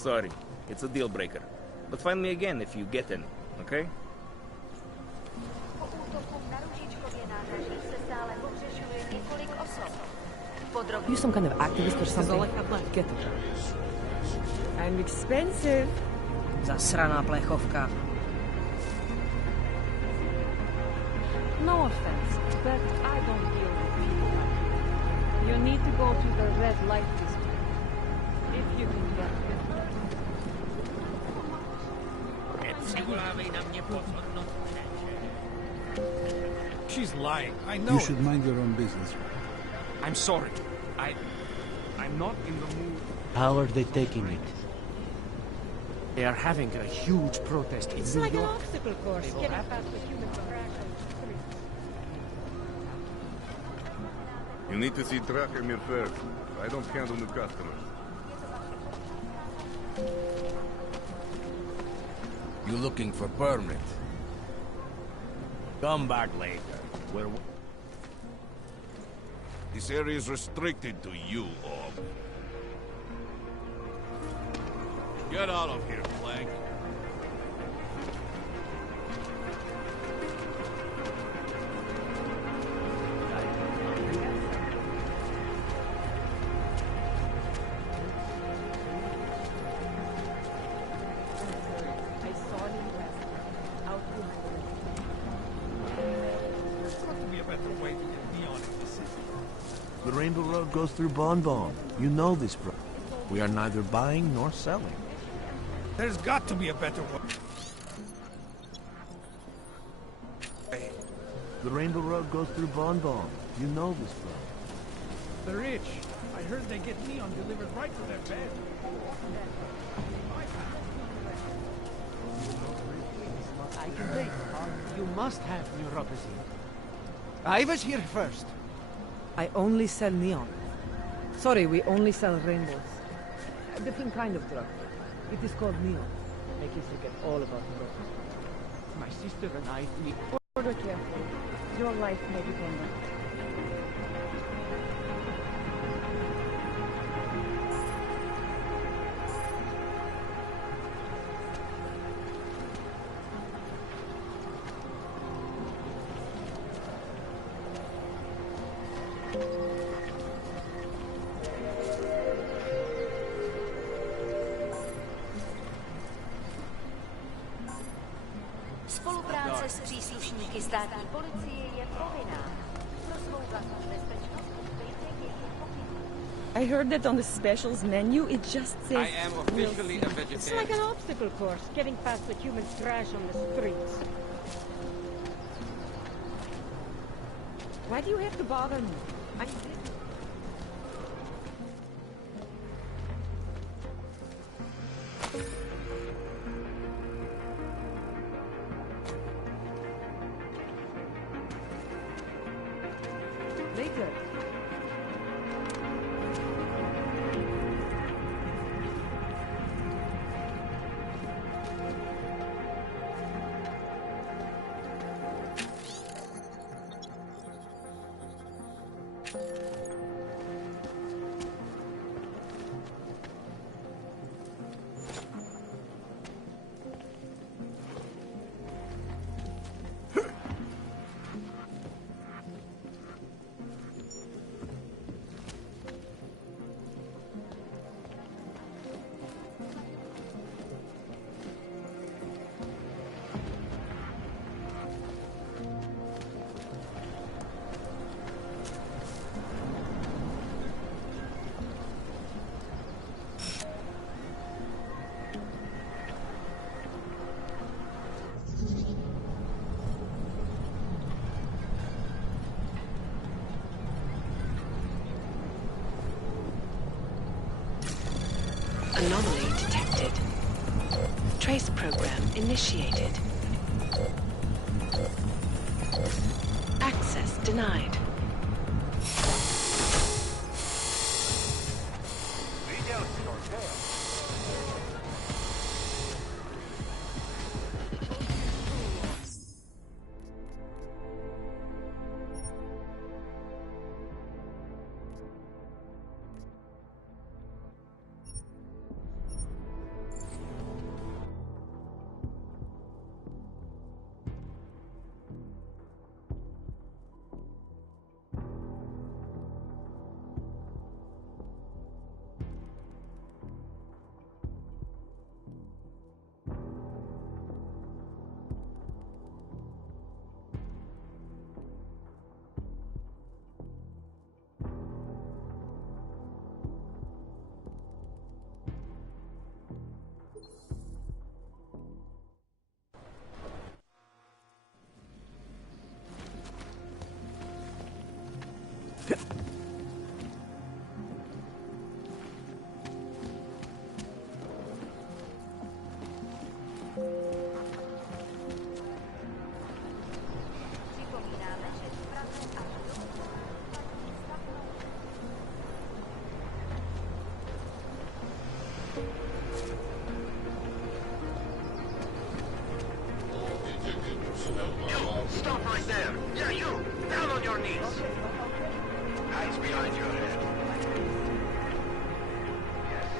Sorry, it's a deal breaker. But find me again if you get any, okay? You some kind of activist or something? Get it. I'm expensive. Zasraná plechovka. No offense, but I don't deal with people like you. You need to go to the red light district. If you can get it. She's lying. I know. You should mind your own business. I'm sorry. I'm not in the mood. How are they taking it? They are having a huge protest in It's New like an York. obstacle course. Getting past the human crash on the street. You need to see Drachemir first. I don't handle new customers. You looking for permit? Come back later. This area is restricted to you, Orb. Get out of here, Plank. I saw him out behind There's got to be a better way to get neon in the city. The Rainbow Road goes through Bon Bon. You know this, bro. We are neither buying nor selling. There's got to be a better way. The Rainbow Road goes through Bon Bon. You know this, bro. The rich. I heard they get neon delivered right to their bed. I can take. You must have neuropathy. I was here first. I only sell neon. Sorry, we only sell rainbows. A different kind of drug. It is called neon. Make you forget all about neuropathy. My sister and I need. Order carefully. Your life may depend on it. Spolupráce s příslušníky státní policie je povinná. Pro svou vlastní bezpečnost uspějte jejich pokynů. I heard that on the specials menu it just says I am officially a vegetarian. It's like an obstacle course, getting past the human trash on the streets. Why do you have to bother me? I'm busy. Later. Anomaly detected. Trace program initiated. Access denied.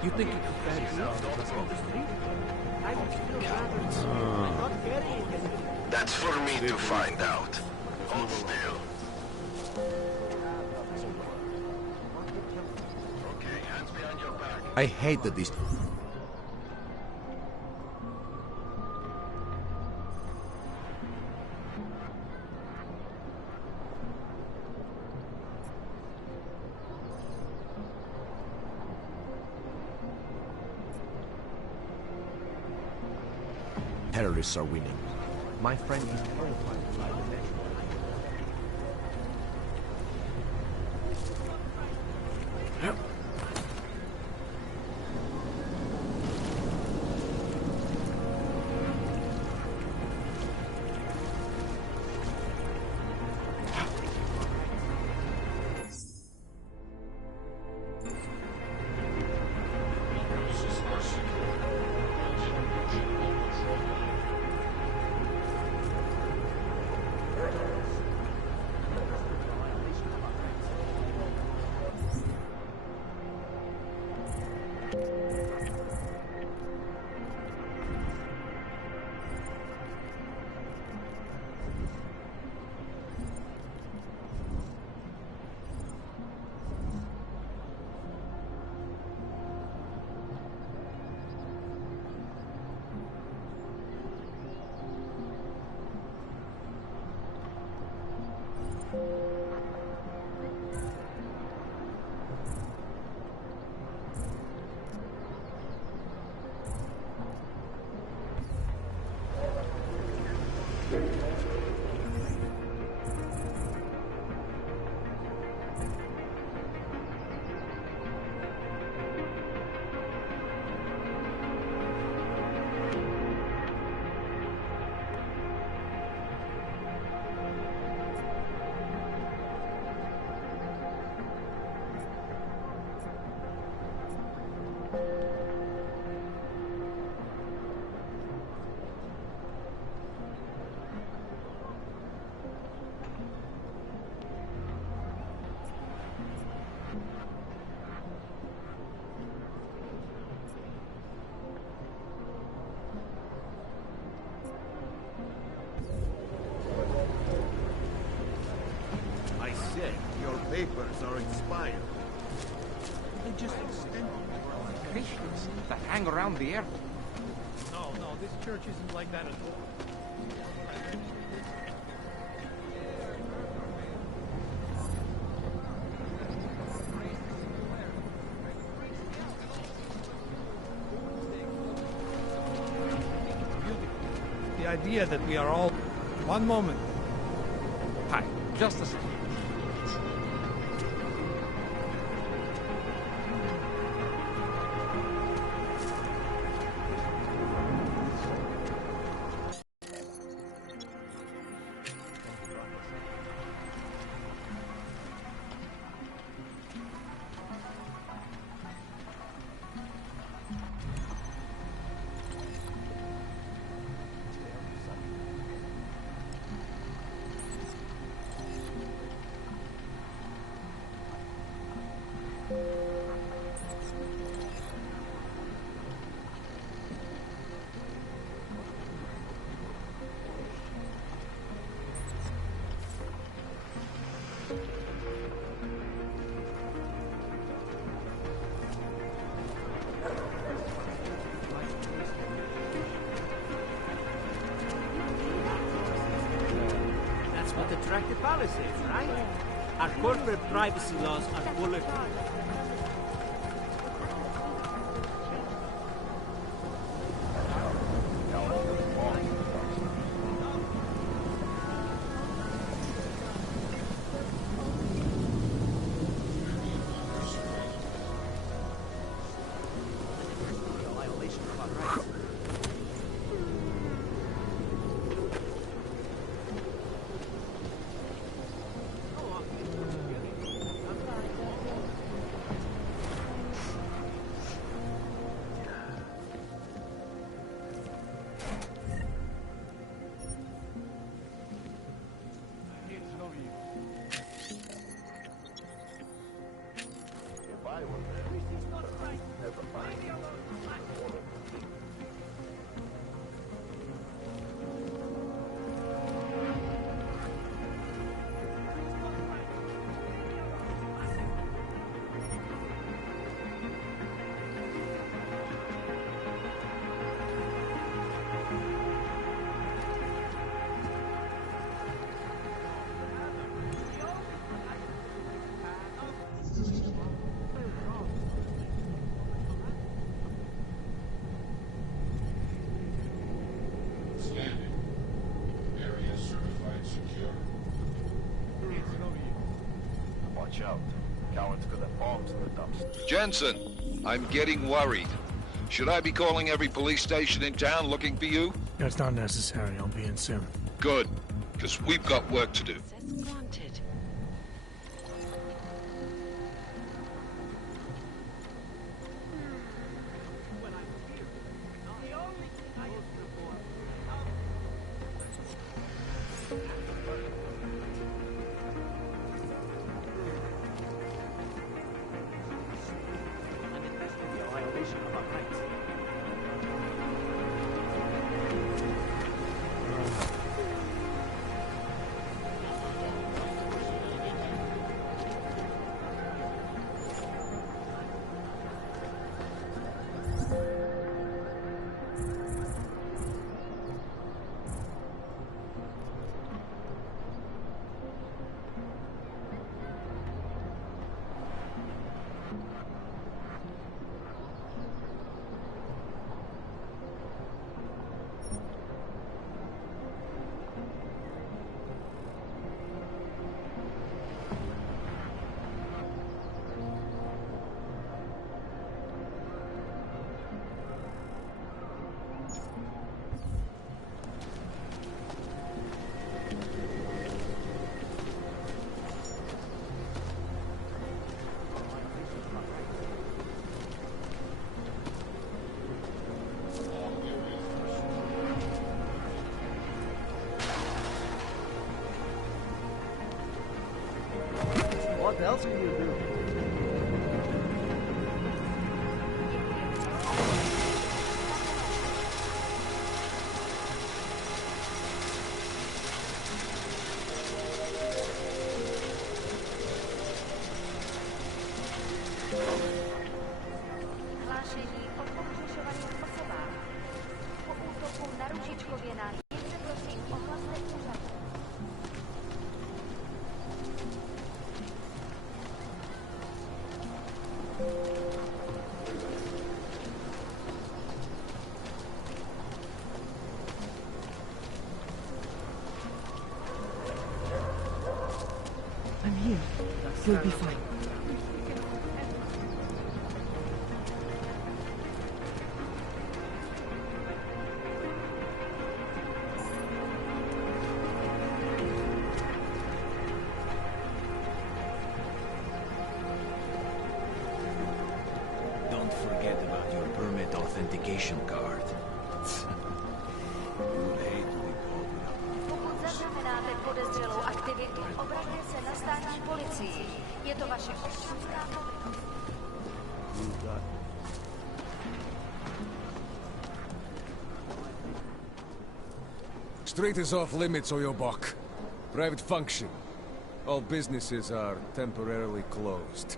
You think it's a bad deal to truck on the street? I would still rather not carrying anything. That's for me to find out. Hold still. Okay, hands behind your back. I hate that these... terrorists are winning. My friend is terrified by the next one. Your papers are expired. They just extended your applications that hang around the airport. No, this church isn't like that at all. The idea that we are all... One moment. Hi, just a second. That's what the Tractate Palace is, right? Our corporate privacy laws are bulletproof. Jensen, I'm getting worried. Should I be calling every police station in town looking for you? That's not necessary. I'll be in soon. Good, because we've got work to do. Access granted. What else can you do? Hlášení o pohřešovaných osobách. Po útoku na ručičkově nájemce prosím ohlaste úřad. I'm here. You'll be fine. Don't forget about your permit authentication card. You would hate to be called without. Pokud zaznamenáte podezřelou aktivitu, obraťte se na státní policii. Je to vaše občanská povinnost. Street is off limits, Oyobok. Private function. All businesses are temporarily closed.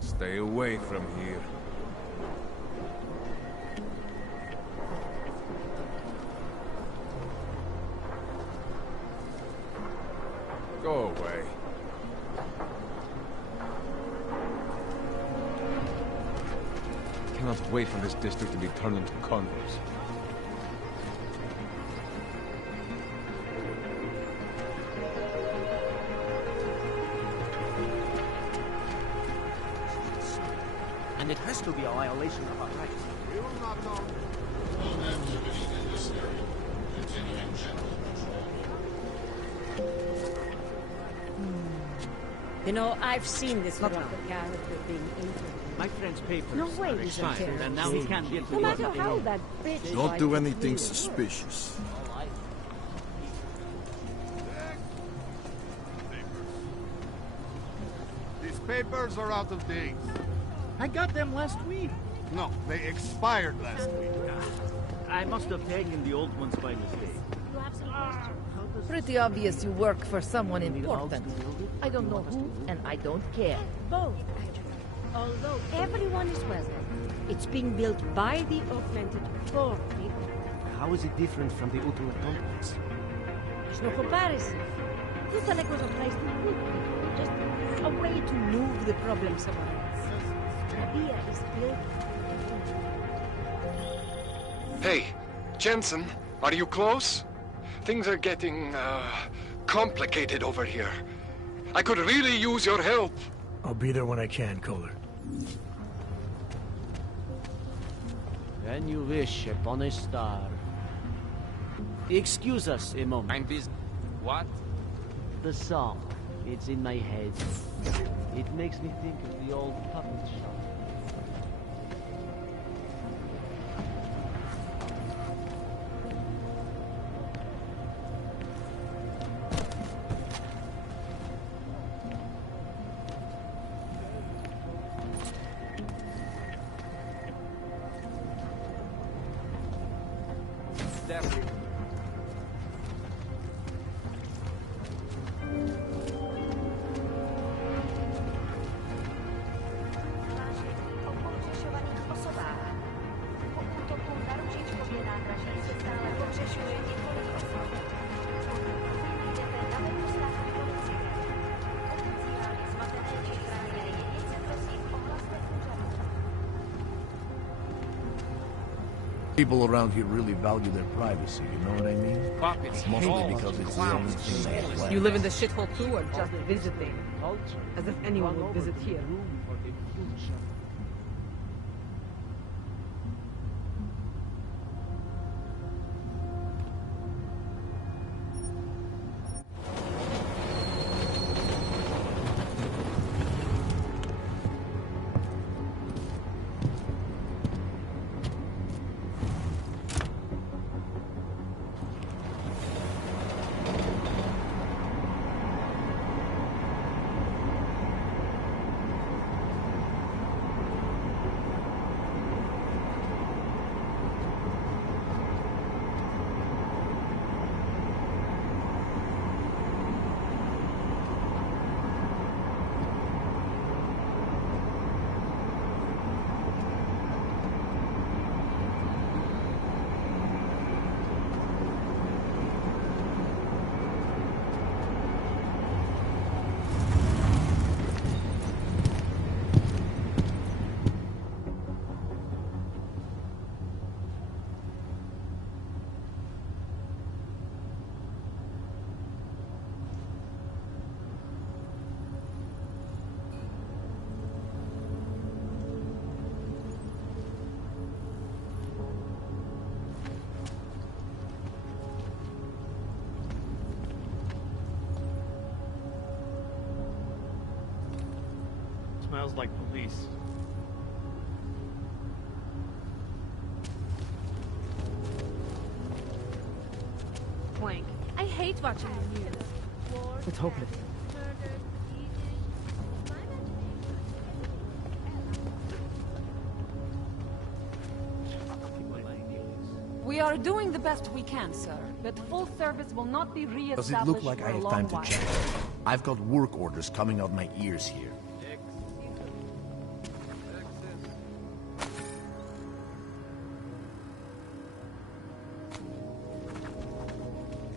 Stay away from here. Go away. Cannot wait for this district to be turned into condos. And it has to be a violation of our rights. We will not know. All activity in this area. Continuing general control. You know, I've seen this Not around. My friend's papers No way are he's a expired, terrorist. and now he can't get to No the matter other how room. that bitch... Don't do anything suspicious. These papers are out of date. I got them last week. No, they expired last week. I must have taken the old ones by mistake. Pretty obvious you work for someone important. I don't know who, and I don't care. Both, actually. Although everyone is welcome. It's being built by the augmented for people. How is it different from the Ultimate Complex? There's no comparison. Tutalek was a place to put people, just a way to move the problem somewhere else. Here is built. Hey, Jensen, Are you close? Things are getting, complicated over here. I could really use your help. I'll be there when I can, Kohler. When you wish upon a star. Excuse us a moment. I'm busy. What? The song. It's in my head. It makes me think of the old puppet shop. People around here really value their privacy, you know what I mean? Puppets, Mostly because it's the only thing they have left. You live in the shithole too, or just visiting? As if anyone would visit here. Smells like police. Wank. I hate watching the news. It's hopeless. We are doing the best we can, sir, but full service will not be re-established. Does it look like for I a have long time to while. check? I've got work orders coming out my ears here.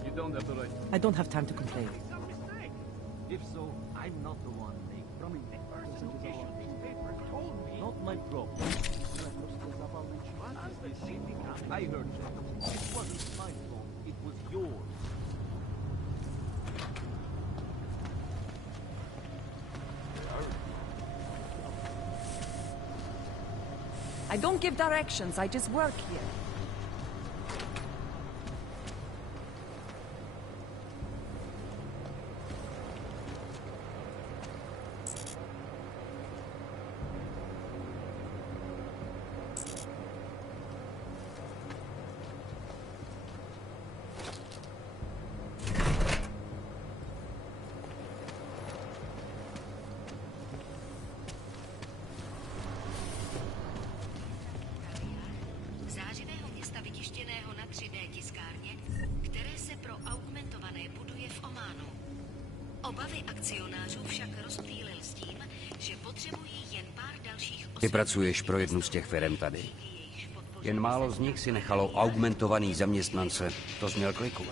You don't have the right. I don't have time to complain. If so, I'm not the one. Not my problem. I heard that. It wasn't my fault. It was yours. I don't give directions, I just work here. Zářivého města vytištěného na 3D tiskárně, které se pro augmentované buduje v Ománu. Obavy akcionářů však rozptýlil s tím, že potřebují jen pár dalších Ty pracuješ pro jednu z těch firem tady. Jen málo z nich si nechalo augmentovaný zaměstnance. To jsi měl kliku.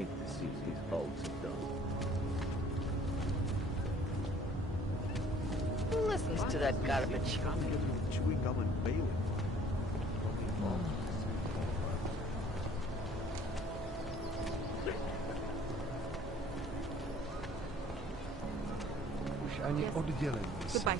hate to see these hulks have done. Who listens to that garbage? Chewing gum and baling. Yes. Goodbye.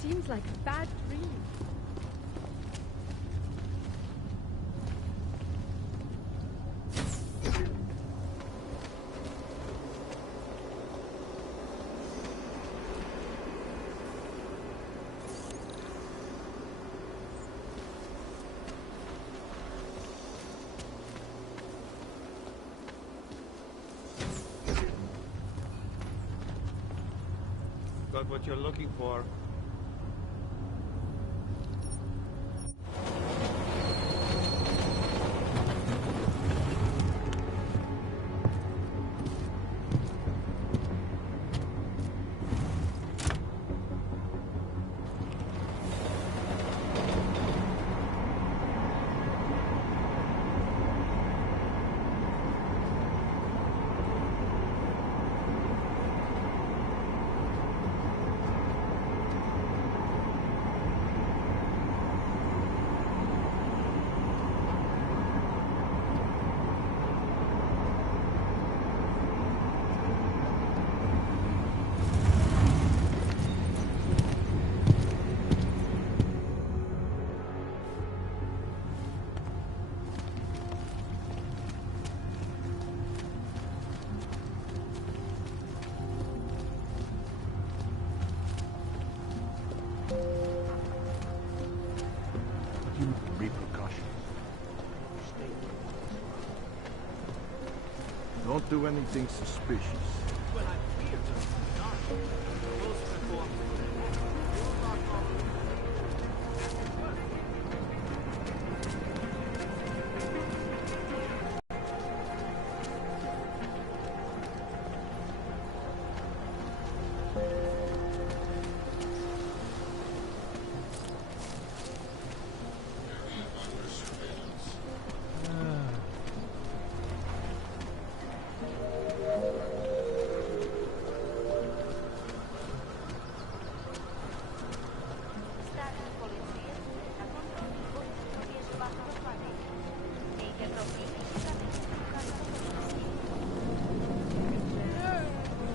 Seems like a bad dream. Got what you're looking for. Repercussions. Don't do anything suspicious. Well, I'm here to start. Close before.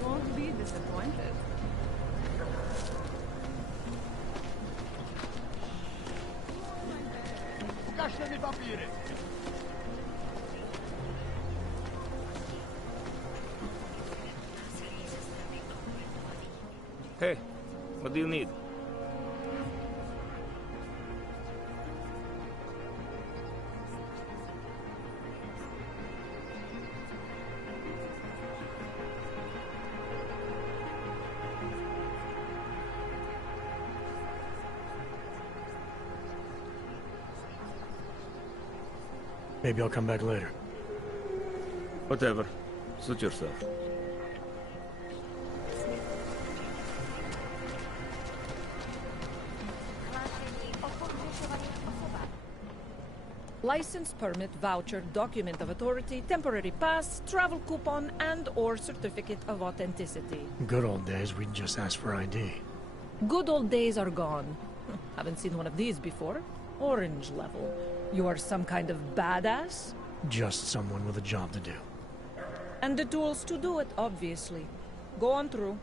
Won't be disappointed. Lasciami papire! Hey, what do you need? Maybe I'll come back later. Whatever. Suit yourself. License, permit, voucher, document of authority, temporary pass, travel coupon, and/or certificate of authenticity. Good old days, we'd just ask for ID. Good old days are gone. Haven't seen one of these before. Orange level. You are some kind of badass? Just someone with a job to do. And the tools to do it, obviously. Go on through.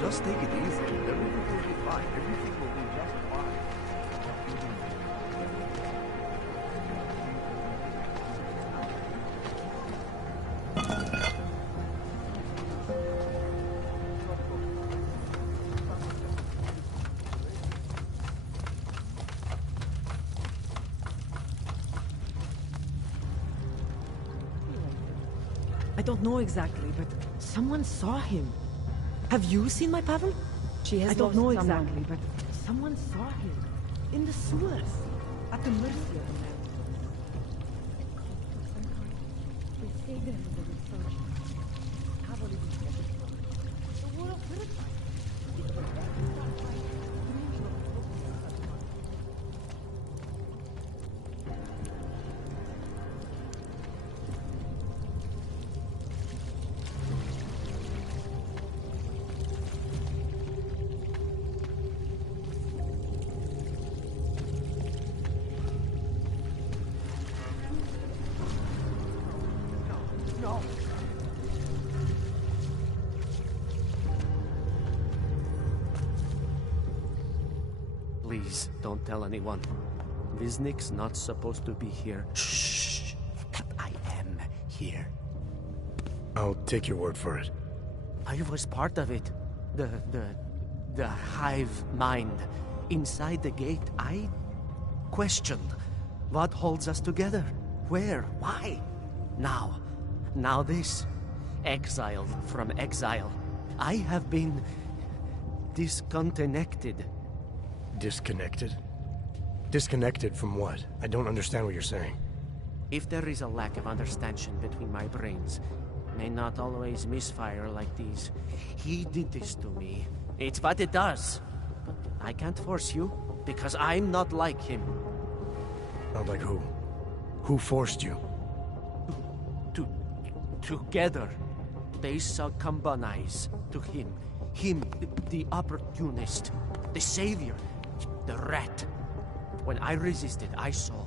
Just take it easy. Everything will be fine. Everything will be just fine. I don't know exactly, but someone saw him. Have you seen my Pavel? She has I don't lost know someone. exactly, but someone saw him. In the sewers. At the mercy of the man. We stay there for the research. Pavel is the world terrified. Please, don't tell anyone. Viznik's not supposed to be here. Shh! But I am here. I'll take your word for it. I was part of it. The hive mind. Inside the gate, I questioned what holds us together. Where? Why? Now this. Exiled from exile. I have been disconnected. Disconnected? Disconnected from what? I don't understand what you're saying. If there is a lack of understanding between my brains, may not always misfire like these. He did this to me. It's what it does. But I can't force you, because I'm not like him. Not like who? Who forced you? Together, they succumbanize to him. Him, the opportunist, the savior, the rat. When I resisted, I saw.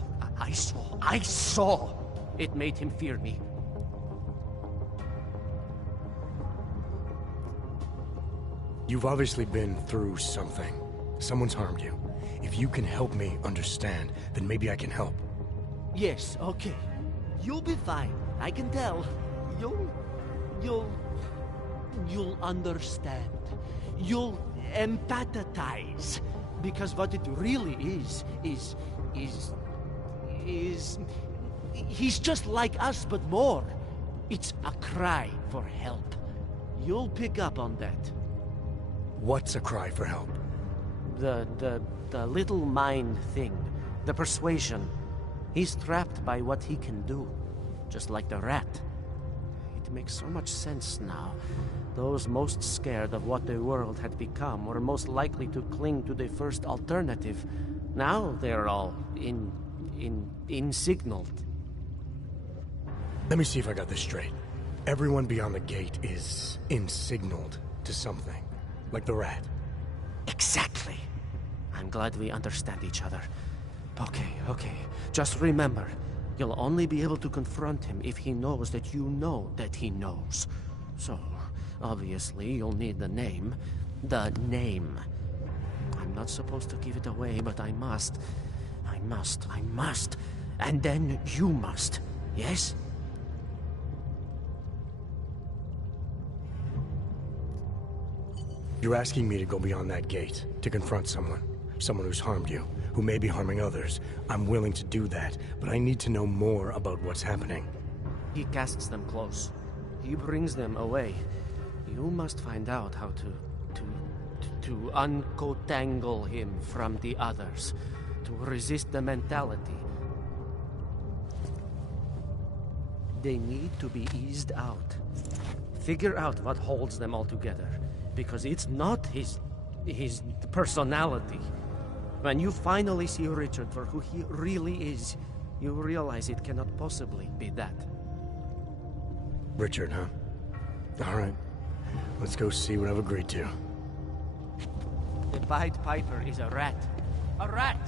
It made him fear me. You've obviously been through something. Someone's harmed you. If you can help me understand, then maybe I can help. Yes, okay. You'll be fine. I can tell. You'll understand. You'll empathize. Because what it really is he's just like us, but more. It's a cry for help. You'll pick up on that. What's a cry for help? The little mind thing. The persuasion. He's trapped by what he can do. Just like the rat. It makes so much sense now. Those most scared of what the world had become were most likely to cling to the first alternative. Now they're all insignaled. Let me see if I got this straight. Everyone beyond the gate is insignaled to something. Like the rat. Exactly. I'm glad we understand each other. Okay. Just remember, you'll only be able to confront him if he knows that you know that he knows. So, obviously, you'll need the name. The name. I'm not supposed to give it away, but I must. And then you must. Yes? You're asking me to go beyond that gate, to confront someone. Someone who's harmed you, who may be harming others. I'm willing to do that, but I need to know more about what's happening. He casts them close. He brings them away. You must find out how to uncotangle him from the others. To resist the mentality. They need to be eased out. Figure out what holds them all together. Because it's not his his personality. When you finally see Richard for who he really is, you realize it cannot possibly be that. Richard, huh? All right. Let's go see what I've agreed to. The Pied Piper is a rat. A rat!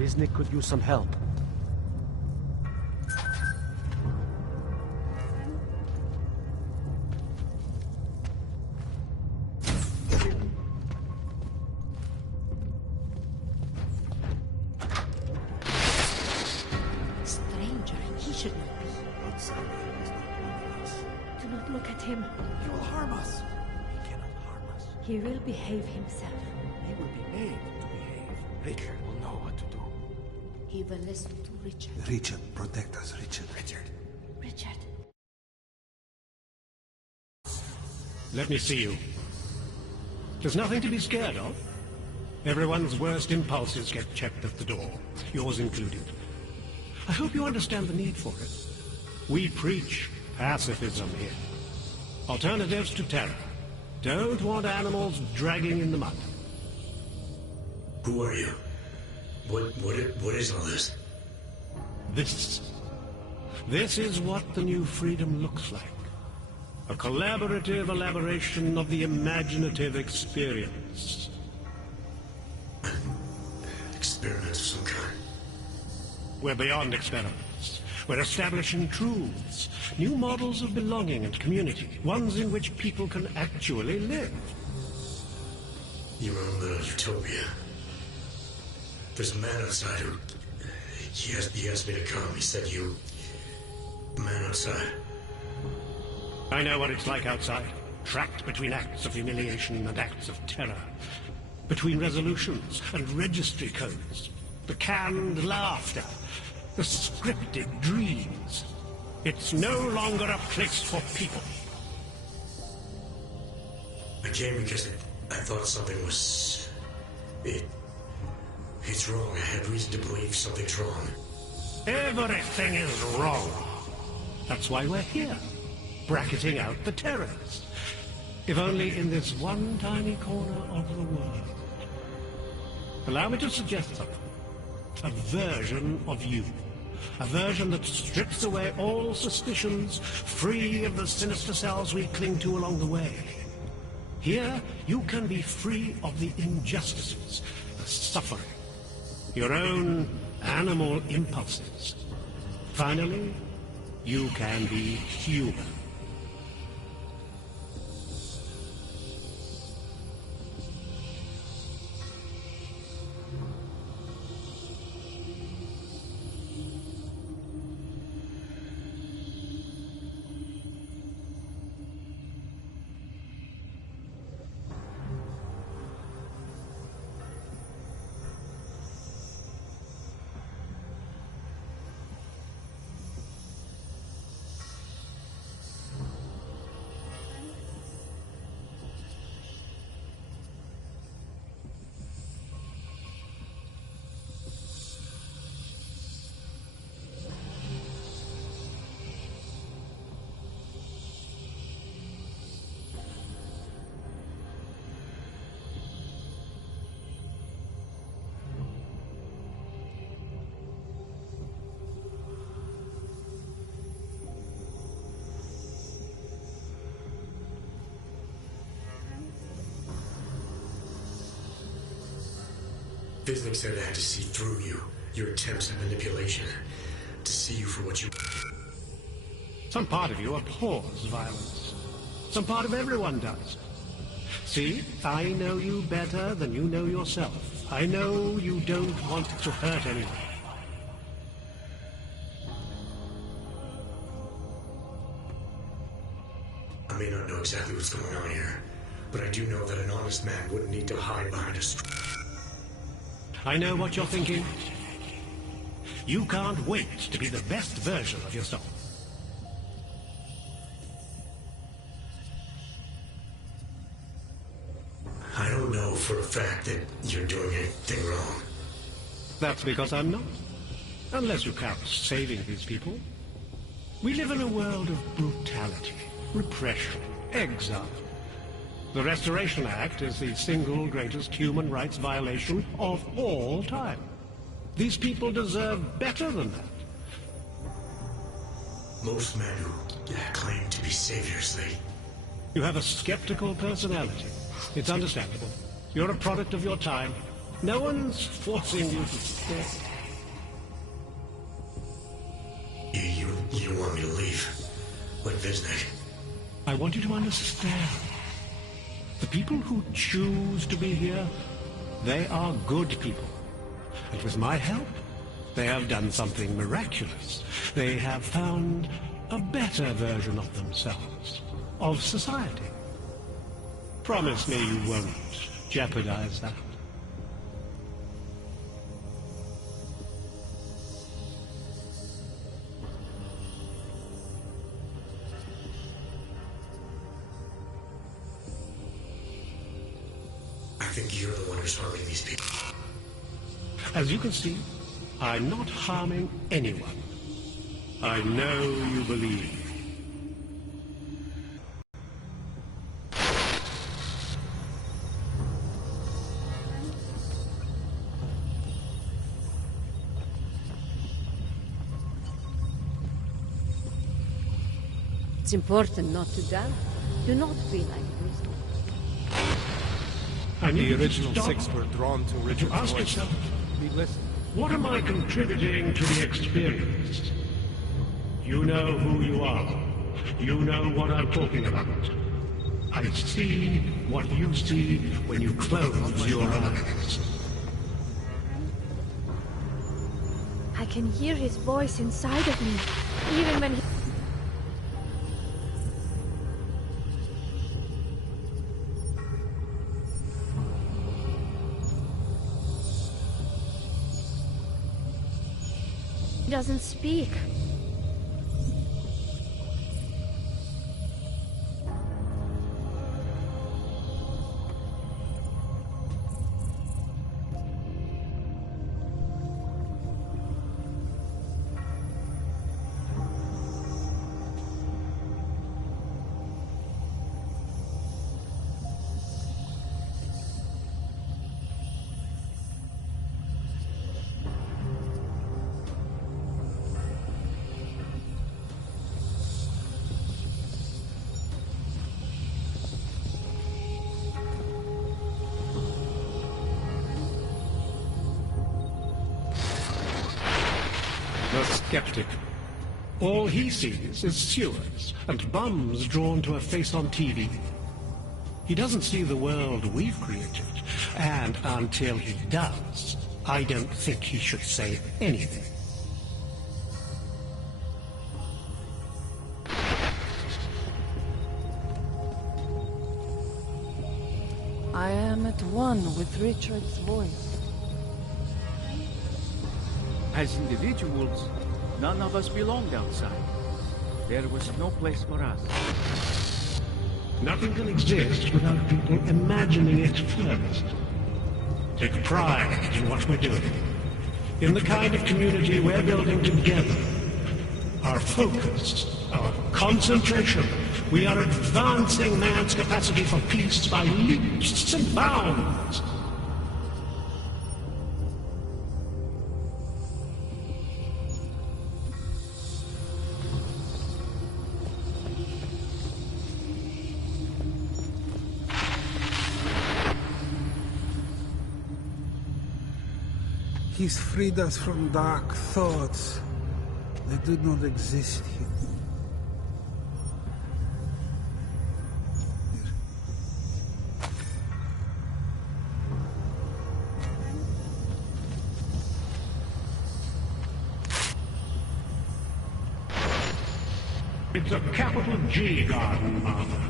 Viznik could use some help. Stranger, he should not be. Do not look at him. He will harm us. He cannot harm us. He will behave himself. He will be made to behave. Richard will know what to do. He will listen to Richard. Richard, protect us, Richard. Richard. Let me see you. There's nothing to be scared of. Everyone's worst impulses get checked at the door, yours included. I hope you understand the need for it. We preach pacifism here. Alternatives to terror. Don't want animals dragging in the mud. Who are you? What is all this? This is what the new freedom looks like. A collaborative elaboration of the imaginative experience. Experiment of some kind. We're beyond experiments. We're establishing truths, new models of belonging and community, ones in which people can actually live. Your own little utopia. There's a man outside who... He asked me to come. He said you... The man outside. I know what it's like outside. Trapped between acts of humiliation and acts of terror. Between resolutions and registry codes. The canned laughter. The scripted dreams. It's no longer a place for people. I came because I thought something was... It's wrong. I had reason to believe something's wrong. Everything is wrong. That's why we're here. Bracketing out the terrorists. If only in this one tiny corner of the world. Allow me to suggest something. A version of you. A version that strips away all suspicions, free of the sinister cells we cling to along the way. Here, you can be free of the injustices, the suffering, your own animal impulses. Finally, you can be human. Viznik said I had to see through you, your attempts at manipulation, to see you for what you... Some part of you abhors violence. Some part of everyone does. See, I know you better than you know yourself. I know you don't want to hurt anyone. I may not know exactly what's going on here, but I do know that an honest man wouldn't need to hide behind a... I know what you're thinking. You can't wait to be the best version of yourself. I don't know for a fact that you're doing anything wrong. That's because I'm not. Unless you count saving these people. We live in a world of brutality, repression, exile. The Restoration Act is the single greatest human rights violation of all time. These people deserve better than that. Most men who claim to be saviors, You have a skeptical personality. It's understandable. You're a product of your time. No one's forcing you to stay. You want me to leave? Like Viznik? I want you to understand. The people who choose to be here, they are good people. And with my help, they have done something miraculous. They have found a better version of themselves, of society. Promise me you won't jeopardize that. I think you're the one who's harming these people. As you can see, I'm not harming anyone. I know you believe. It's important not to doubt. Do not be like this. And the original six were drawn to Richard's ask voice. yourself, Be listening. what am I contributing to the experience? You know who you are. You know what I'm talking about. I see what you see when you close your eyes. I can hear his voice inside of me, even when he... He doesn't speak. The skeptic. All he sees is sewers and bums drawn to a face on TV. He doesn't see the world we've created, and until he does, I don't think he should say anything. I am at one with Richard's voice. As individuals, none of us belonged outside. There was no place for us. Nothing can exist without people imagining it first. Take pride in what we're doing, in the kind of community we're building together. Our focus, our concentration. We are advancing man's capacity for peace by leaps and bounds. He's freed us from dark thoughts. They do not exist here. It's a capital G garden, Martha.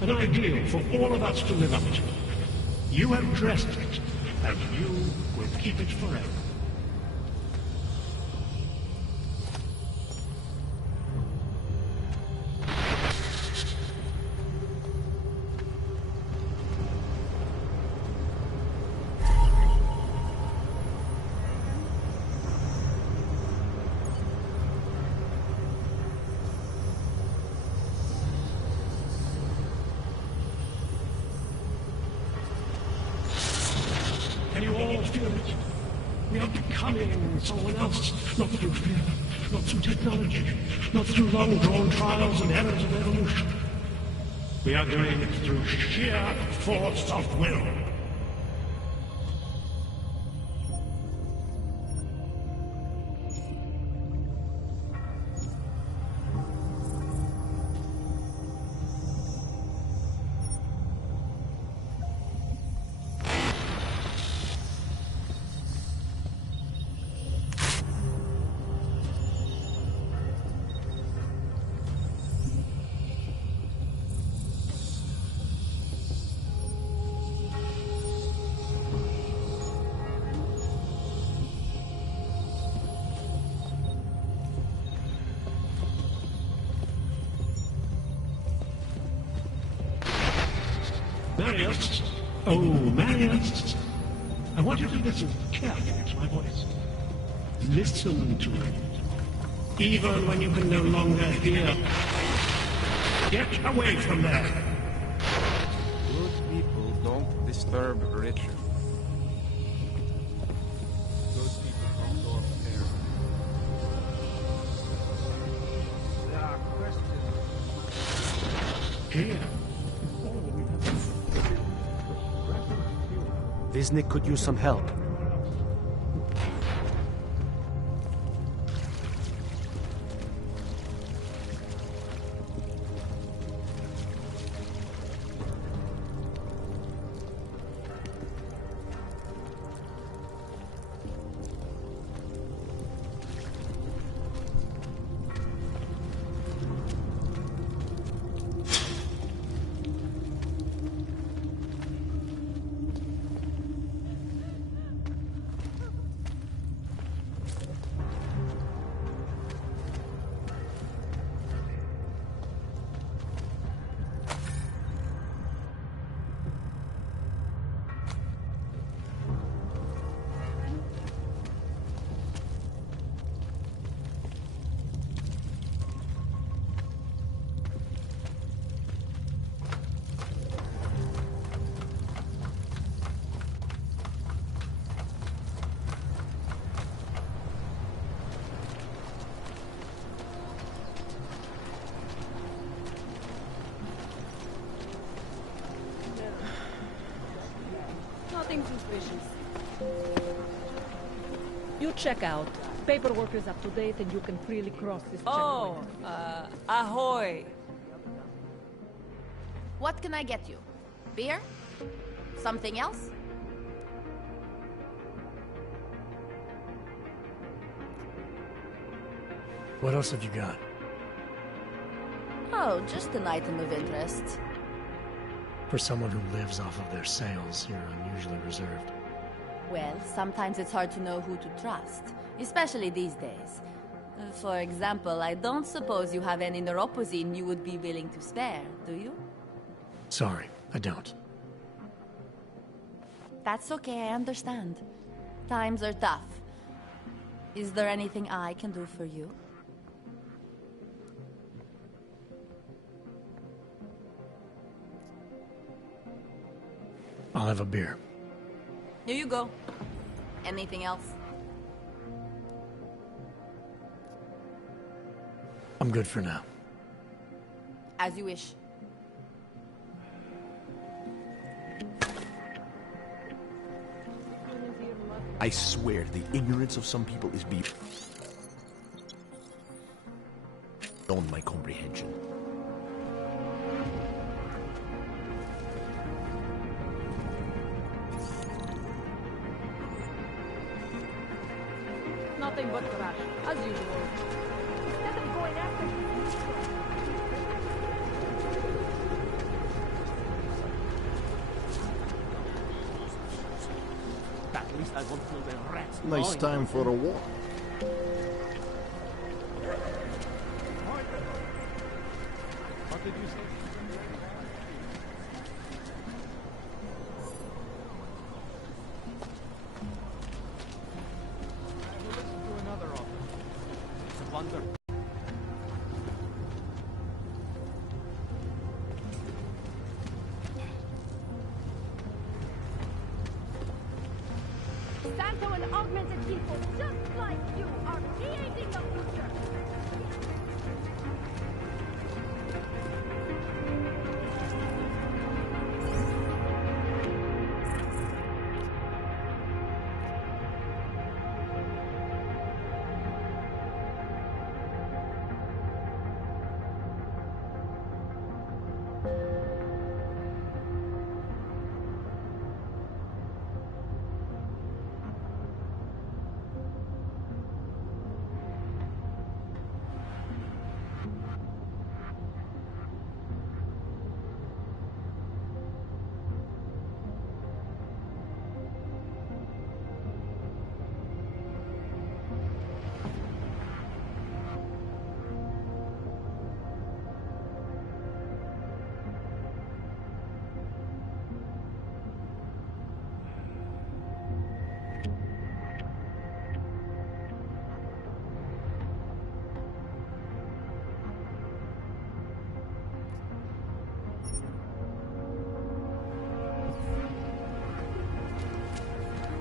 An ideal for all of us to live up to. You have dressed it, and you will keep it forever. Can you all feel it? We are becoming someone else, not through fear, not through technology, not through long-drawn trials and errors of evolution. We are doing it through sheer force of will. Marius! Oh, Marius! I want you to listen carefully to my voice. Listen to it. Even when you can no longer hear. Get away from there! Good people don't disturb rich. Good people don't go up there. There are questions. Here. Viznik could use some help. Nothing suspicious. You check out. Paperwork is up to date and you can freely cross this checkpoint. Ahoy! What can I get you? Beer? Something else? What else have you got? Oh, just an item of interest. For someone who lives off of their sales, you're unusually reserved. Well, sometimes it's hard to know who to trust, especially these days. For example, I don't suppose you have any neuropozyne you would be willing to spare, do you? Sorry, I don't. That's okay, I understand. Times are tough. Is there anything I can do for you? I'll have a beer. Here you go. Anything else? I'm good for now. As you wish. I swear, the ignorance of some people is beyond my comprehension. Nothing but trash, as usual. Instead of going going after him. At least I won't feel the rats. Nice time for a walk. What did you say? I will listen to another offer. It's a wonder. Santo and augmented people just like you are creating the future.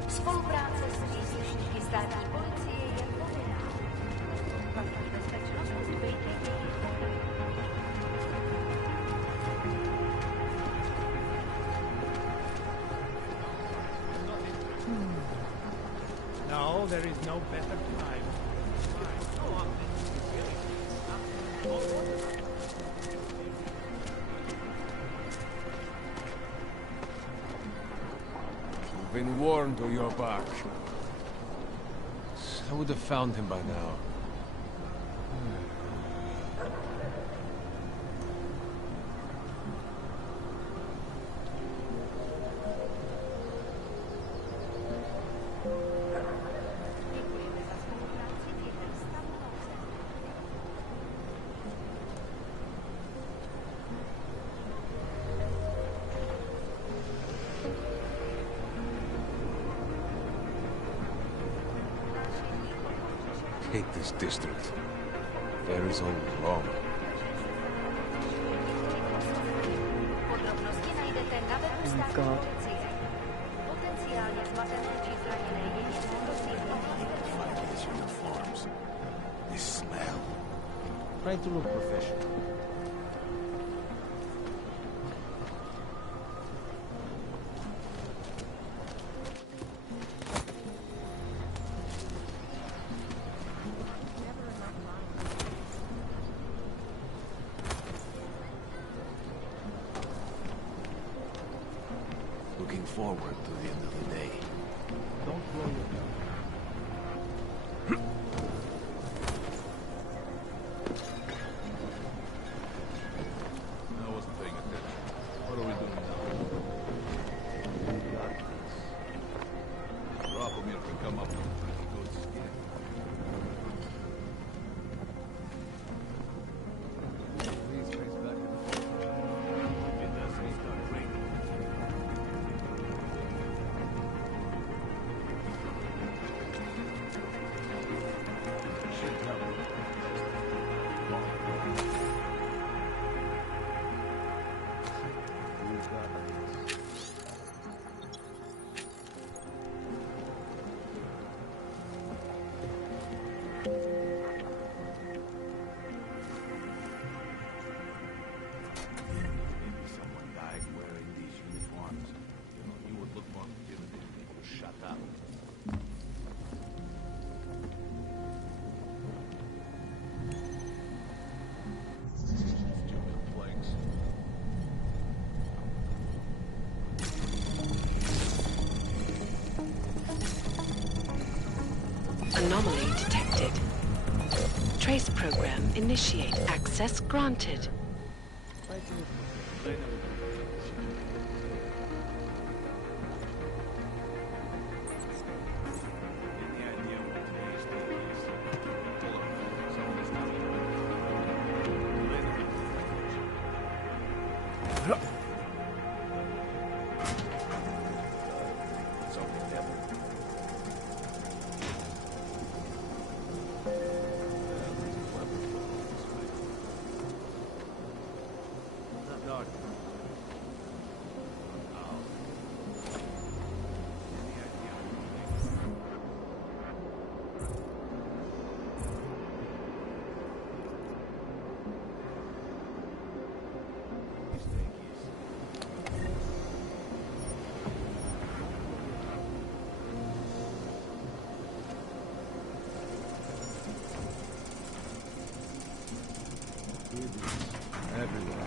Spolupráce s příslušníky státní policie je povinná. Vlastní bezpečnost musí být jejich No, there is no better time. You've been warned or you're back. I would have found him by now. Hate this district. There is only wrong. Podrobnosti najdete na webu státní policie. Potenciálně zmatené či zraněné jedince prosím ohlaste. These uniforms. This smell. Try to look professional. Looking forward to the end of the day. Don't blow your gun. I wasn't paying attention. What are we doing now? We got this. Drop him if we come up with a pretty good skin. Please face back and forth. If it doesn't start raining. trace program initiate. Access granted. Everywhere.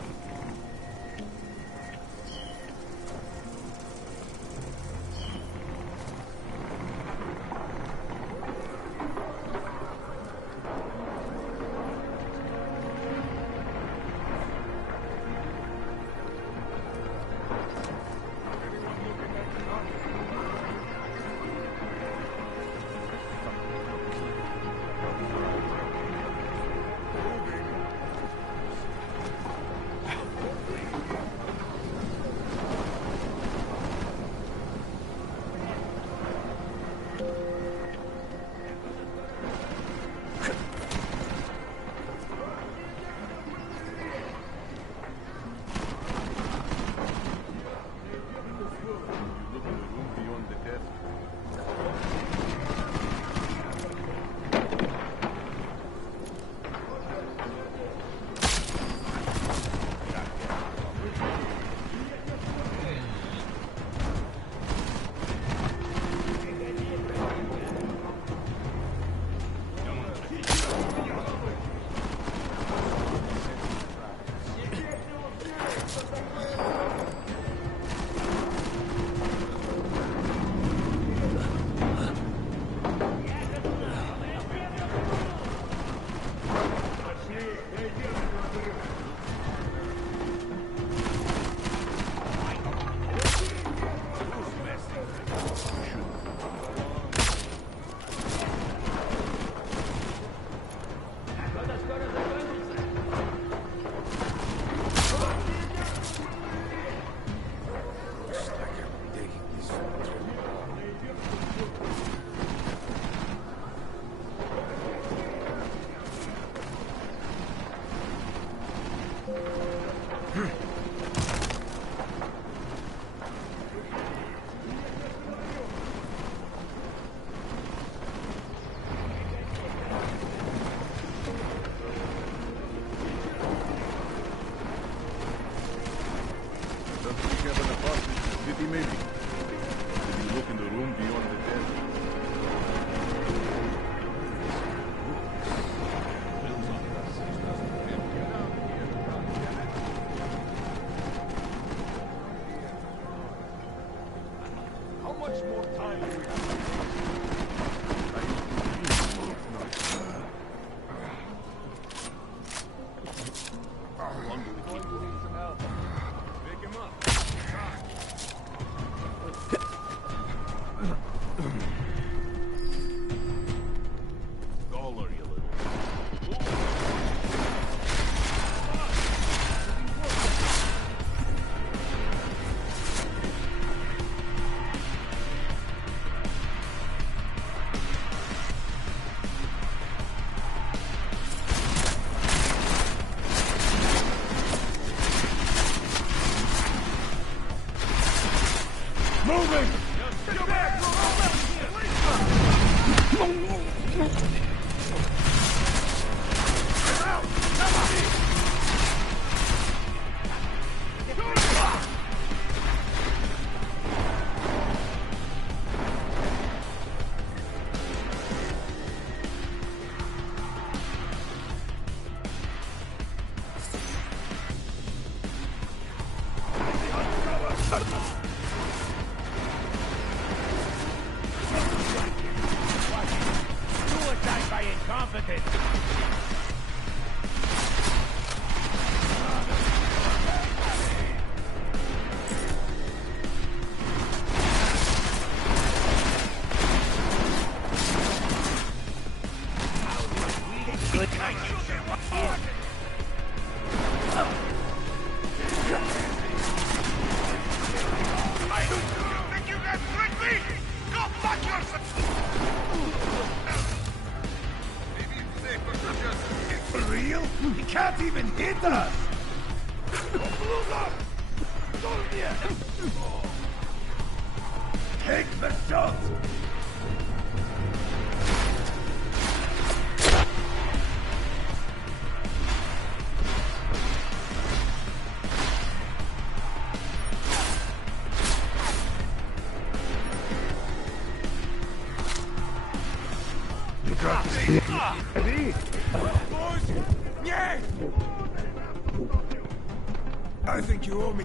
Suicide by incompetence! For real? He can't even hit us! Take the shot! You got this. Ready? I think you owe me.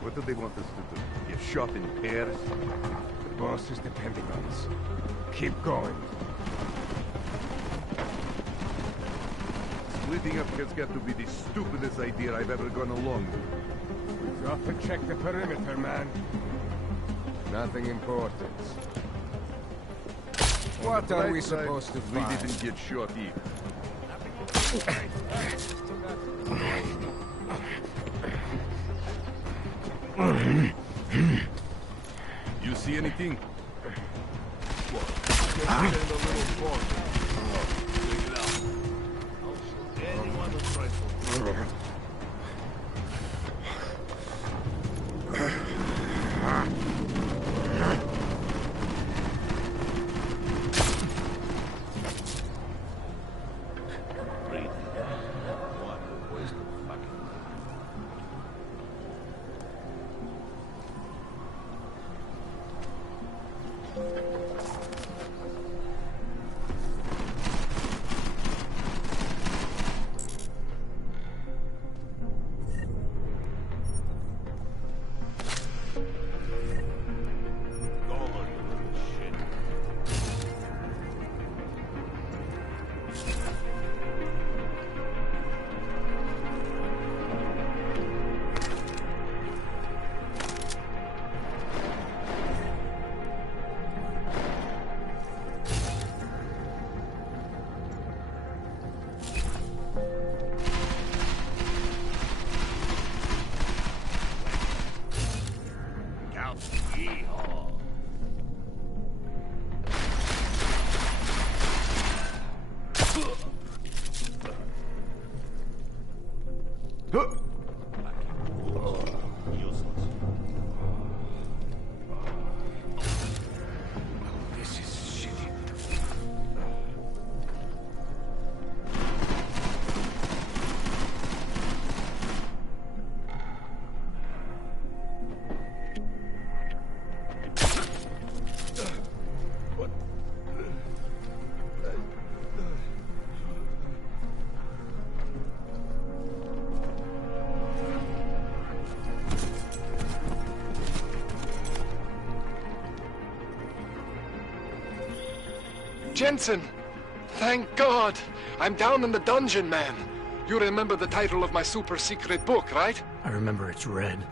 What do they want us to do? Get shot in pairs? The boss is depending on us. Keep going. Splitting up has got to be the stupidest idea I've ever gone along with. We drop and check the perimeter, man. Nothing important. What are we supposed to find? We didn't get shot either. You see anything? Stand a little forward. Take it out. I'll shoot anyone who tries to. This is shitty. Jensen! Thank God! I'm down in the dungeon, man. You remember the title of my super secret book, right? I remember it's red.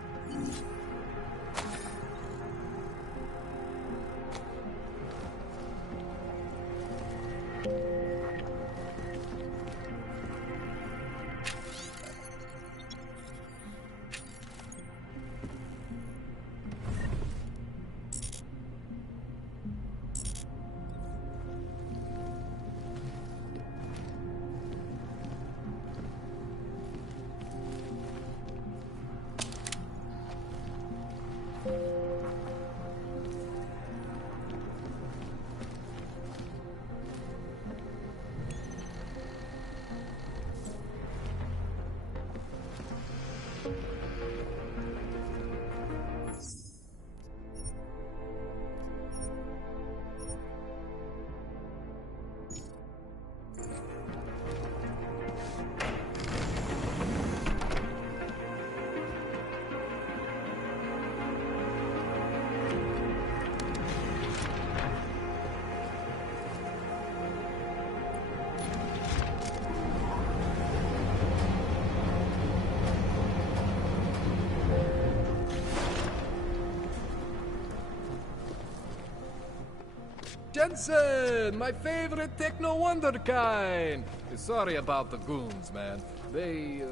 Jensen, my favorite techno wonderkind. Sorry about the goons, man. They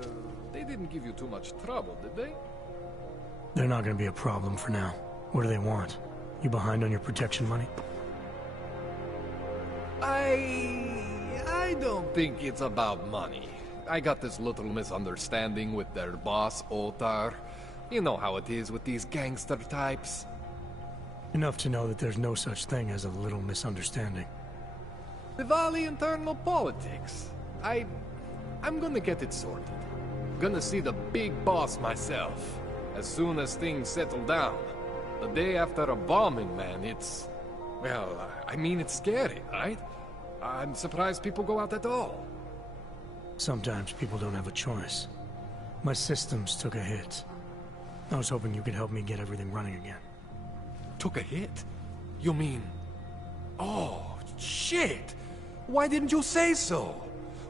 didn't give you too much trouble, did they? They're not gonna be a problem for now. What do they want? You behind on your protection money? I don't think it's about money. I got this little misunderstanding with their boss, Otar. You know how it is with these gangster types. Enough to know that there's no such thing as a little misunderstanding. Diwali internal politics. I'm gonna get it sorted. Gonna see the big boss myself. As soon as things settle down. The day after a bombing, man, it's... Well, I mean, it's scary, right? I'm surprised people go out at all. Sometimes people don't have a choice. My systems took a hit. I was hoping you could help me get everything running again. Took a hit? You mean... Oh, shit! Why didn't you say so?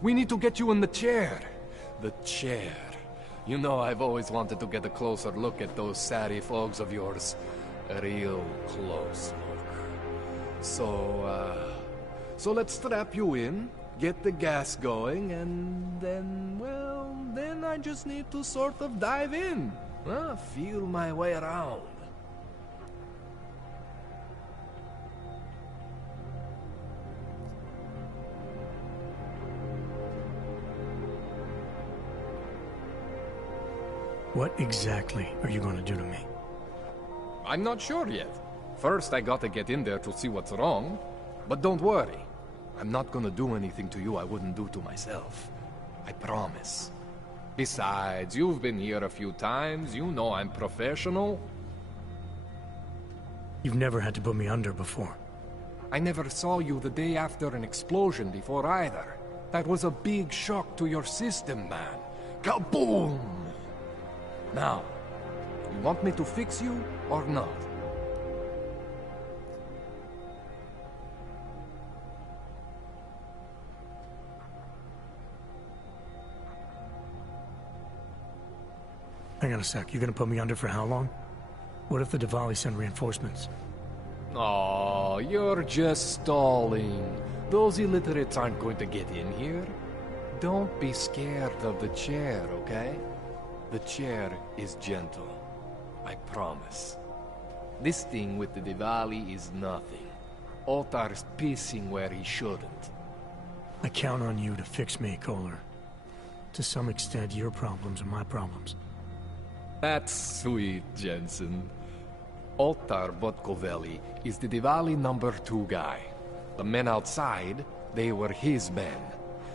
We need to get you in the chair. The chair. You know, I've always wanted to get a closer look at those Sari folks of yours. Real close look. So let's strap you in, get the gas going, and then, well, then I just need to sort of dive in. Feel my way around. What exactly are you going to do to me? I'm not sure yet. First, I gotta get in there to see what's wrong. But don't worry. I'm not gonna do anything to you I wouldn't do to myself. I promise. Besides, you've been here a few times. You know I'm professional. You've never had to put me under before. I never saw you the day after an explosion before either. That was a big shock to your system, man. Kaboom! Now, you want me to fix you or not? Hang on a sec, you're gonna put me under for how long? What if the Diwali send reinforcements? Oh, you're just stalling. Those illiterates aren't going to get in here. Don't be scared of the chair, okay? The chair is gentle. I promise. This thing with the Diwali is nothing. Otar's pissing where he shouldn't. I count on you to fix me, Kohler. To some extent, your problems are my problems. That's sweet, Jensen. Otar Botkovelli is the Diwali #2 guy. The men outside, they were his men.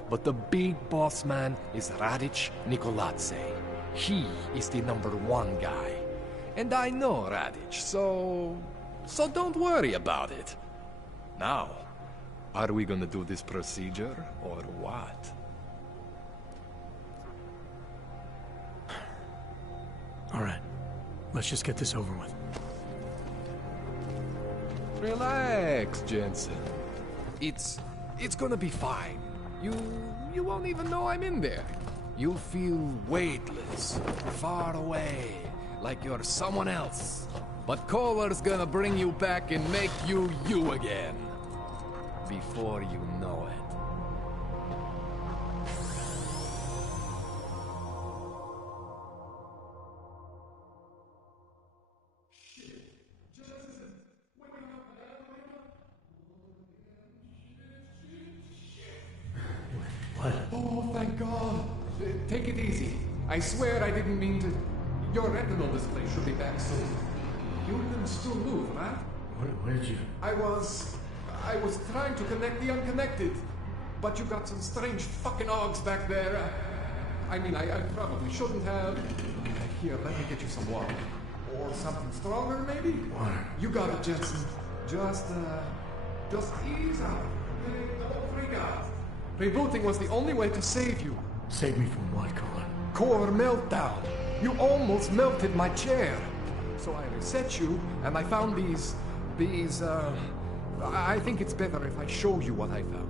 But the big boss man is Radic Nikoladze. He is the #1 guy. And I know Radic, so don't worry about it. Now, are we gonna do this procedure, or what? All right. Let's just get this over with. Relax, Jensen. It's gonna be fine. You won't even know I'm in there. You'll feel weightless, far away, like you're someone else. But Kohler's gonna bring you back and make you you again. Before you know it. Oh, thank God. Take it easy. I swear I didn't mean to... Your retinal display should be back soon. You can still move, right? Where did you... I was trying to connect the unconnected. But you got some strange fucking ogs back there. I mean, I probably shouldn't have. Here, let me get you some water. Or something stronger, maybe? Water. You got it, Jensen. Just ease out. Don't freak out. Rebooting was the only way to save you. Save me from what, Kohler? Core meltdown. You almost melted my chair. So I reset you, and I found these... I think it's better if I show you what I found.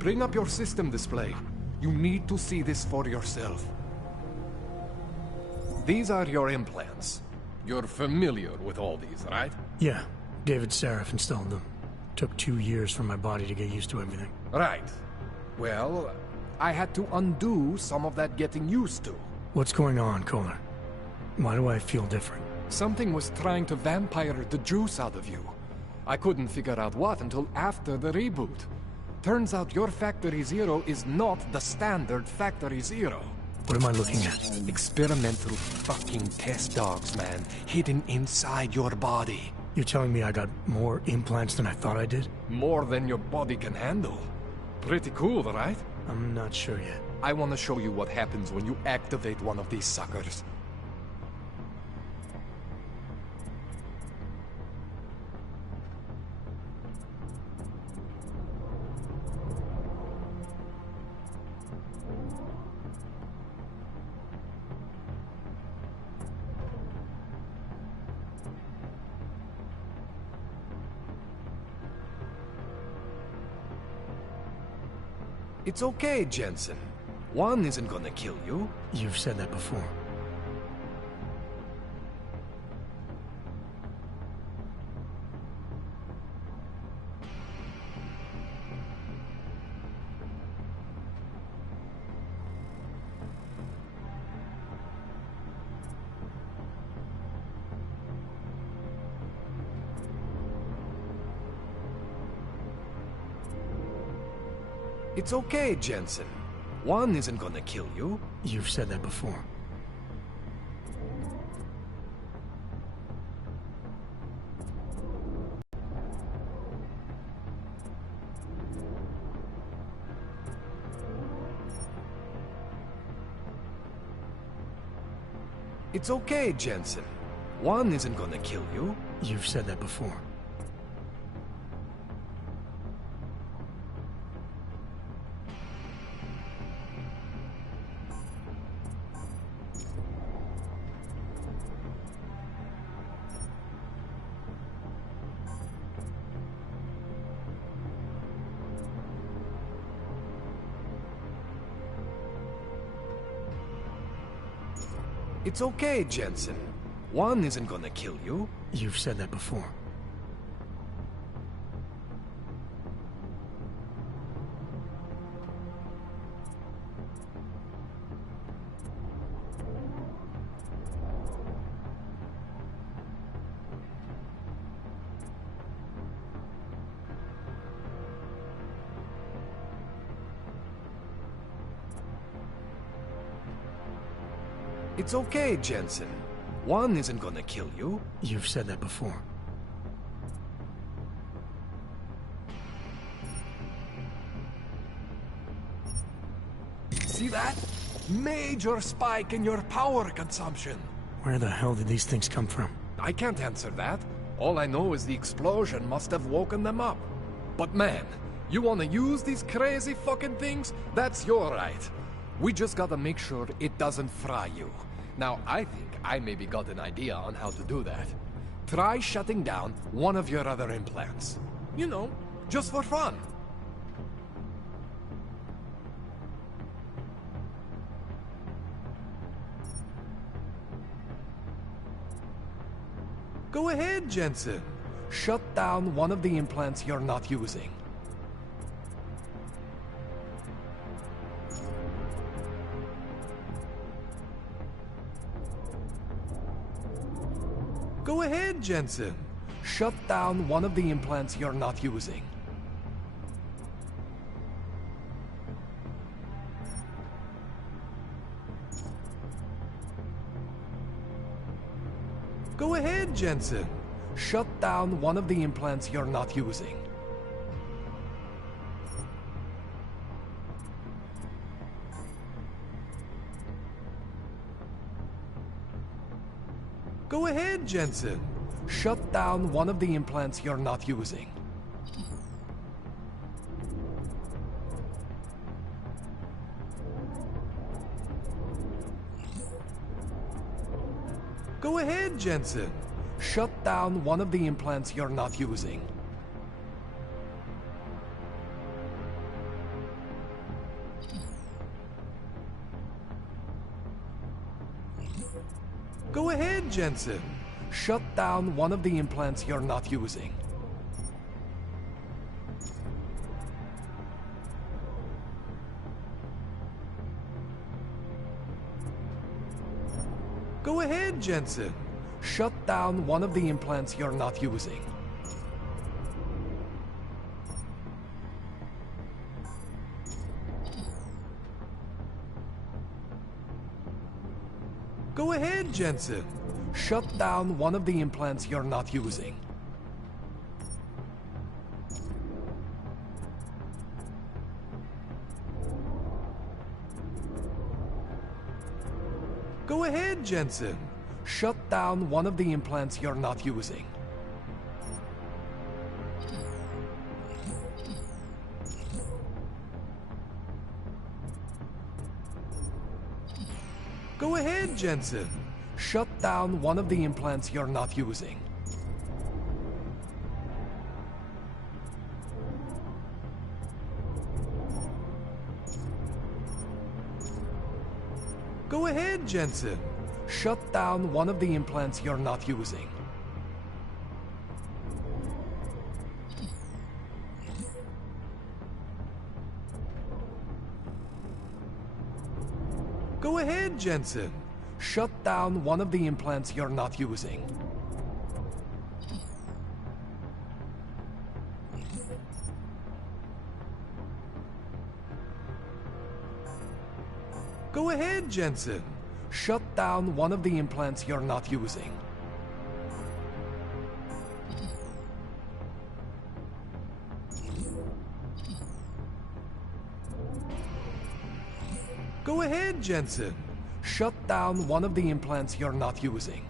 Bring up your system display. You need to see this for yourself. These are your implants. You're familiar with all these, right? Yeah. David Seraph installed them. Took 2 years for my body to get used to everything. Right. Well, I had to undo some of that getting used to. What's going on, Kohler? Why do I feel different? Something was trying to vampire the juice out of you. I couldn't figure out what until after the reboot. Turns out your Factory Zero is not the standard Factory Zero. What am I looking at? Experimental fucking test dogs, man. Hidden inside your body. You're telling me I got more implants than I thought I did? More than your body can handle. Pretty cool, right? I'm not sure yet. I want to show you what happens when you activate one of these suckers. It's okay, Jensen. One isn't gonna kill you. You've said that before. It's okay, Jensen. One isn't gonna kill you. You've said that before. It's okay, Jensen. One isn't gonna kill you. You've said that before. It's okay, Jensen. One isn't gonna kill you. You've said that before. It's okay, Jensen. One isn't gonna kill you. You've said that before. See that? Major spike in your power consumption. Where the hell did these things come from? I can't answer that. All I know is the explosion must have woken them up. But man, you wanna use these crazy fucking things? That's your right. We just gotta make sure it doesn't fry you. Now, I think I maybe got an idea on how to do that. Try shutting down one of your other implants. You know, just for fun. Go ahead, Jensen. Shut down one of the implants you're not using. Go ahead, Jensen. Shut down one of the implants you're not using. Go ahead, Jensen. Shut down one of the implants you're not using. Go ahead, Jensen. Shut down one of the implants you're not using. Go ahead, Jensen. Shut down one of the implants you're not using. Go ahead, Jensen. Shut down one of the implants you're not using. Go ahead, Jensen. Shut down one of the implants you're not using. Go ahead, Jensen. Shut down one of the implants you're not using. Go ahead, Jensen. Shut down one of the implants you're not using. Go ahead, Jensen. Shut down one of the implants you're not using. Go ahead, Jensen. Shut down one of the implants you're not using. Go ahead, Jensen. Shut down one of the implants you're not using. Go ahead, Jensen. Shut down one of the implants you're not using. Go ahead, Jensen. Shut down one of the implants you're not using.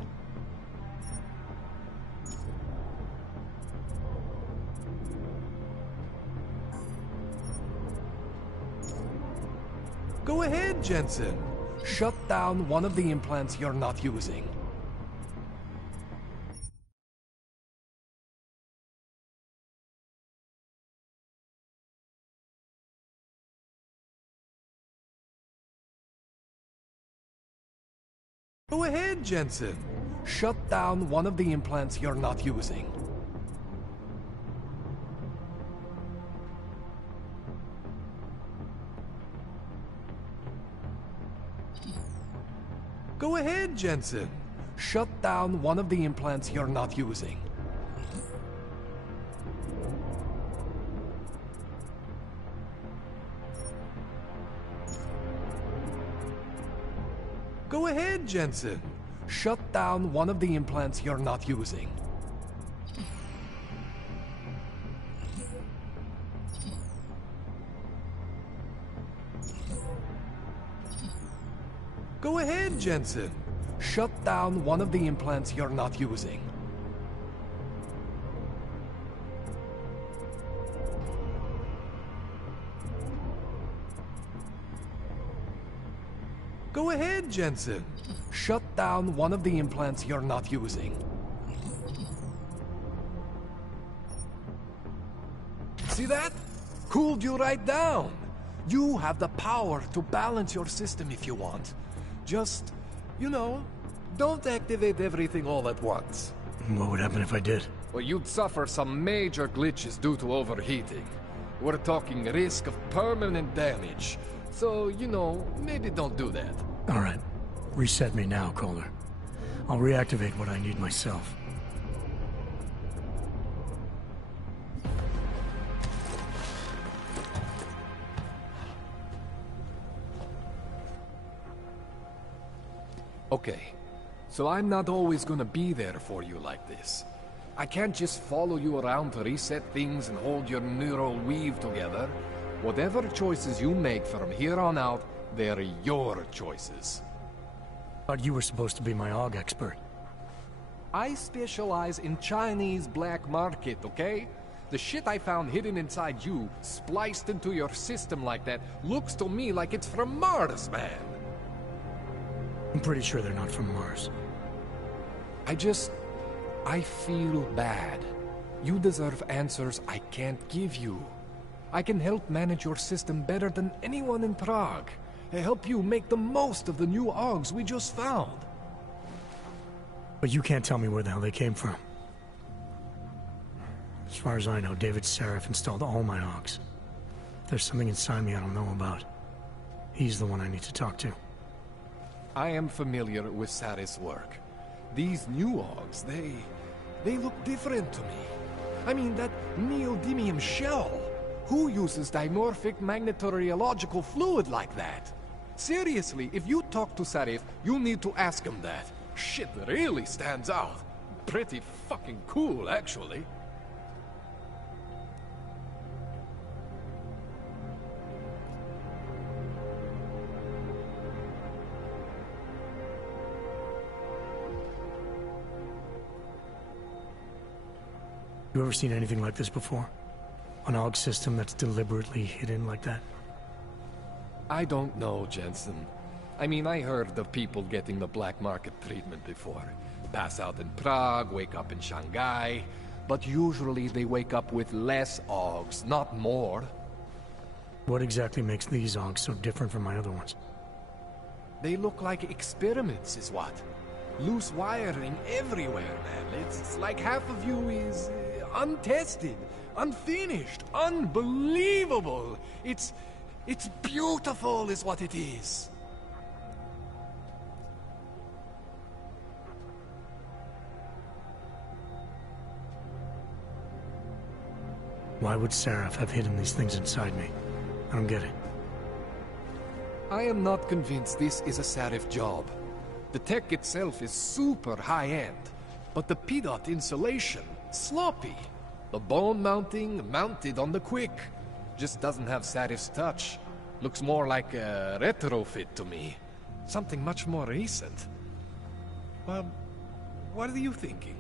Go ahead, Jensen. Shut down one of the implants you're not using. Go ahead, Jensen. Shut down one of the implants you're not using. Go ahead, Jensen. Shut down one of the implants you're not using. Go ahead, Jensen. Shut down one of the implants you're not using. Go ahead, Jensen. Shut down one of the implants you're not using. Go ahead, Jensen. Shut down one of the implants you're not using. See that? Cooled you right down. You have the power to balance your system if you want. Just, you know, don't activate everything all at once. What would happen if I did? Well, you'd suffer some major glitches due to overheating. We're talking risk of permanent damage. So, you know, maybe don't do that. All right. Reset me now, Kohler. I'll reactivate what I need myself. Okay, so I'm not always gonna be there for you like this. I can't just follow you around to reset things and hold your neural weave together. Whatever choices you make from here on out, they're your choices. Thought you were supposed to be my AUG expert. I specialize in Chinese black market, okay? The shit I found hidden inside you, spliced into your system like that, looks to me like it's from Mars, man. I'm pretty sure they're not from Mars. I feel bad. You deserve answers I can't give you. I can help manage your system better than anyone in Prague. I help you make the most of the new AUGs we just found. But you can't tell me where the hell they came from. As far as I know, David Sarif installed all my AUGs. If there's something inside me I don't know about, he's the one I need to talk to. I am familiar with Sarif's work. These new AUGs, they look different to me. I mean, that neodymium shell. Who uses dimorphic magnetorheological fluid like that? Seriously, if you talk to Sarif, you need to ask him that. Shit really stands out. Pretty fucking cool, actually. You ever seen anything like this before? An AUG system that's deliberately hidden like that? I don't know, Jensen. I mean, I heard of people getting the black market treatment before. Pass out in Prague, wake up in Shanghai. But usually they wake up with less AUGs, not more. What exactly makes these AUGs so different from my other ones? They look like experiments, is what. Loose wiring everywhere, man. It's like half of you is untested, unfinished, unbelievable. It's beautiful is what it is. Why would Sarif have hidden these things inside me? I don't get it. I am not convinced this is a Sarif job. The tech itself is super high-end, but the PDOT insulation, sloppy. The bone mounting, mounted on the quick. Just doesn't have Sarif's touch. Looks more like a retrofit to me. Something much more recent. Well, what are you thinking?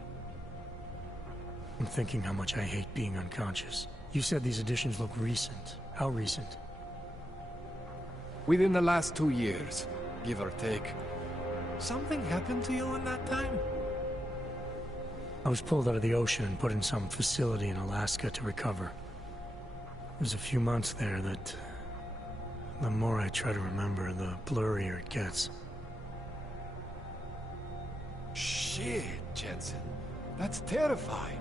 I'm thinking how much I hate being unconscious. You said these additions look recent. How recent? Within the last 2 years, give or take. Something happened to you in that time? I was pulled out of the ocean and put in some facility in Alaska to recover. It was a few months there that... the more I try to remember, the blurrier it gets. Shit, Jensen. That's terrifying.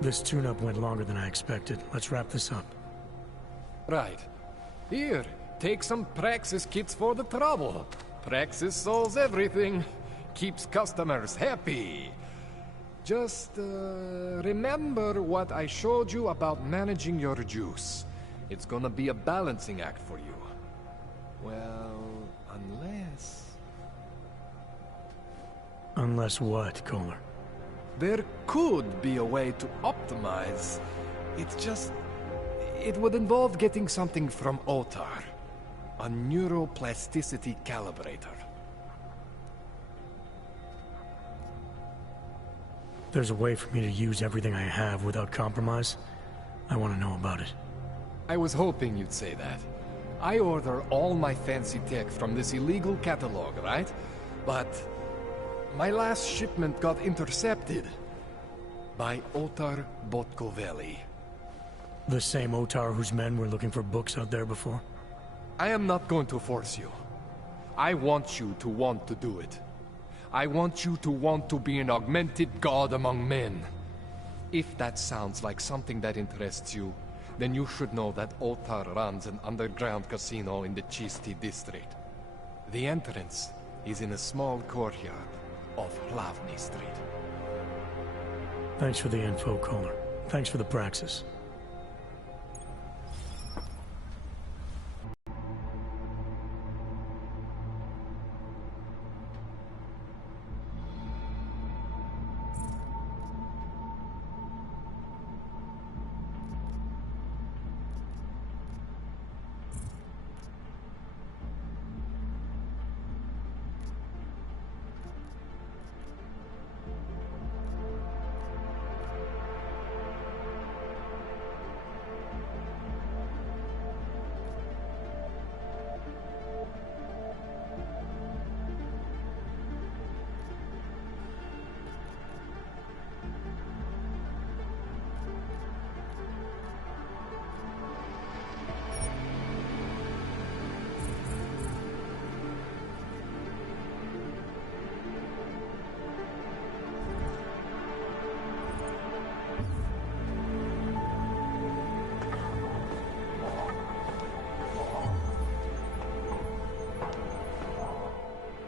This tune-up went longer than I expected. Let's wrap this up. Right. Here, take some Praxis kits for the trouble. Praxis solves everything. Keeps customers happy. Just, remember what I showed you about managing your juice. It's gonna be a balancing act for you. Well, unless... Unless what, Kohler? There could be a way to optimize. It's just... It would involve getting something from Otar. A neuroplasticity calibrator. There's a way for me to use everything I have without compromise. I want to know about it. I was hoping you'd say that. I order all my fancy tech from this illegal catalog, right? But my last shipment got intercepted by Otar Botkoveli. The same Otar whose men were looking for books out there before? I am not going to force you. I want you to want to do it. I want you to want to be an augmented god among men. If that sounds like something that interests you, then you should know that Otar runs an underground casino in the Chisti district. The entrance is in a small courtyard off Hlavny Street. Thanks for the info, Kohler. Thanks for the praxis.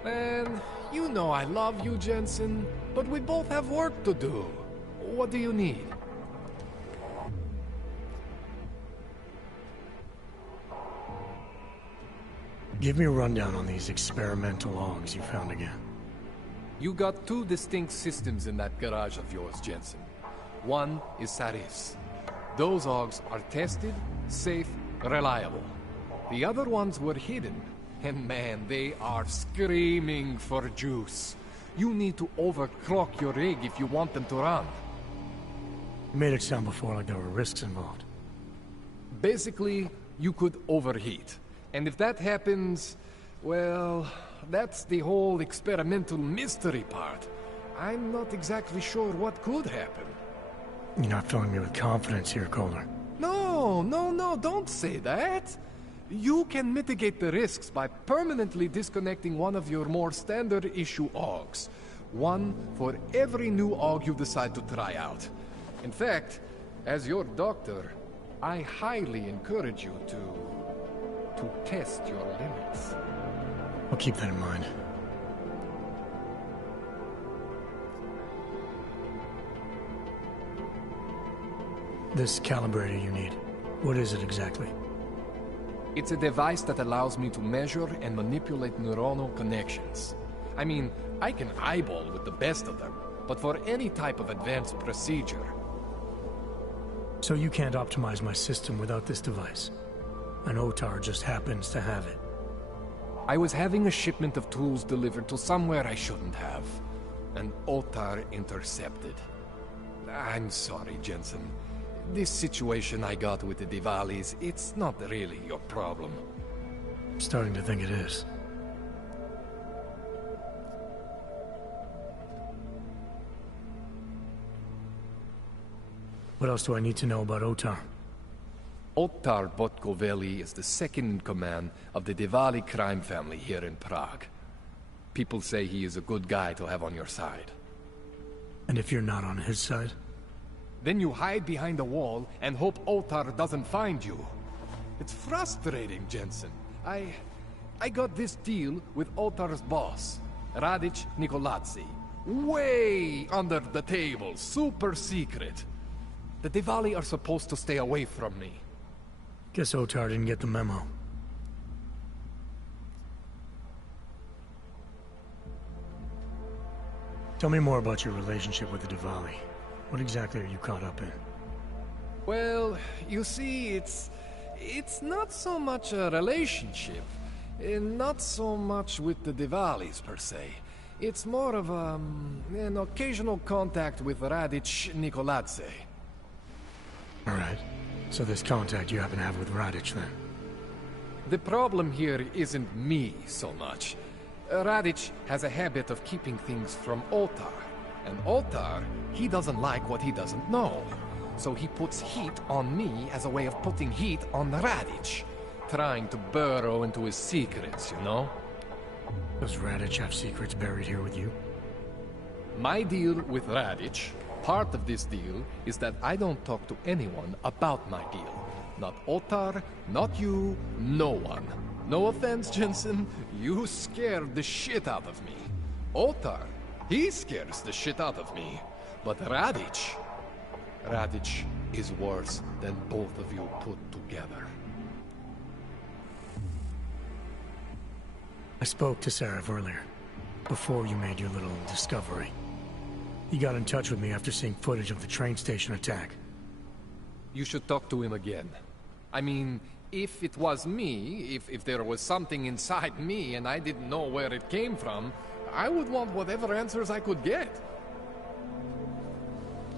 Man, you know I love you, Jensen, but we both have work to do. What do you need? Give me a rundown on these experimental logs you found again. You got two distinct systems in that garage of yours, Jensen. One is Sarif's. Those logs are tested, safe, reliable. The other ones were hidden. And man, they are screaming for juice. You need to overclock your rig if you want them to run. You made it sound before like there were risks involved. Basically, you could overheat. And if that happens, well, that's the whole experimental mystery part. I'm not exactly sure what could happen. You're not filling me with confidence here, Kohler. No, don't say that. You can mitigate the risks by permanently disconnecting one of your more standard issue AUGs. One for every new AUG you decide to try out. In fact, as your doctor, I highly encourage you to test your limits. I'll keep that in mind. This calibrator you need, what is it exactly? It's a device that allows me to measure and manipulate neuronal connections. I mean, I can eyeball with the best of them, but for any type of advanced procedure... So you can't optimize my system without this device? An Otar just happens to have it. I was having a shipment of tools delivered to somewhere I shouldn't have. An Otar intercepted. I'm sorry, Jensen. This situation I got with the Diwalis, it's not really your problem. I'm starting to think it is. What else do I need to know about Otar? Otar Botkoveli is the second in command of the Diwali crime family here in Prague. People say he is a good guy to have on your side. And if you're not on his side? Then you hide behind a wall and hope Otar doesn't find you. It's frustrating, Jensen. I got this deal with Otar's boss, Radic Nikoladze. Way under the table, super secret. The Diwali are supposed to stay away from me. Guess Otar didn't get the memo. Tell me more about your relationship with the Diwali. What exactly are you caught up in? Well, you see, it's not so much a relationship. Not so much with the Diwalis, per se. It's more of an occasional contact with Radic Nikoladze. Alright. So this contact you happen to have with Radic, then? The problem here isn't me so much. Radic has a habit of keeping things from Otar. And Otar, he doesn't like what he doesn't know. So he puts heat on me as a way of putting heat on Radic. Trying to burrow into his secrets, you know? Does Radic have secrets buried here with you? My deal with Radic, part of this deal, is that I don't talk to anyone about my deal. Not Otar, not you, no one. No offense, Jensen, you scared the shit out of me. Otar, he scares the shit out of me. But Radic is worse than both of you put together. I spoke to Sarif earlier, before you made your little discovery. He got in touch with me after seeing footage of the train station attack. You should talk to him again. I mean, if it was me, if there was something inside me and I didn't know where it came from, I would want whatever answers I could get.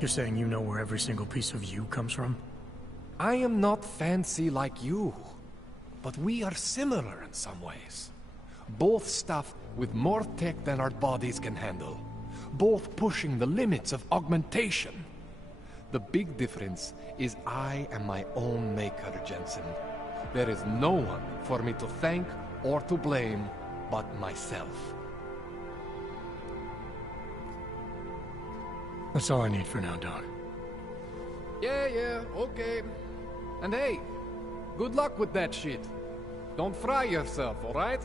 You're saying you know where every single piece of you comes from? I am not fancy like you, but we are similar in some ways. Both stuff with more tech than our bodies can handle. Both pushing the limits of augmentation. The big difference is I am my own maker, Jensen. There is no one for me to thank or to blame but myself. That's all I need for now, Doc. Yeah, okay. And hey, good luck with that shit. Don't fry yourself, alright?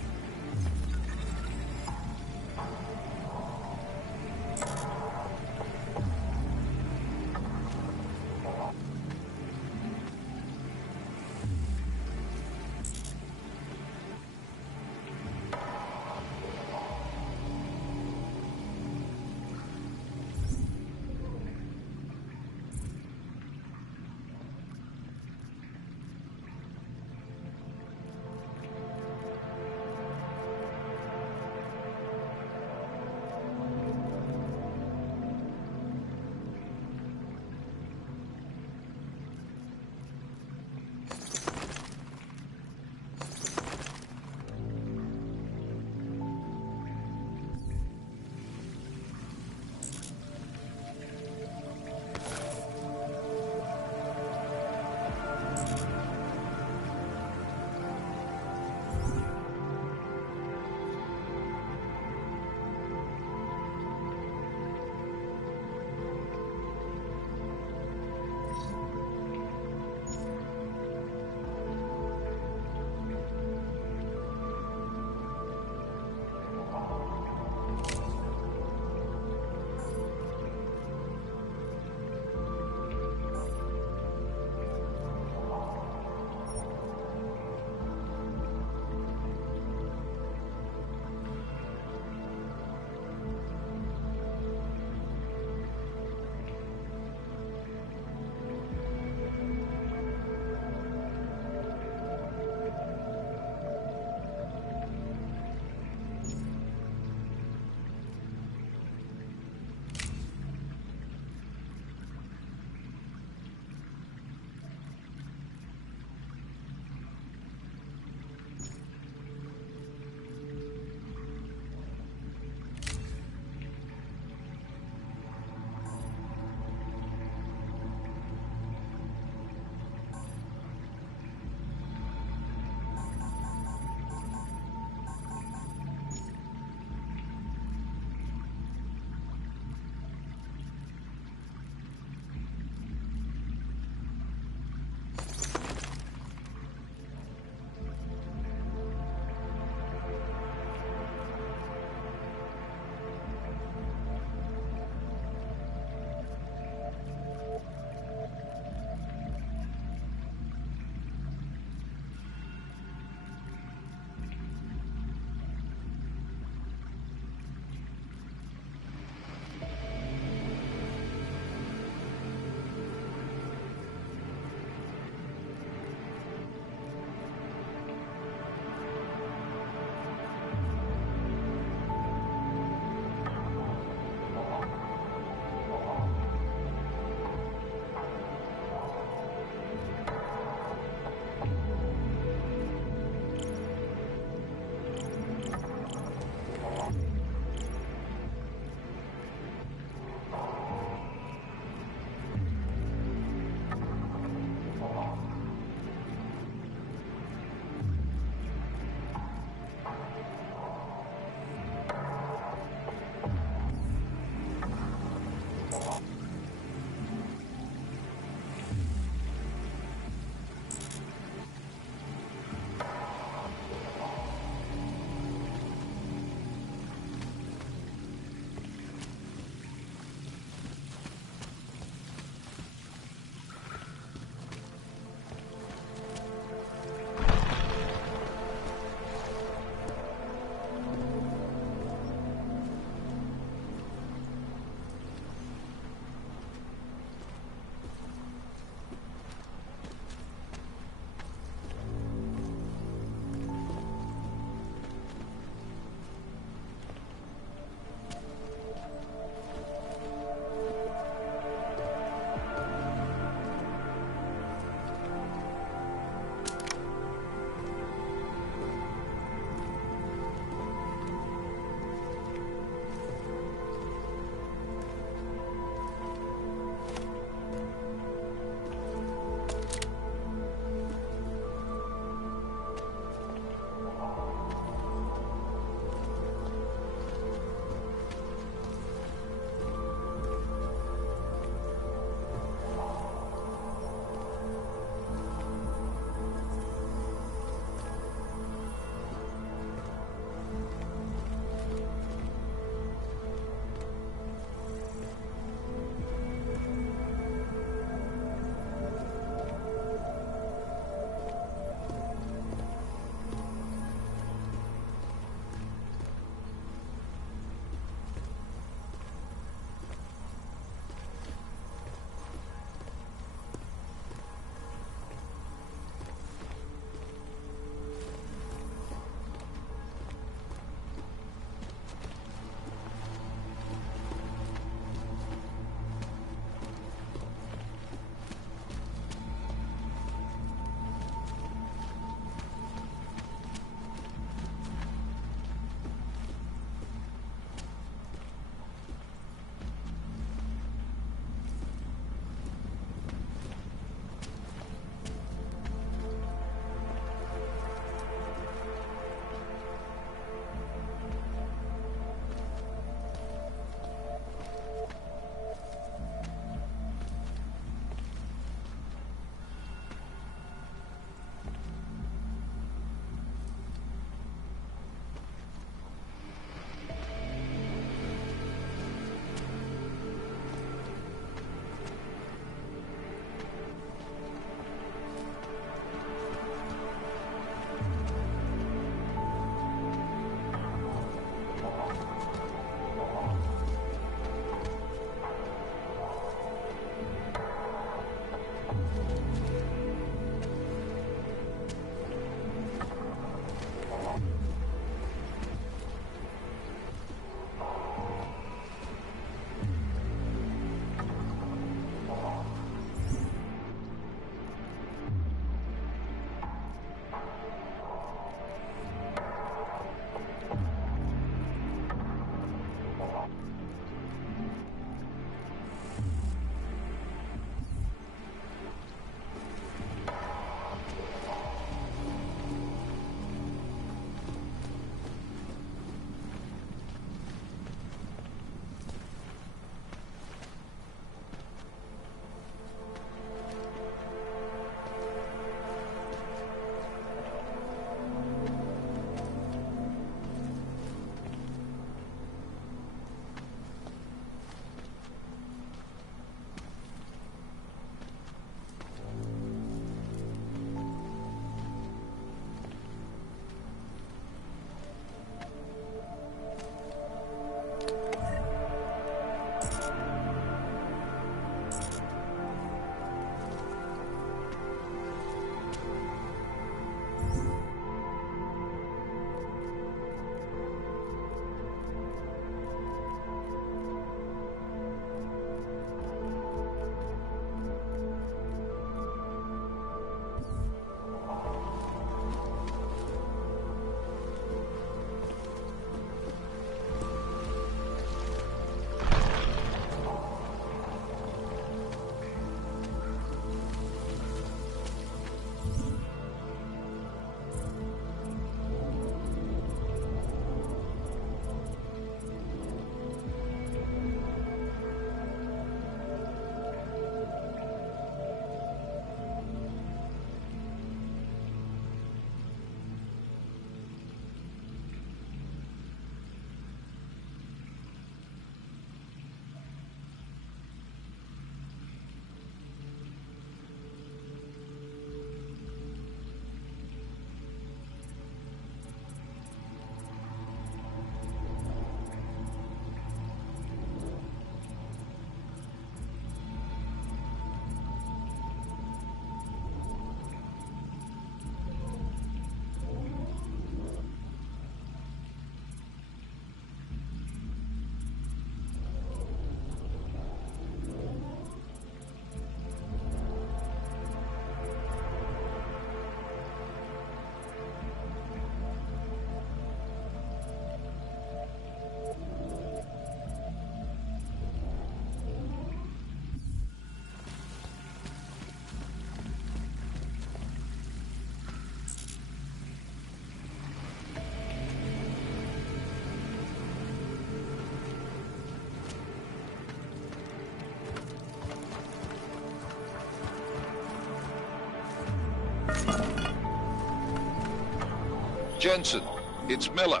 Jensen, it's Miller.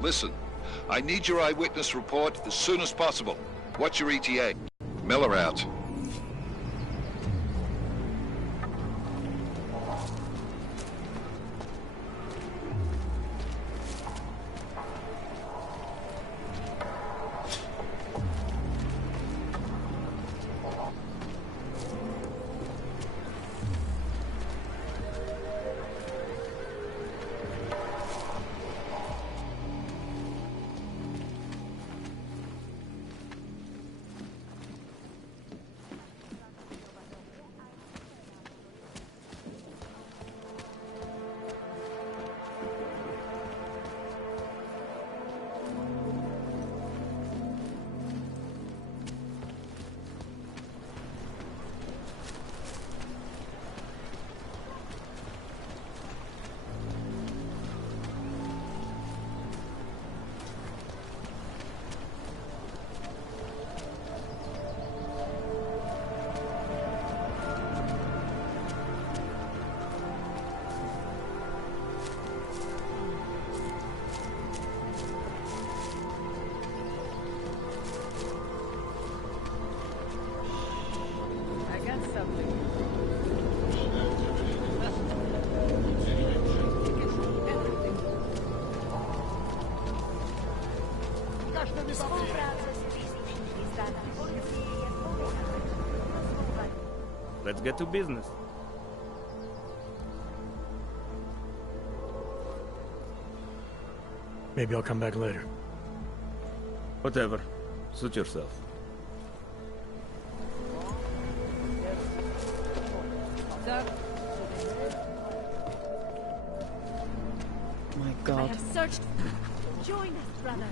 Listen, I need your eyewitness report as soon as possible. What's your ETA? Miller out. Let's get to business. Maybe I'll come back later. Whatever. Suit yourself. My I God. have searched. Join us, brother.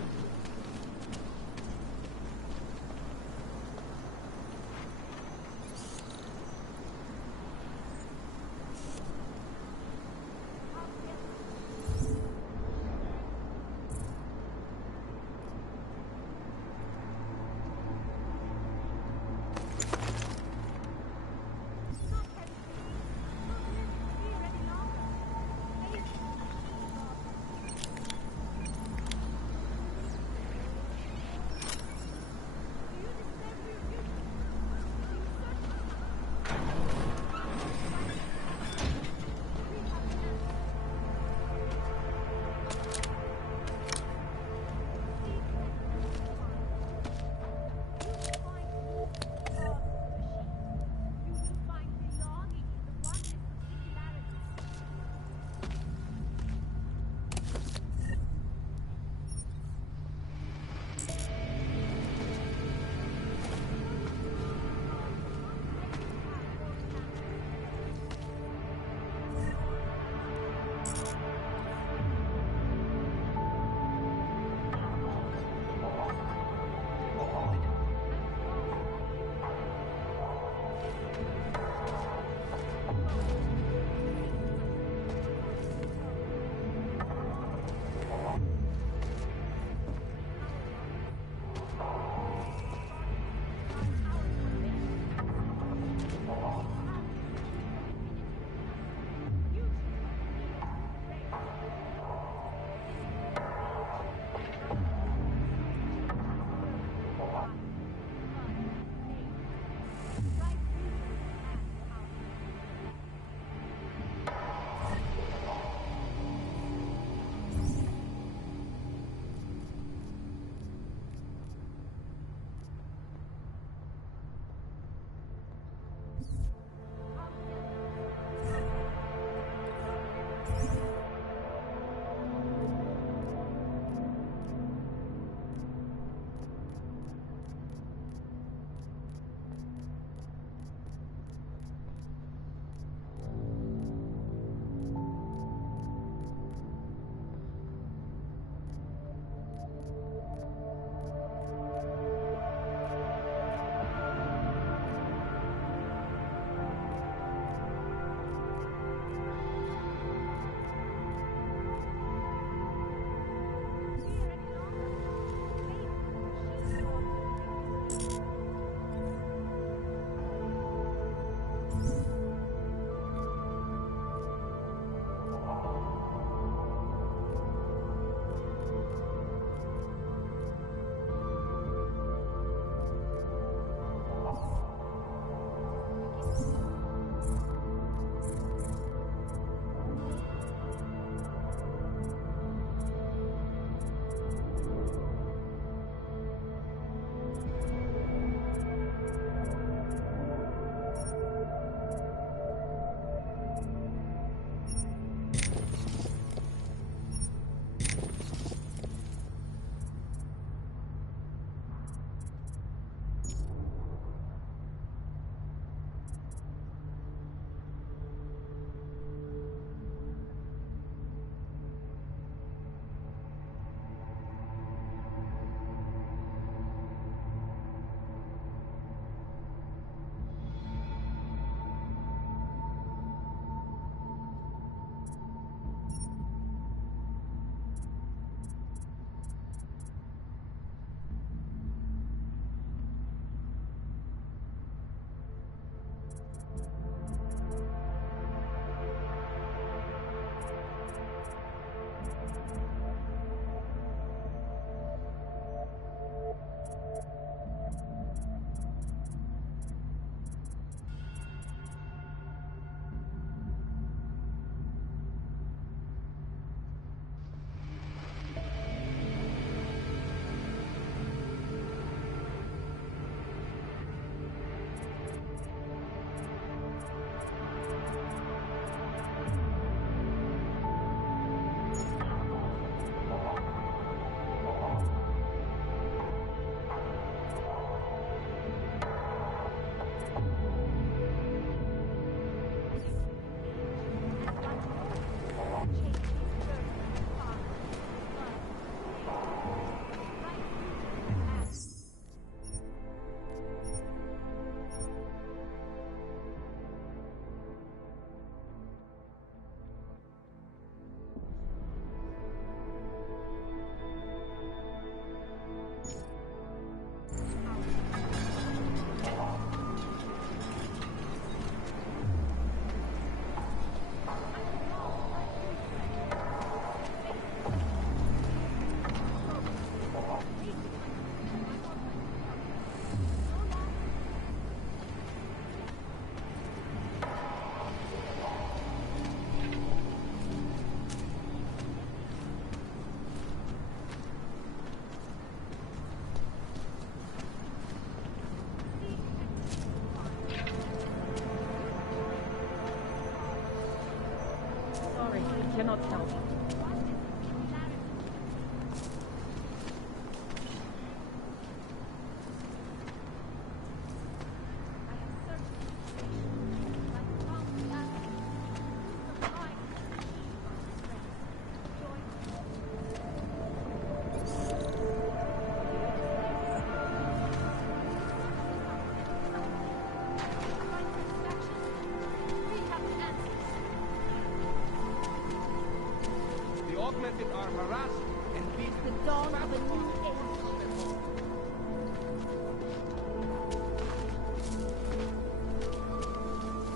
wounded are harassed and beaten. The dawn of a new age.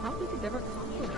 How did it ever come to this?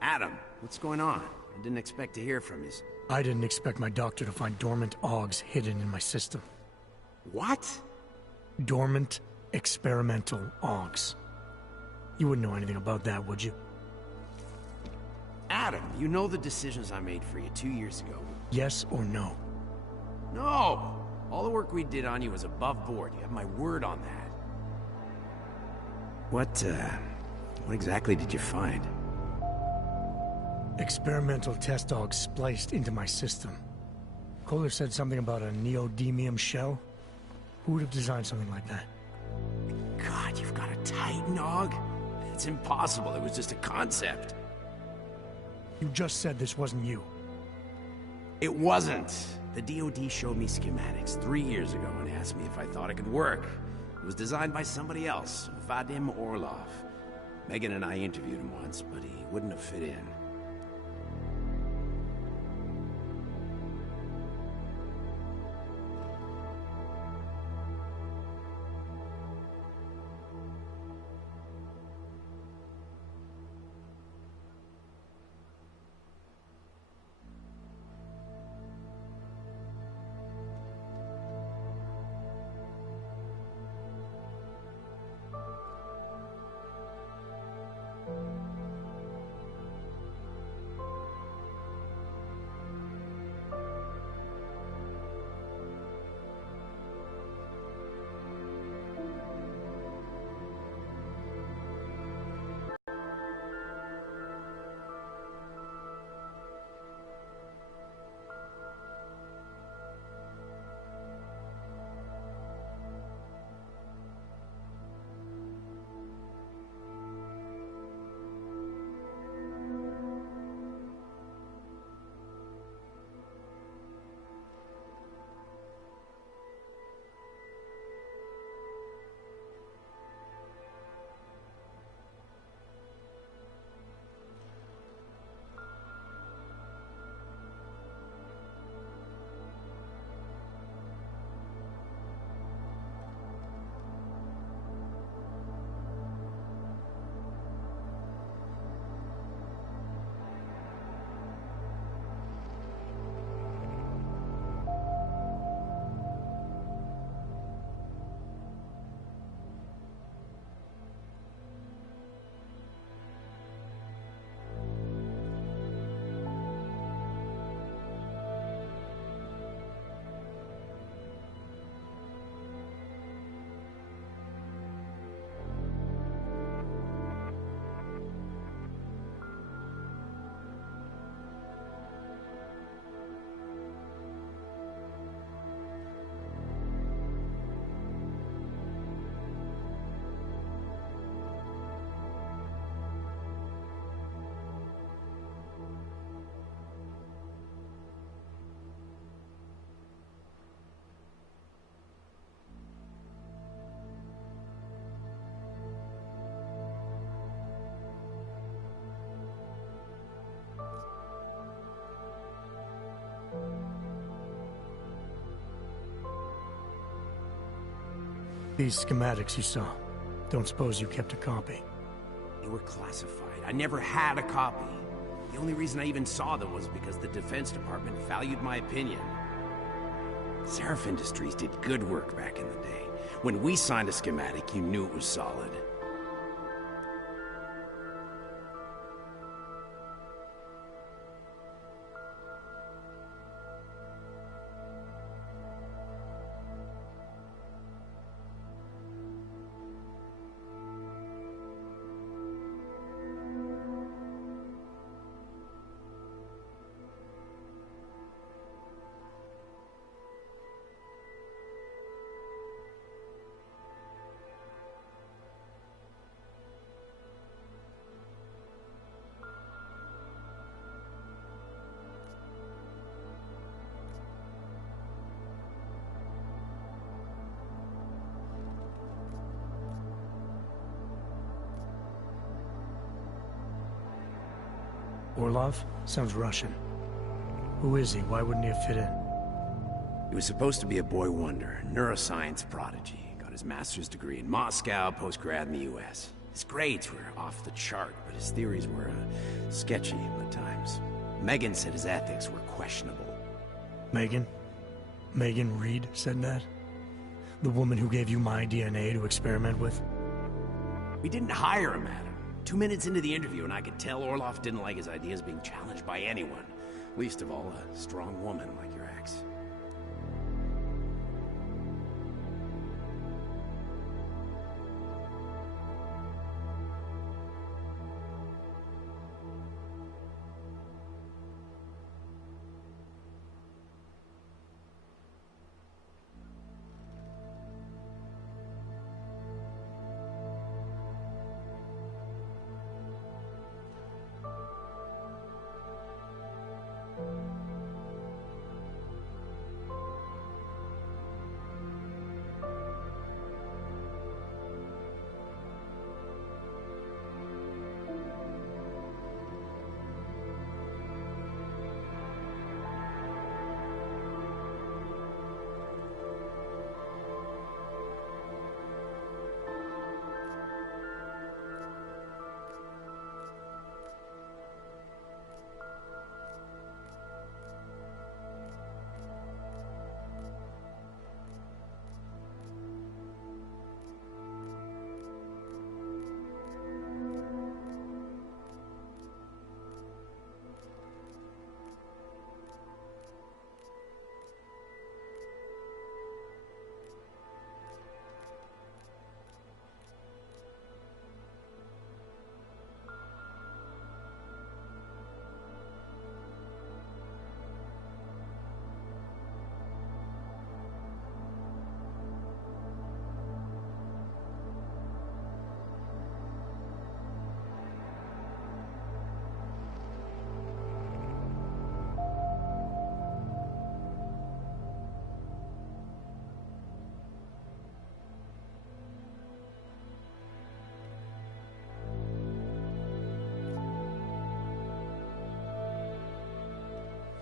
Adam, what's going on? I didn't expect to hear from you. I didn't expect my doctor to find dormant augs hidden in my system. What? Dormant experimental augs. You wouldn't know anything about that, would you? Adam, you know the decisions I made for you 2 years ago. Yes or no? No! All the work we did on you was above board. You have my word on that. What exactly did you find? Experimental test dogs spliced into my system. Kohler said something about a neodymium shell. Who would have designed something like that? God, you've got a Titan dog? It's impossible. It was just a concept. You just said this wasn't you. It wasn't. The DoD showed me schematics 3 years ago and asked me if I thought it could work. It was designed by somebody else, Vadim Orlov. Megan and I interviewed him once, but he wouldn't have fit in. These schematics you saw. Don't suppose you kept a copy? They were classified. I never had a copy. The only reason I even saw them was because the Defense Department valued my opinion. Seraph Industries did good work back in the day. When we signed a schematic, you knew it was solid. Orlov? Sounds Russian. Who is he? Why wouldn't he have fit in? He was supposed to be a boy wonder, a neuroscience prodigy. Got his master's degree in Moscow, post-grad in the US. His grades were off the chart, but his theories were sketchy at times. Megan said his ethics were questionable. Megan? Megan Reed said that? The woman who gave you my DNA to experiment with? We didn't hire him, Adam. 2 minutes into the interview, and I could tell Orlov didn't like his ideas being challenged by anyone. Least of all, a strong woman like your ex.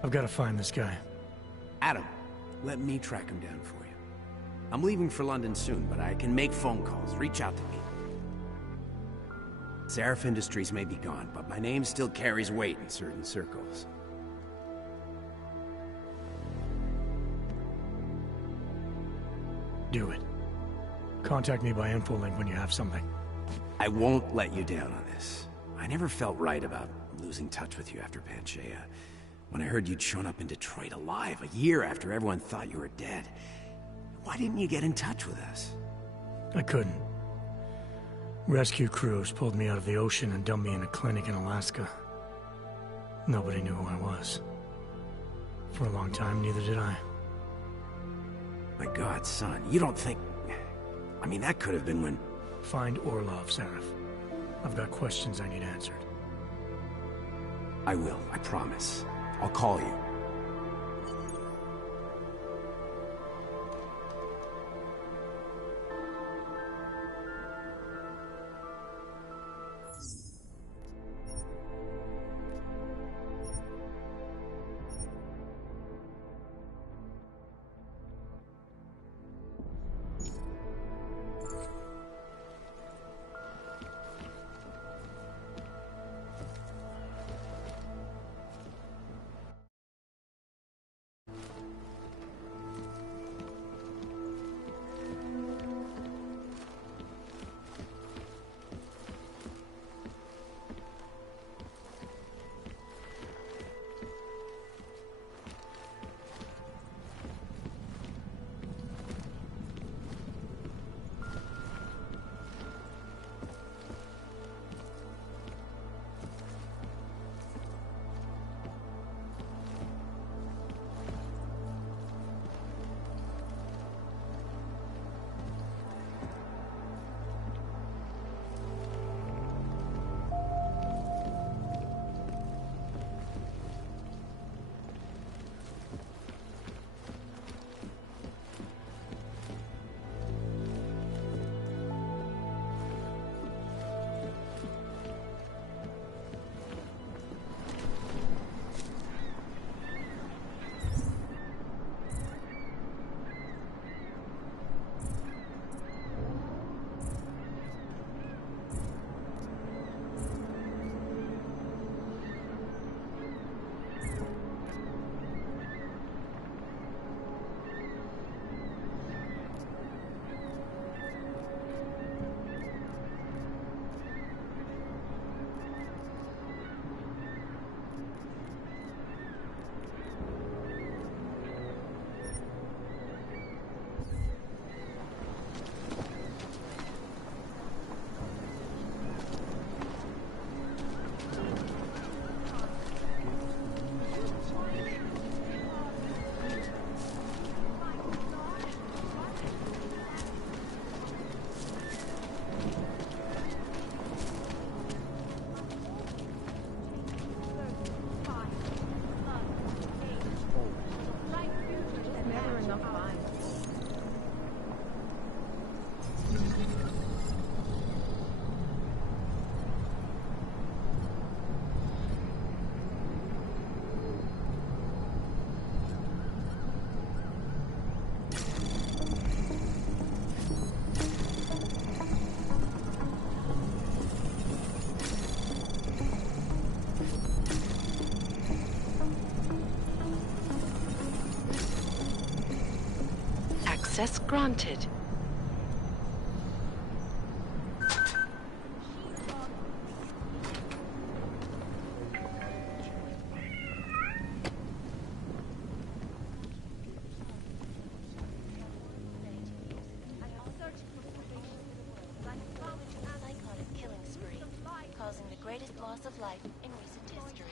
I've got to find this guy. Adam, let me track him down for you. I'm leaving for London soon, but I can make phone calls. Reach out to me. Seraph Industries may be gone, but my name still carries weight in certain circles. Do it. Contact me by infolink when you have something. I won't let you down on this. I never felt right about losing touch with you after Panchaea. When I heard you'd shown up in Detroit alive a year after everyone thought you were dead. Why didn't you get in touch with us? I couldn't. Rescue crews pulled me out of the ocean and dumped me in a clinic in Alaska. Nobody knew who I was. For a long time, neither did I. My God, son, you don't think... I mean, that could have been when... Find Orlov, Seraph. I've got questions I need answered. I will, I promise. I'll call you. Access granted. Psychotic killing spree, causing the greatest loss of life in recent history.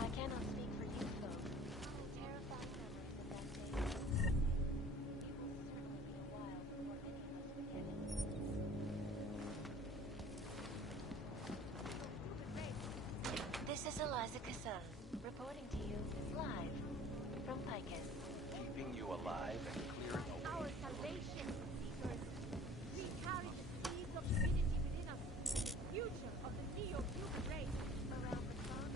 I cannot speak for you folks. Terrifying memories of that day. It will certainly be a while before any of us forget it. This is Eliza Kassan, reporting to you live from Picus. Keeping you alive and clearing a Our salvation, seekers. We carry the seeds of divinity within us. The future of the neo-human race around the sun.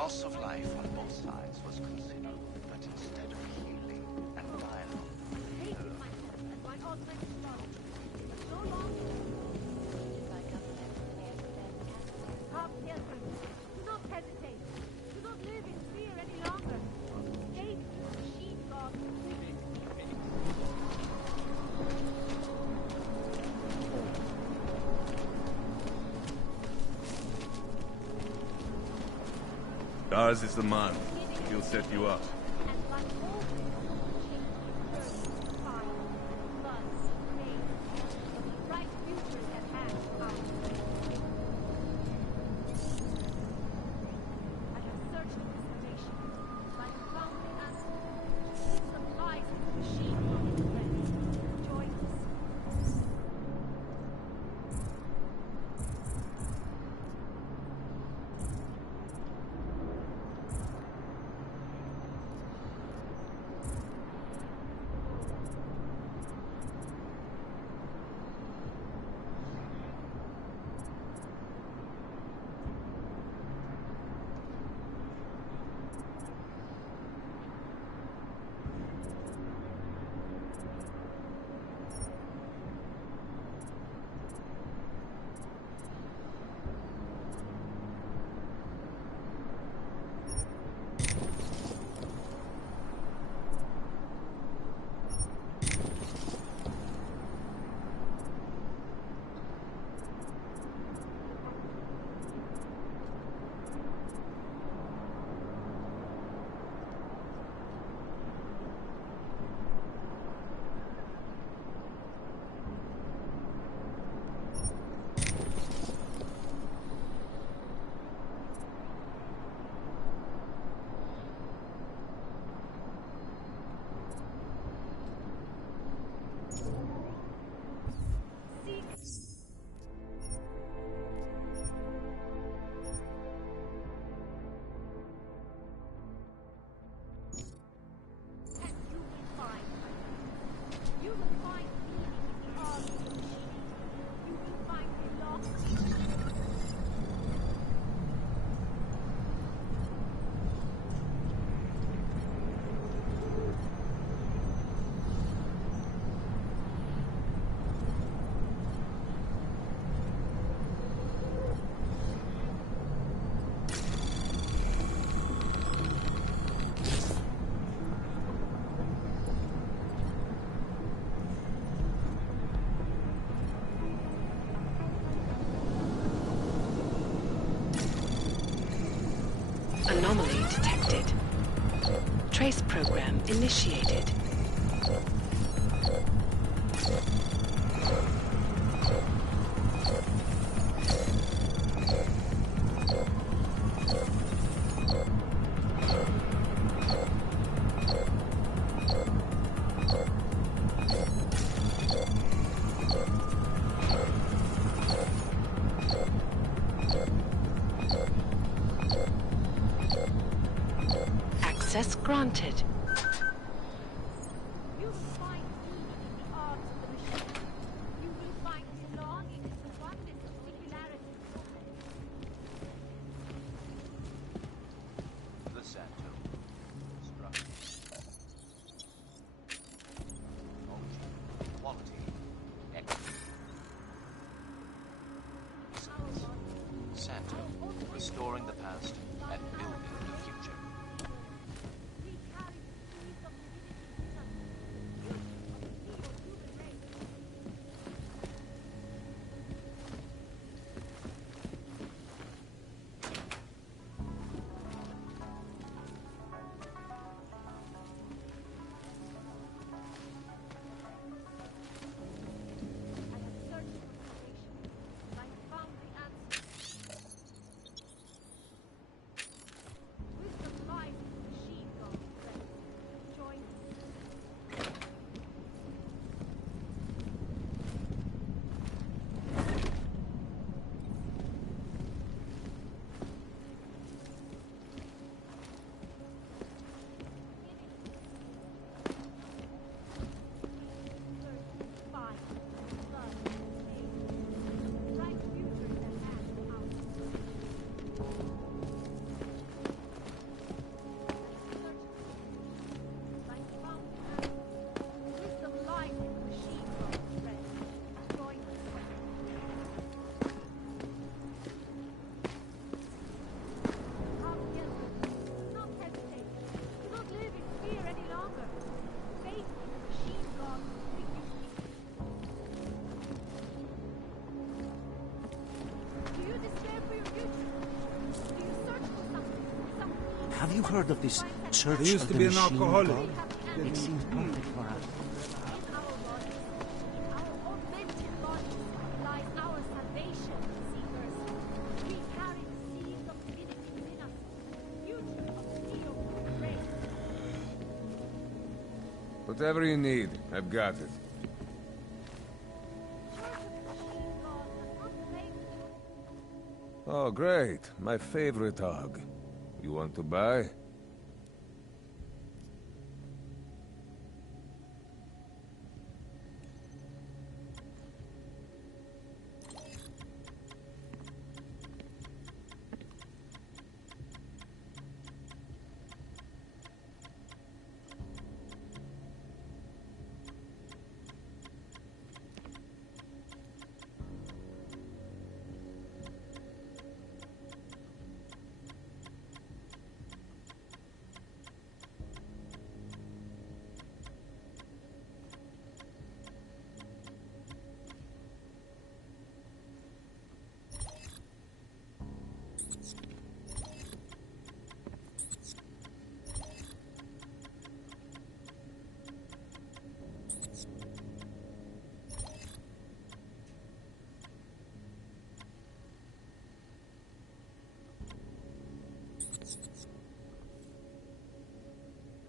loss of life on both sides was considerable, but instead of healing and dialogue, Come, pilgrim. Do not hesitate. Do not live in fear any longer. Escape to the machine god. Ours is the man. He'll set you up. Anomaly detected. Trace program initiated. Access granted. You will find meaning in the arts of the machine. You will find belonging in the oneness of singularity. the Santo. Structure. Function. Quality. Excellent. Santo. Restoring the past and building the future. Have you heard of this Church He used of to the be an Machine alcoholic. God? It seems perfect for us. Whatever you need, I've got it. Oh, great. My favorite hog. You want to buy?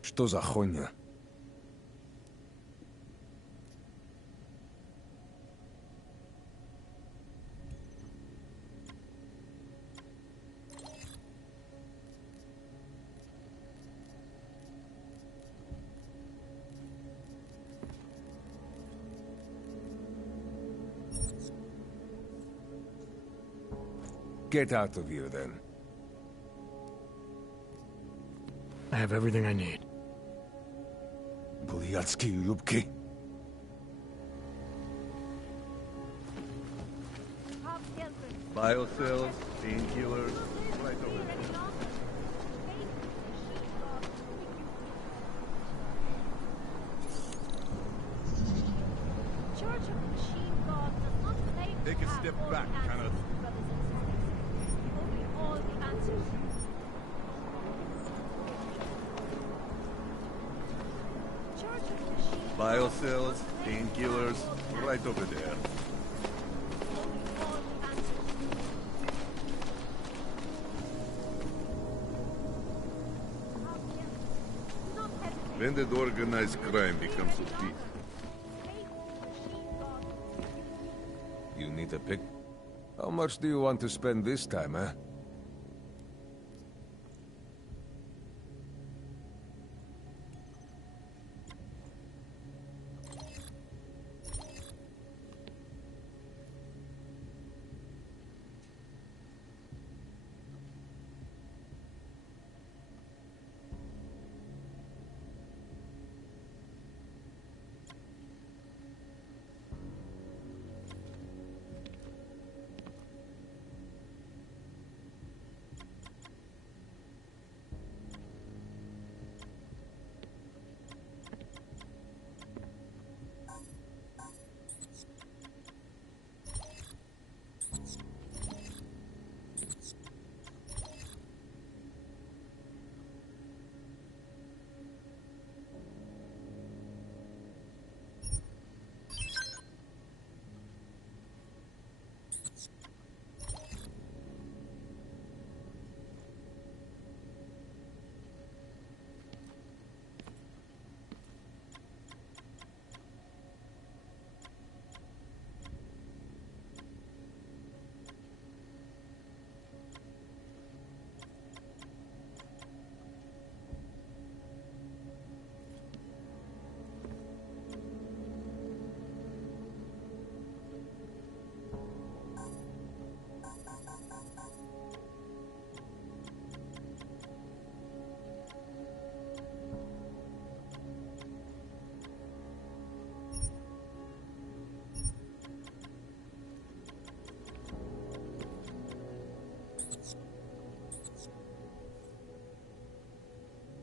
Что за хуйня? Get out of here, then. I have everything I need. Блядские юбки. Biocells, painkillers, right over there. Church of Machine God does not claim to Take a have step all back, the answers, kind of. brothers and sisters. Only all the answers. Church of Machine Biocells, painkillers, right over there. When did organized crime become so deep? You need a pick. How much do you want to spend this time, eh?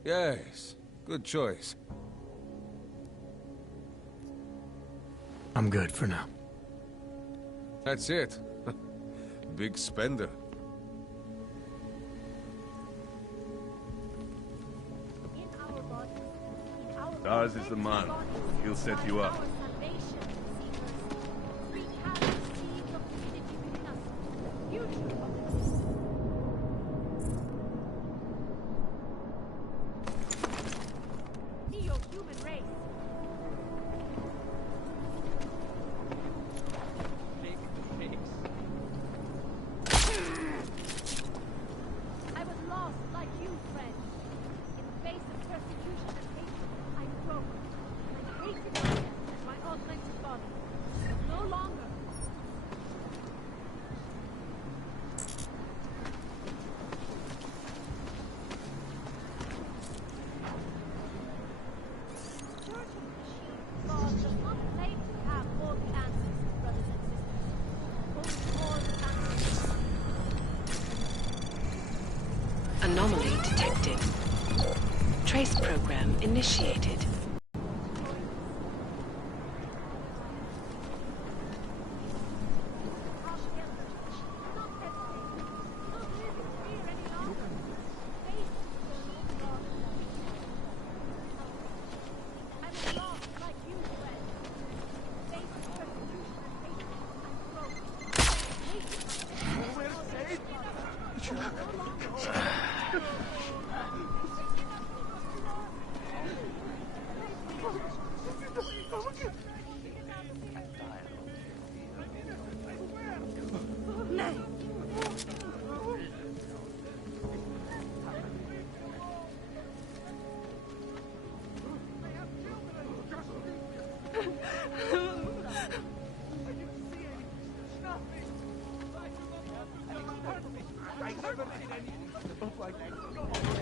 Yes, good choice. I'm good for now. That's it. Big spender. Ours is the man. He'll set you up. Anomaly detected. Trace program initiated. I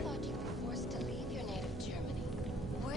thought you were forced to leave your native Germany. Where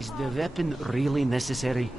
Is the weapon really necessary?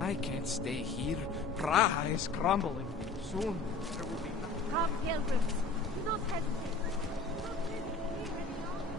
I can't stay here. Praha is crumbling. Soon there will be nothing. Come, pilgrims. Do not hesitate. Do not live here any longer.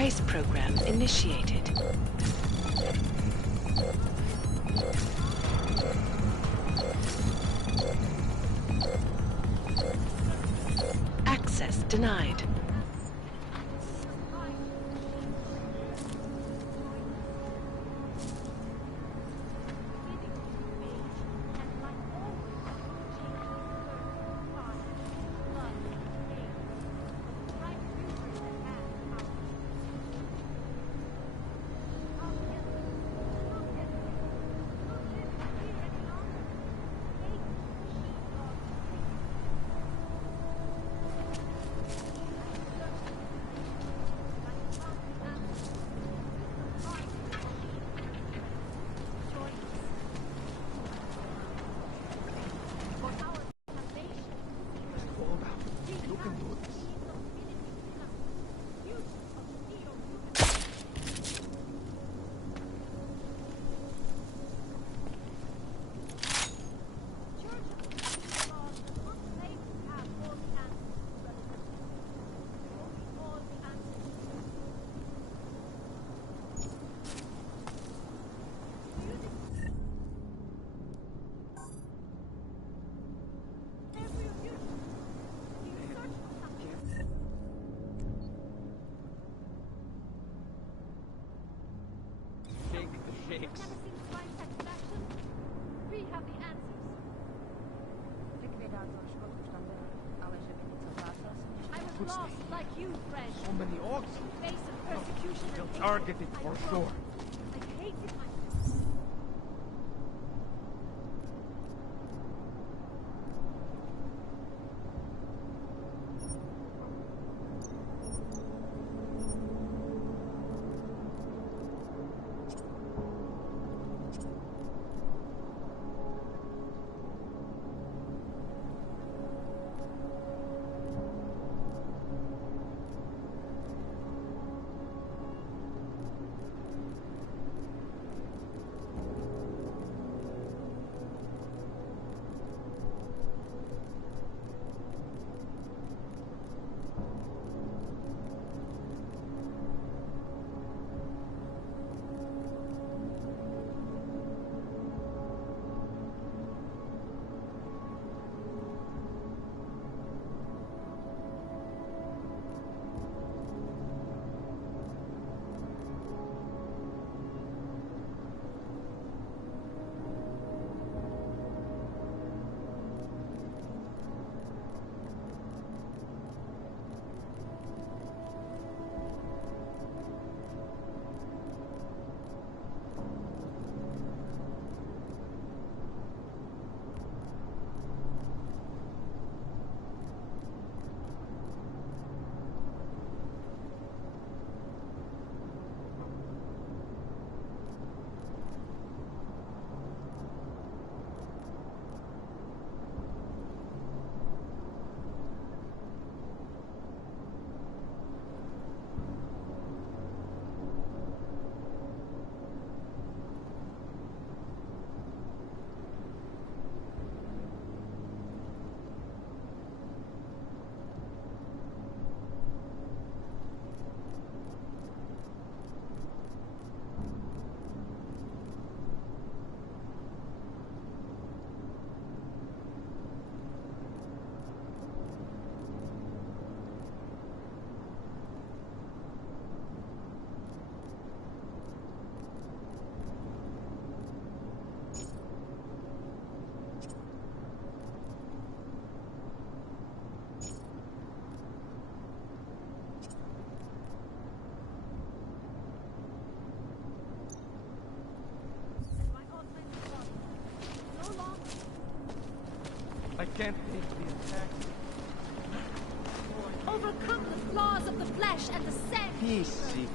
Trace program initiated. Access denied. Lost like you, friend. So many orcs. Face of persecution They'll and target it for sure. I hated my... I can't take the attack. Overcome the flaws of the flesh and the sand. Easy.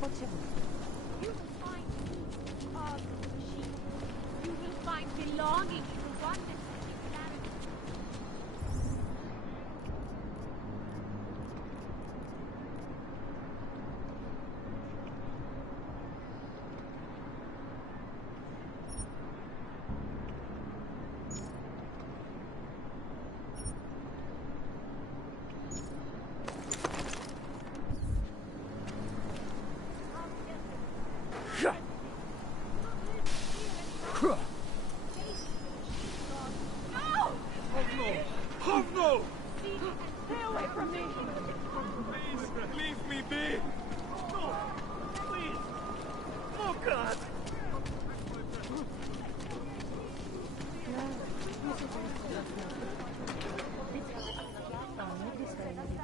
impossible. You will find peace of the machine. You will find belonging in the oneness of singularity.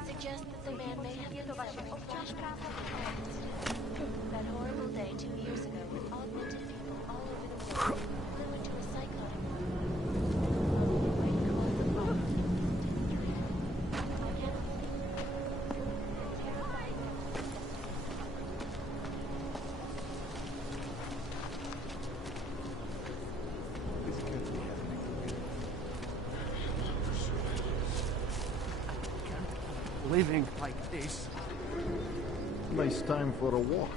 Suggest that the man may have been suffering from flashbacks that horrible day 2 years ago with augmented people all over the world grew into a cyclone. Living like this. Nice time for a walk.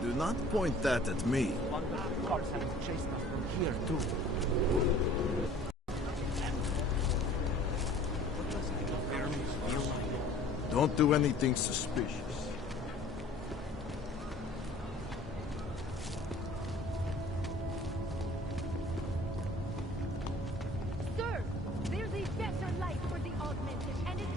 Do not point that at me. Wonder if the cars haven't chased us from here, too. Don't do anything suspicious. Sir, there's a better life for the augmented, and it's...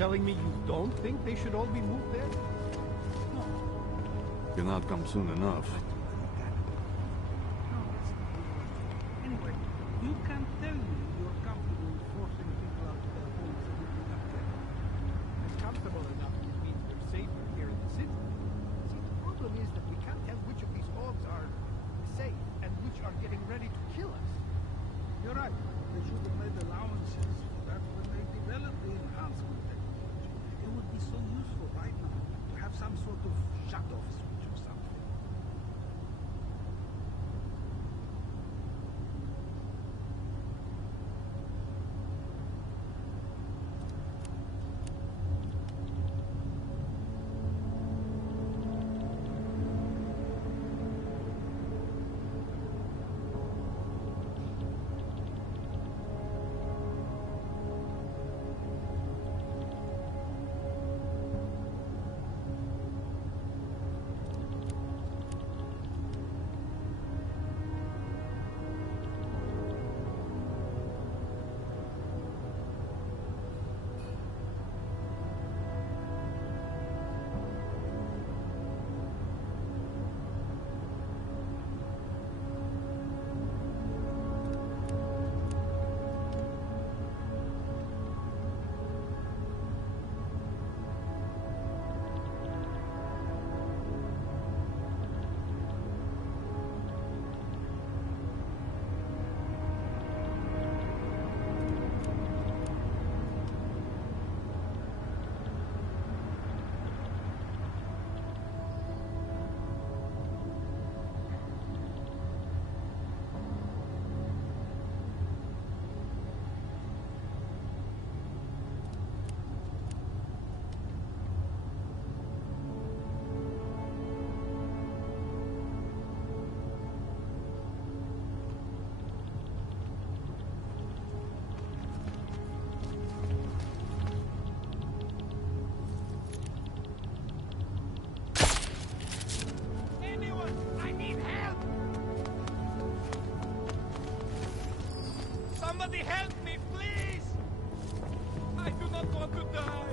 telling me you don't think they should all be moved there? Cannot come soon enough. Anyway, you can't tell me you're comfortable forcing people out of their homes and living up there. I'm comfortable enough to mean they're safer here in the city. See, the problem is that we can't tell which of these homes are safe and which are getting ready to kill us. You're right. They should have made allowances for that when they developed the enhancement technology. It would be so useful right now to have some sort of shut-off switch or something. Somebody help me, please! I do not want to die!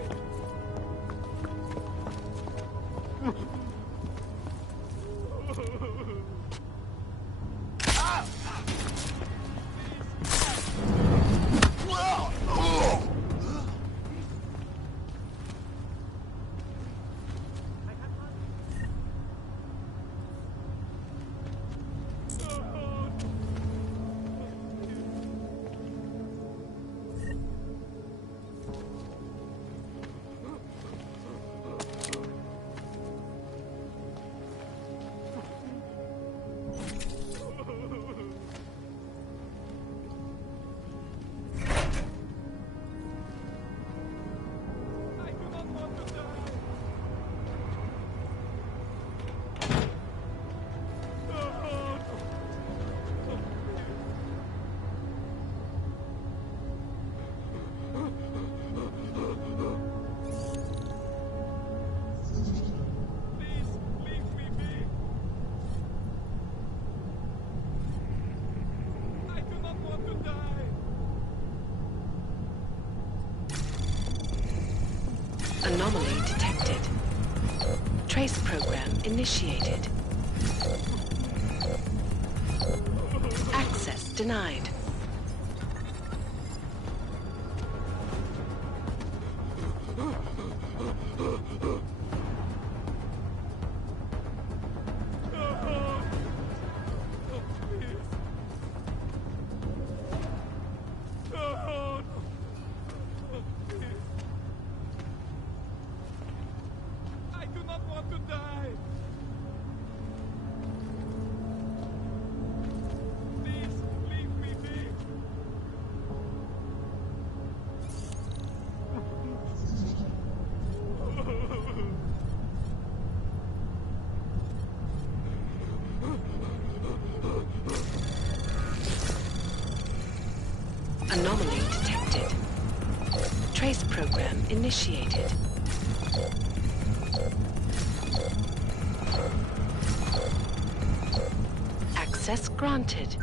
Anomaly detected. Trace program initiated. Access denied. Anomaly detected. Trace program initiated. Access granted.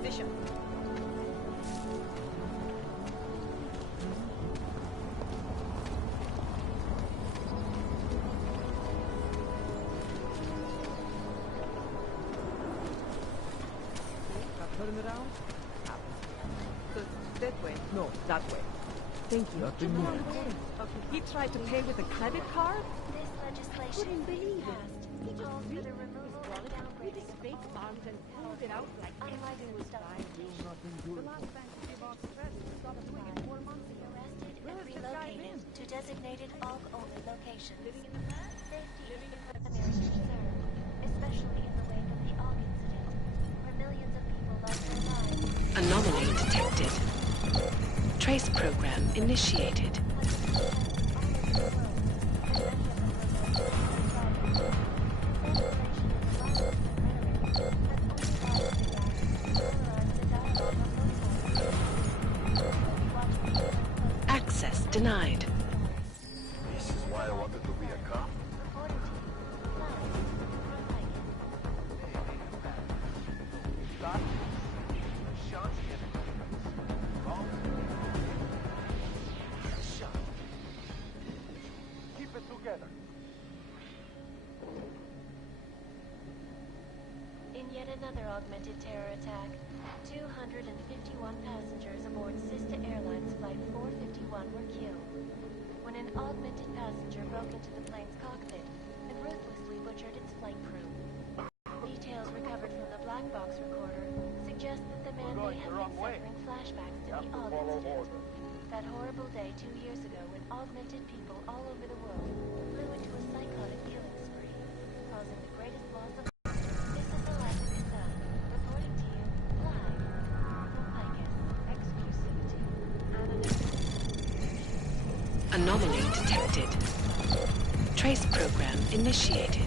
position. Turn around. So, that way? No, that way. Thank you. Nothing more. Okay, he tried to pay with a credit card? This legislation Couldn't believe it. passed He just calls for reached the his removal and wallet with downgrading his of fake arms and pulled it out like everything was fine. The last time to give off stress, stop doing it 4 months ago. Arrested Where and has this guy relocated been? to designated AUG-only locations. Living in the past? Safety is the primary concern, especially in the wake of the AUG incident, where millions of people lost their lives. Anomaly detected. Trace program initiated. Access denied. This is why I wanted to be a cop. Keep it together. In yet another augmented terror attack, 251 passengers aboard Sista Airlines Flight 451 were killed when an augmented passenger broke into the plane's cockpit and ruthlessly butchered its flight crew. Details recovered from the black box recorder suggest that the man may have been suffering flashbacks to the AUG incident. That horrible day 2 years ago when augmented people all over the world flew into a psychotic killing spree, causing the greatest loss of life. This is the life of Kazan, reporting to you live from Picus. Exclusivity. Anonymity. Anomaly detected. Trace program initiated.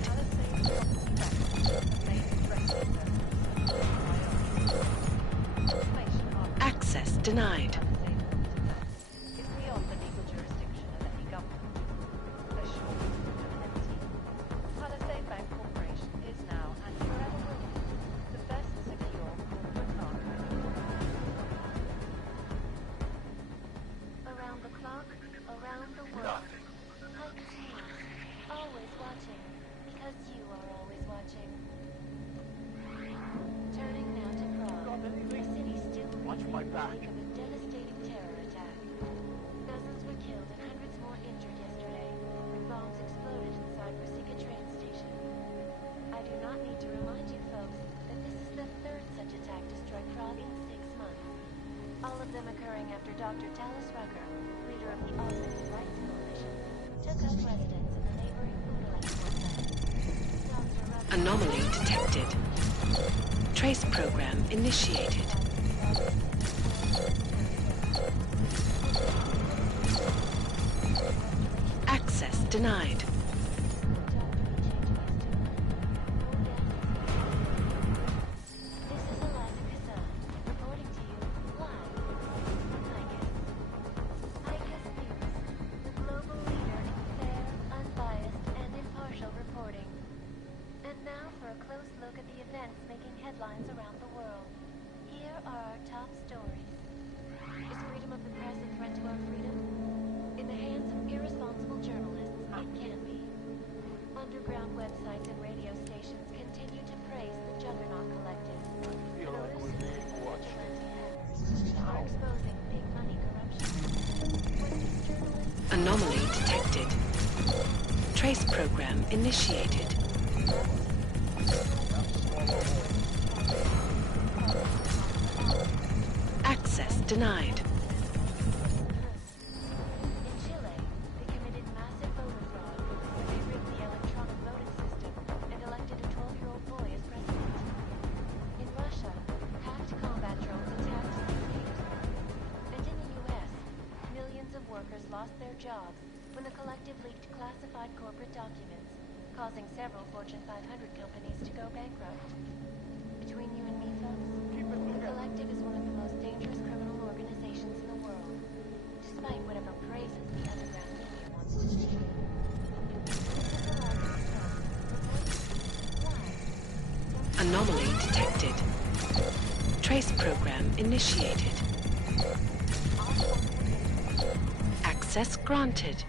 Access denied. Is beyond the legal jurisdiction of any government. Assured anonymity. Palisade Bank Corporation is now and forever will be the best secure corporate contract. Around the clock, around the world. Picus News, always watching, because you are always watching. Turning now to Prague, a city still reeling in the wake of a devastating terror attack. Dozens were killed and hundreds more injured yesterday when bombs exploded inside Brasica train station. I do not need to remind you folks that this is the third such attack to strike Prague in 6 months. All of them occurring after Dr. Talis Rucker, leader of the Augmented Rights Coalition, took up residence in the neighboring Udalek complex. Dr. Rucker... Anomaly detected. Trace program initiated. Access denied. This is Eliza Kazan, reporting to you live from Picus. Picus News, the global leader in fair, unbiased, and impartial reporting. And now for a close look at the events making headlines around the world. Here are our top stories. Is freedom of the press a threat to our freedom? In the hands of irresponsible journalists, it can be. Underground websites and radio stations continue to praise the Juggernaut Collective. And hallucinating vigilante hackers are exposing big money corruption. What these journalists... Anomaly detected. Trace program initiated. Access denied. In Chile, they committed massive voter fraud when they rigged the electronic voting system and elected a 12-year-old boy as president. In Russia, hacked combat drones attacked St. Petersburg. And in the U.S., millions of workers lost their jobs when the collective leaked classified corporate documents, causing several Fortune 500 companies to go bankrupt. Between you and me, folks, the collective is one of the most dangerous criminal organizations in the world, despite whatever praises the underground media wants to see. Anomaly detected. Trace program initiated. Access granted.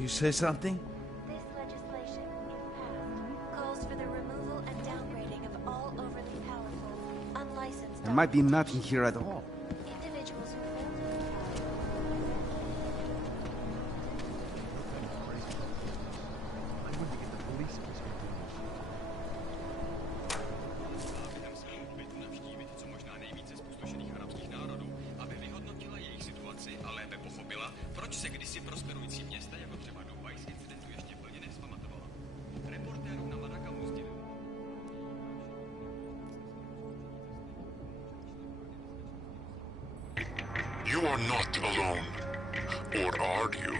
You say something? This legislation, if passed, calls for the removal and downgrading of all overly powerful, unlicensed There might be nothing here at all. individuals who fail to You are not alone. Or are you?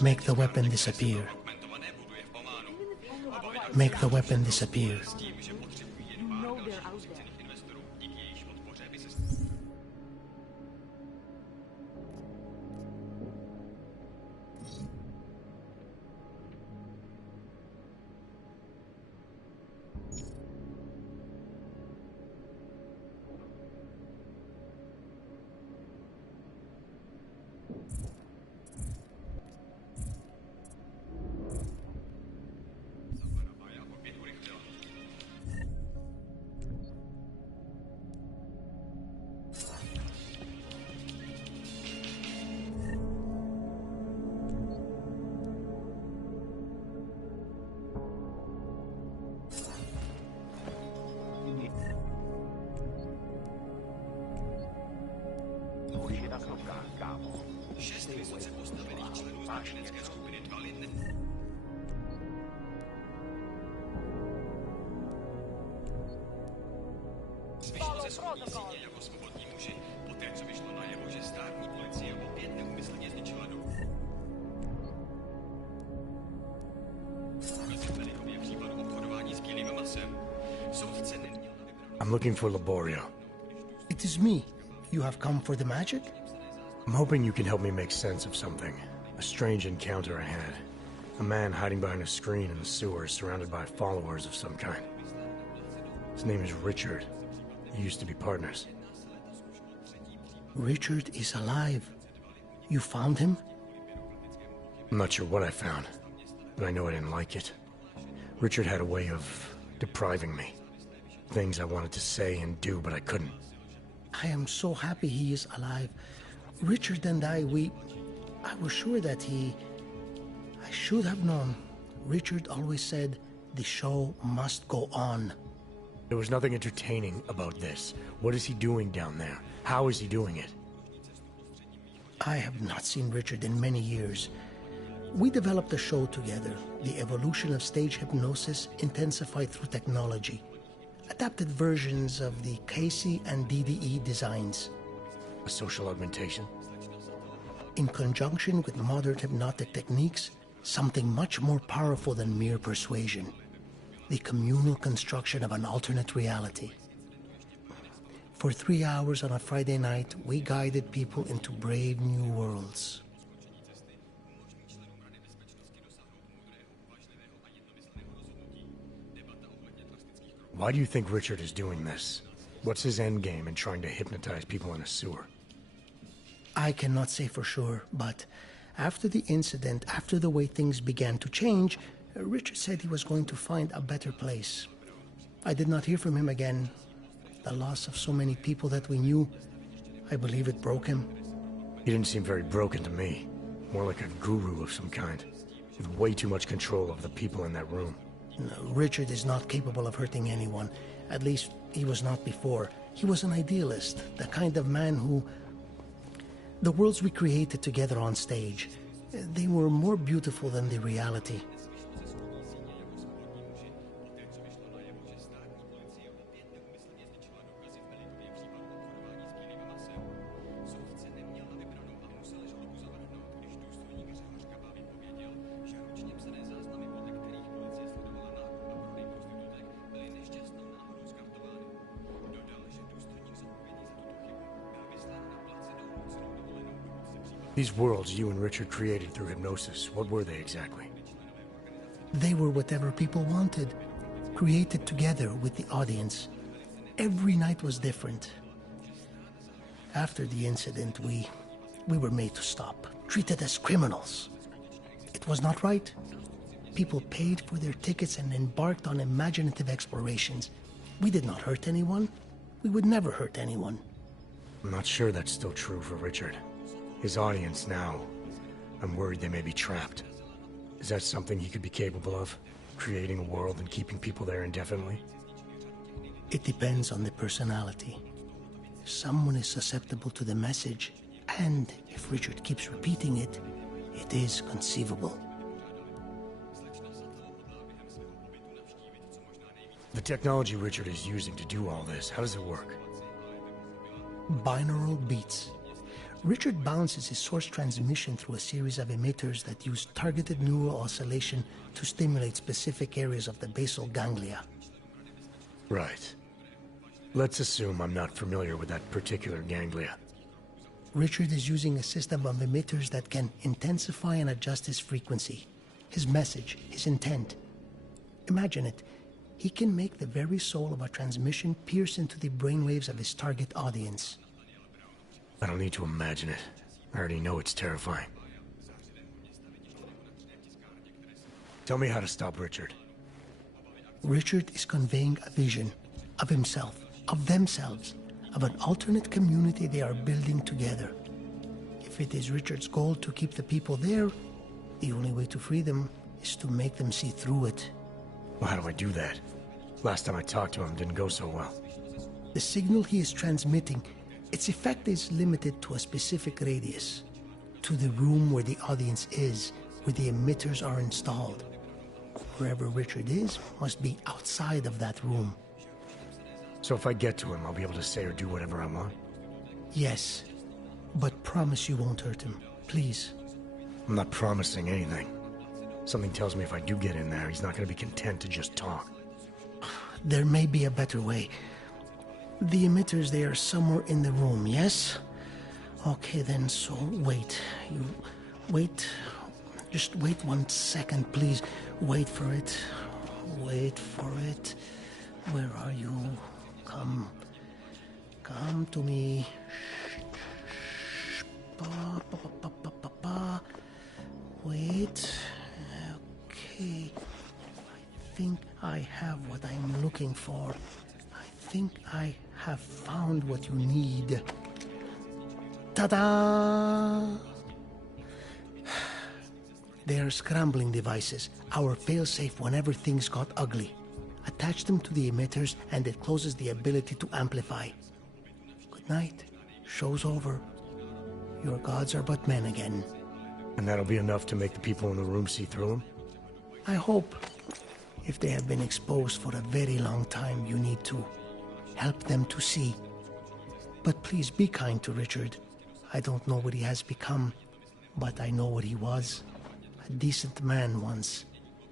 Make the weapon disappear. Make the weapon disappear. You know they're out there. I'm looking for Laborio. It is me. You have come for the magic? I'm hoping you can help me make sense of something. A strange encounter I had. A man hiding behind a screen in the sewers, surrounded by followers of some kind. His name is Richard. We used to be partners. Richard is alive. You found him? I'm not sure what I found, but I know I didn't like it. Richard had a way of depriving me. Things I wanted to say and do, but I couldn't. I am so happy he is alive. Richard and I was sure that I should have known. Richard always said, the show must go on. There was nothing entertaining about this. What is he doing down there? How is he doing it? I have not seen Richard in many years. We developed a show together, the evolution of stage hypnosis intensified through technology. Adapted versions of the Casey and DDE designs. A social augmentation? In conjunction with modern hypnotic techniques, something much more powerful than mere persuasion. The communal construction of an alternate reality. For 3 hours on a Friday night, we guided people into brave new worlds. Why do you think Richard is doing this? What's his endgame in trying to hypnotize people in a sewer? I cannot say for sure, but after the incident, after the way things began to change, Richard said he was going to find a better place. I did not hear from him again. The loss of so many people that we knew, I believe it broke him. He didn't seem very broken to me. More like a guru of some kind, with way too much control of the people in that room. No, Richard is not capable of hurting anyone. At least, he was not before. He was an idealist, the kind of man who... The worlds we created together on stage, They were more beautiful than the reality. These worlds you and Richard created through hypnosis, what were they exactly? They were whatever people wanted, created together with the audience. Every night was different. After the incident, we were made to stop, treated as criminals. It was not right. People paid for their tickets and embarked on imaginative explorations. We did not hurt anyone. We would never hurt anyone. I'm not sure that's still true for Richard. His audience now, I'm worried they may be trapped. Is that something he could be capable of? Creating a world and keeping people there indefinitely? It depends on the personality. If someone is susceptible to the message, and if Richard keeps repeating it, it is conceivable. The technology Richard is using to do all this, how does it work? Binaural beats. Richard bounces his source transmission through a series of emitters that use targeted neural oscillation to stimulate specific areas of the basal ganglia. Right. Let's assume I'm not familiar with that particular ganglia. Richard is using a system of emitters that can intensify and adjust his frequency, his message, his intent. Imagine it. He can make the very soul of a transmission pierce into the brainwaves of his target audience. I don't need to imagine it. I already know it's terrifying. Tell me how to stop Richard. Richard is conveying a vision of himself, of themselves, of an alternate community they are building together. If it is Richard's goal to keep the people there, the only way to free them is to make them see through it. Well, how do I do that? Last time I talked to him didn't go so well. The signal he is transmitting, its effect is limited to a specific radius, to the room where the audience is, where the emitters are installed. Wherever Richard is must be outside of that room. So if I get to him, I'll be able to say or do whatever I want? Yes, but promise you won't hurt him, please. I'm not promising anything. Something tells me if I do get in there, he's not going to be content to just talk. There may be a better way. The emitters, they are somewhere in the room, yes? Okay then, so wait. You wait. Just wait 1 second, please. Wait for it. Wait for it. Where are you? Come. Come to me. Ba, ba, ba, ba, ba, ba. Wait. Okay. I think I have what I'm looking for. I think I have found what you need. Ta-da! They are scrambling devices, our failsafe whenever things got ugly. Attach them to the emitters and it closes the ability to amplify. Good night. Show's over. Your gods are but men again. And that'll be enough to make the people in the room see through him? I hope. If they have been exposed for a very long time, you need to help them to see. But please be kind to Richard. I don't know what he has become, but I know what he was. A decent man once,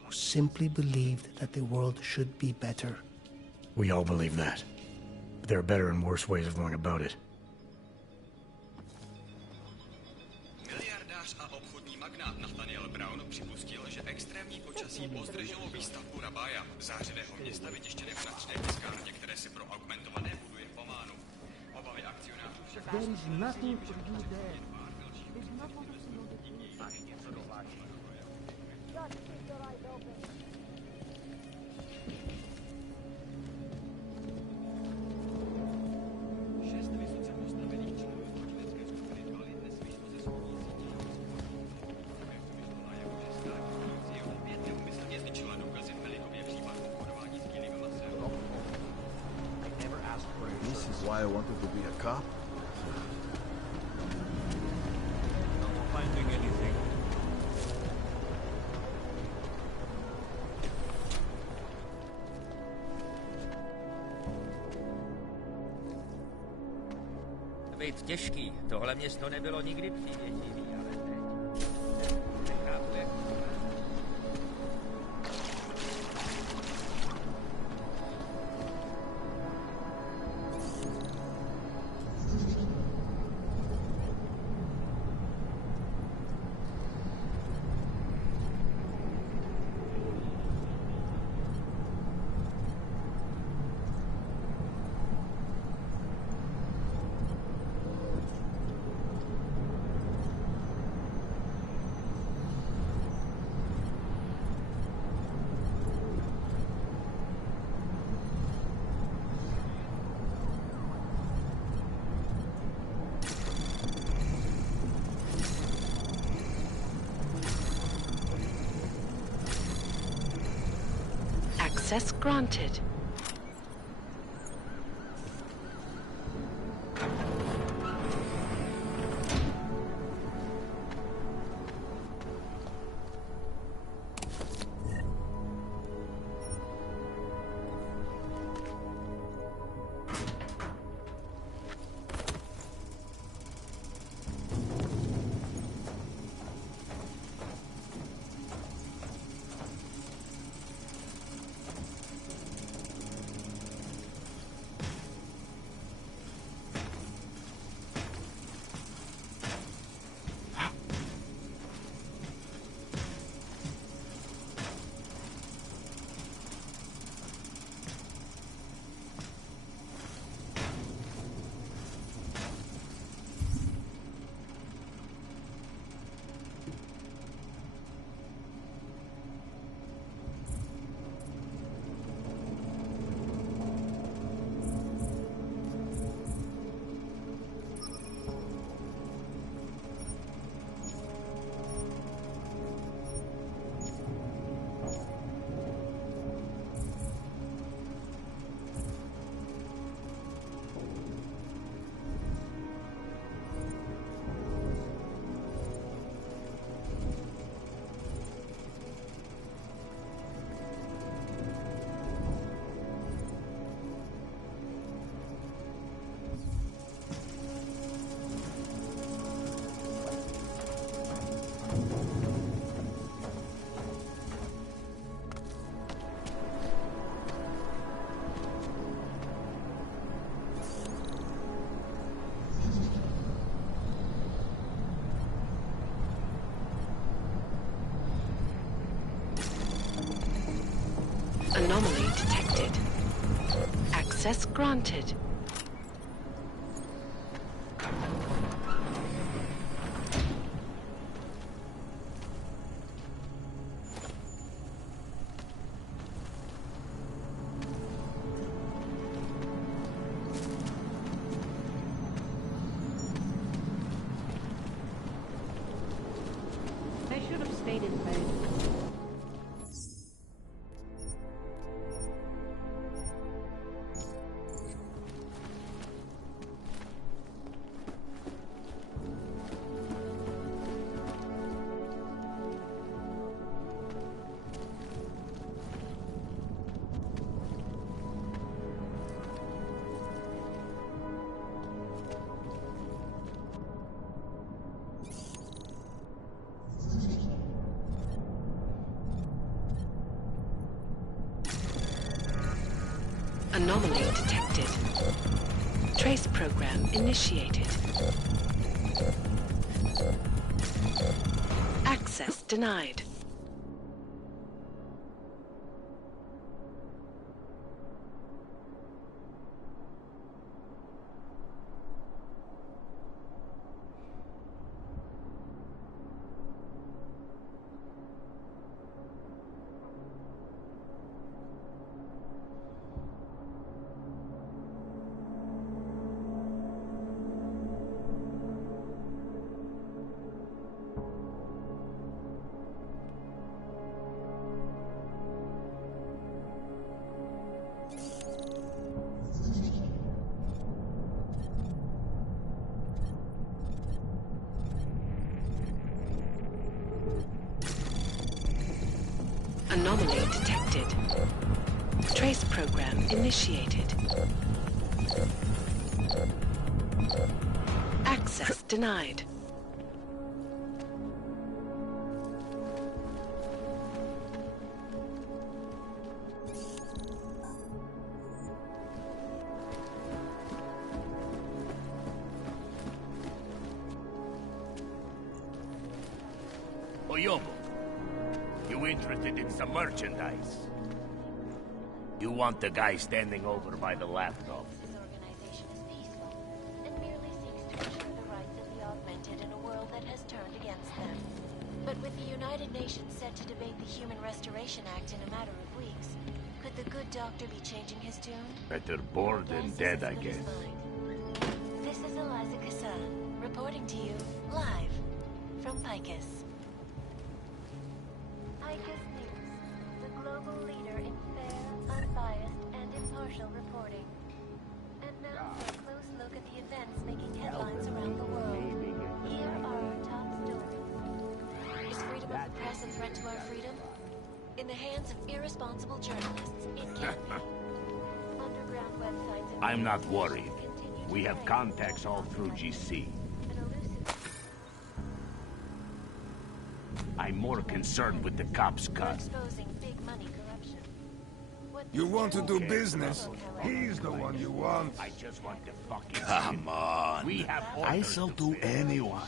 who simply believed that the world should be better. We all believe that. But there are better and worse ways of going about it. Miliardář a obchodní magnát Nathaniel Brown připustil, že extrémní počasí pozdrželo výstavbu Rabaja, zářivého města vytištěného na 3D tiskárně, které se pro augmentované buduje v Ománu. Obavy akcionářů však... There is nothing for you there. There's nothing to know the truth. Just keep your eyes open. This is why I wanted to be a cop. Not finding anything. být těžký. Tohle město nebylo nikdy přívětivý, ale teď nechápu, jak... Access granted. Anomaly detected. Access granted. I should have stayed in bed. Anomaly detected. Trace program initiated. Access denied. Anomaly detected. Trace program initiated. Access denied. Oyobo, you interested in some merchandise? You want the guy standing over by the laptop. This organization is peaceful and merely seeks to ensure the rights of the augmented in a world that has turned against them. But with the United Nations set to debate the Human Restoration Act in a matter of weeks, could the good doctor be changing his tune? Better bored than dead, I guess. This is Eliza Kassan, reporting to you live from Picus. Picus News, the global leader in fair, unbiased, and impartial reporting. And now for a close look at the events making headlines around the world. Here are our top stories. Is freedom of the press a threat to our freedom? In the hands of irresponsible journalists, it can be. Underground websites and I'm not worried. We have contacts all through GC. I'm more concerned with the cops' cut. Exposing big money corruption. You want to do business? He's the one you want. I just want to fucking... Come on. We have I orders sell to anyone.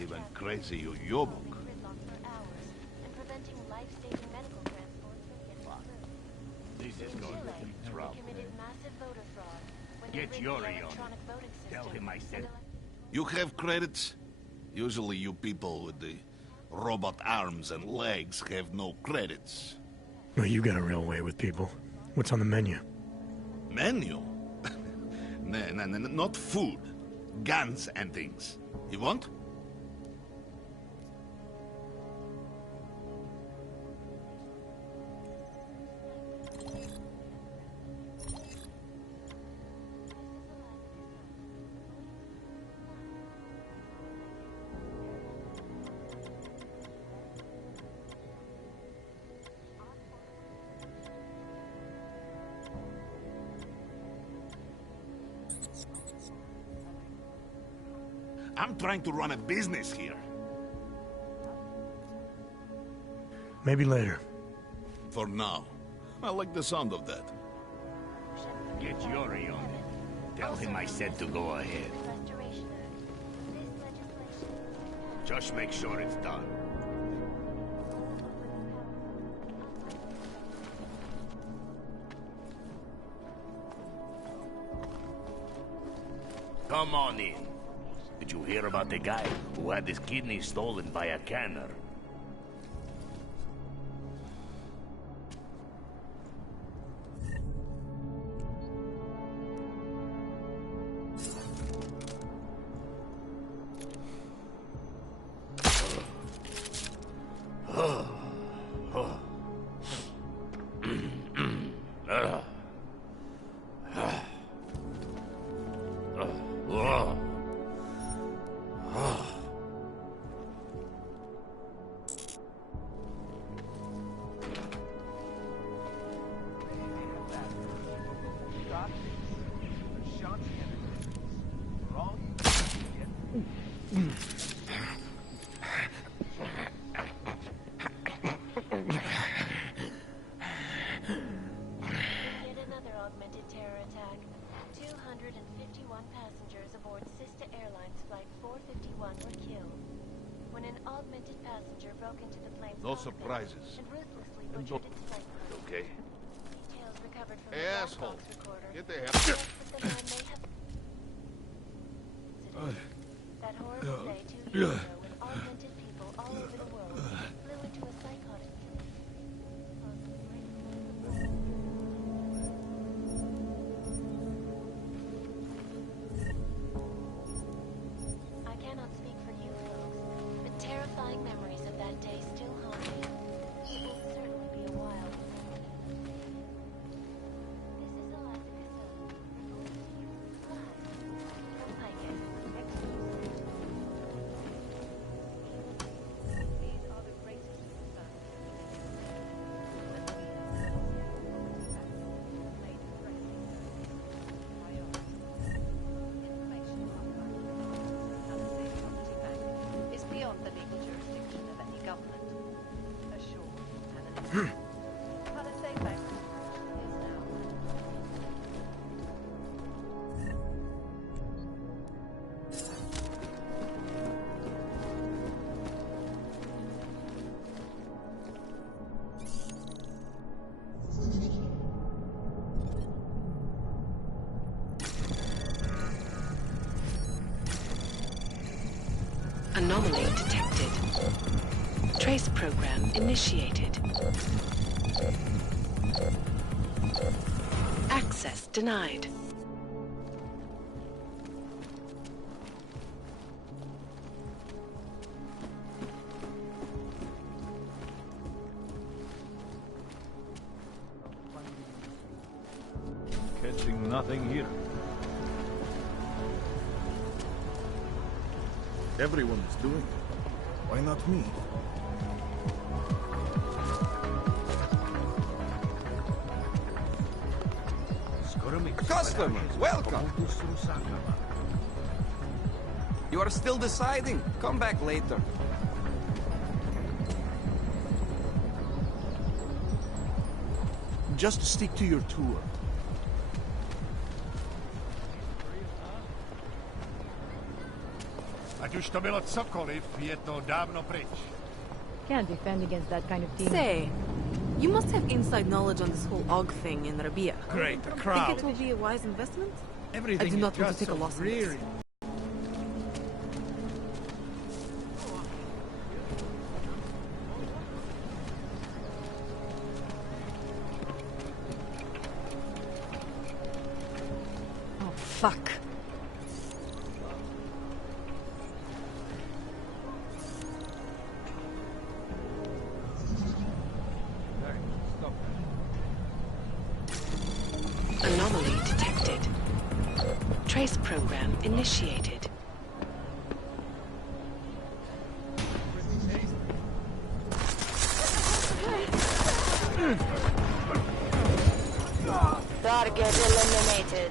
Even crazy Uyobok. This is going to be trouble. Get Yuri on it. Tell him I said... You have credits? Usually you people with the robot arms and legs have no credits. Well, you got a real way with people. What's on the menu? Menu? No, not food. Guns and things. You want? I'm trying to run a business here. Maybe later. For now. I like the sound of that. Get Yuri on it. Tell him I said to go ahead. Just make sure it's done. Come on in. Did you hear about the guy who had his kidney stolen by a canner? No surprises. Okay. Hey, asshole. Get the hell... That horrible day 2 years ago when augmented people all over the world flew into a psychotic... I cannot speak for you folks, but terrifying memories of that day still haunt me. It will certainly be a while. This is Eliza Kassan, reporting to you live from Picus. Anomaly detected. Trace program initiated. Access denied. Catching nothing here. Everyone is doing it. Why not me? Customers, welcome. You are still deciding? Come back later. Just stick to your tour. Ať už to bylo cokoliv, je to dávno pryč. Can't defend against that kind of team. Say, you must have inside knowledge on this whole AUG thing in Rabia. Great, a crowd. Think it will be a wise investment? Everything I do not is want just to take a so loss on this. dreary. Oh, fuck. Anomaly detected. Trace program initiated. Target eliminated.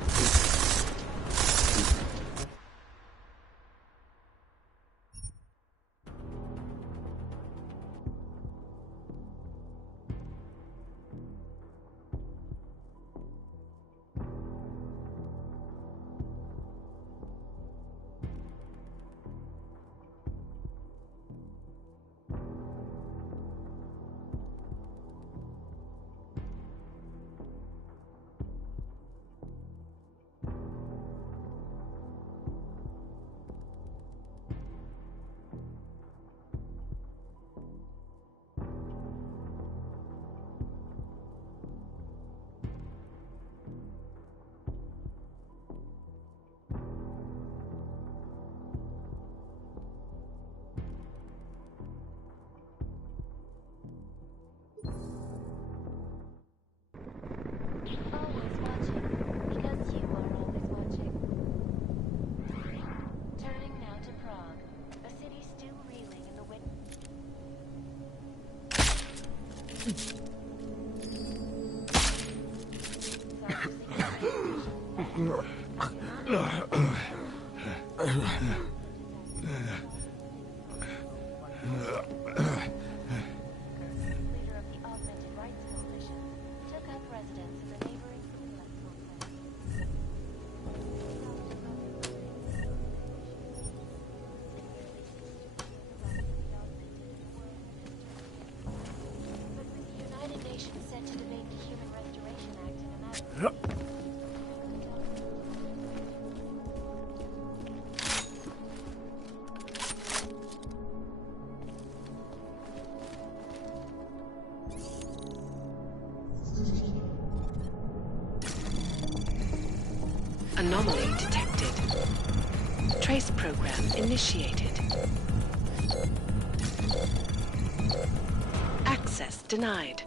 Always watching, because you are always watching. Turning now to Prague, a city still reeling in the wind. Leader of the Augmented Rights Coalition took up residence in the neighboring food complex. But with the United Nations set to debate the Human Restoration Act in a matter of Anomaly detected. Trace program initiated. Access denied.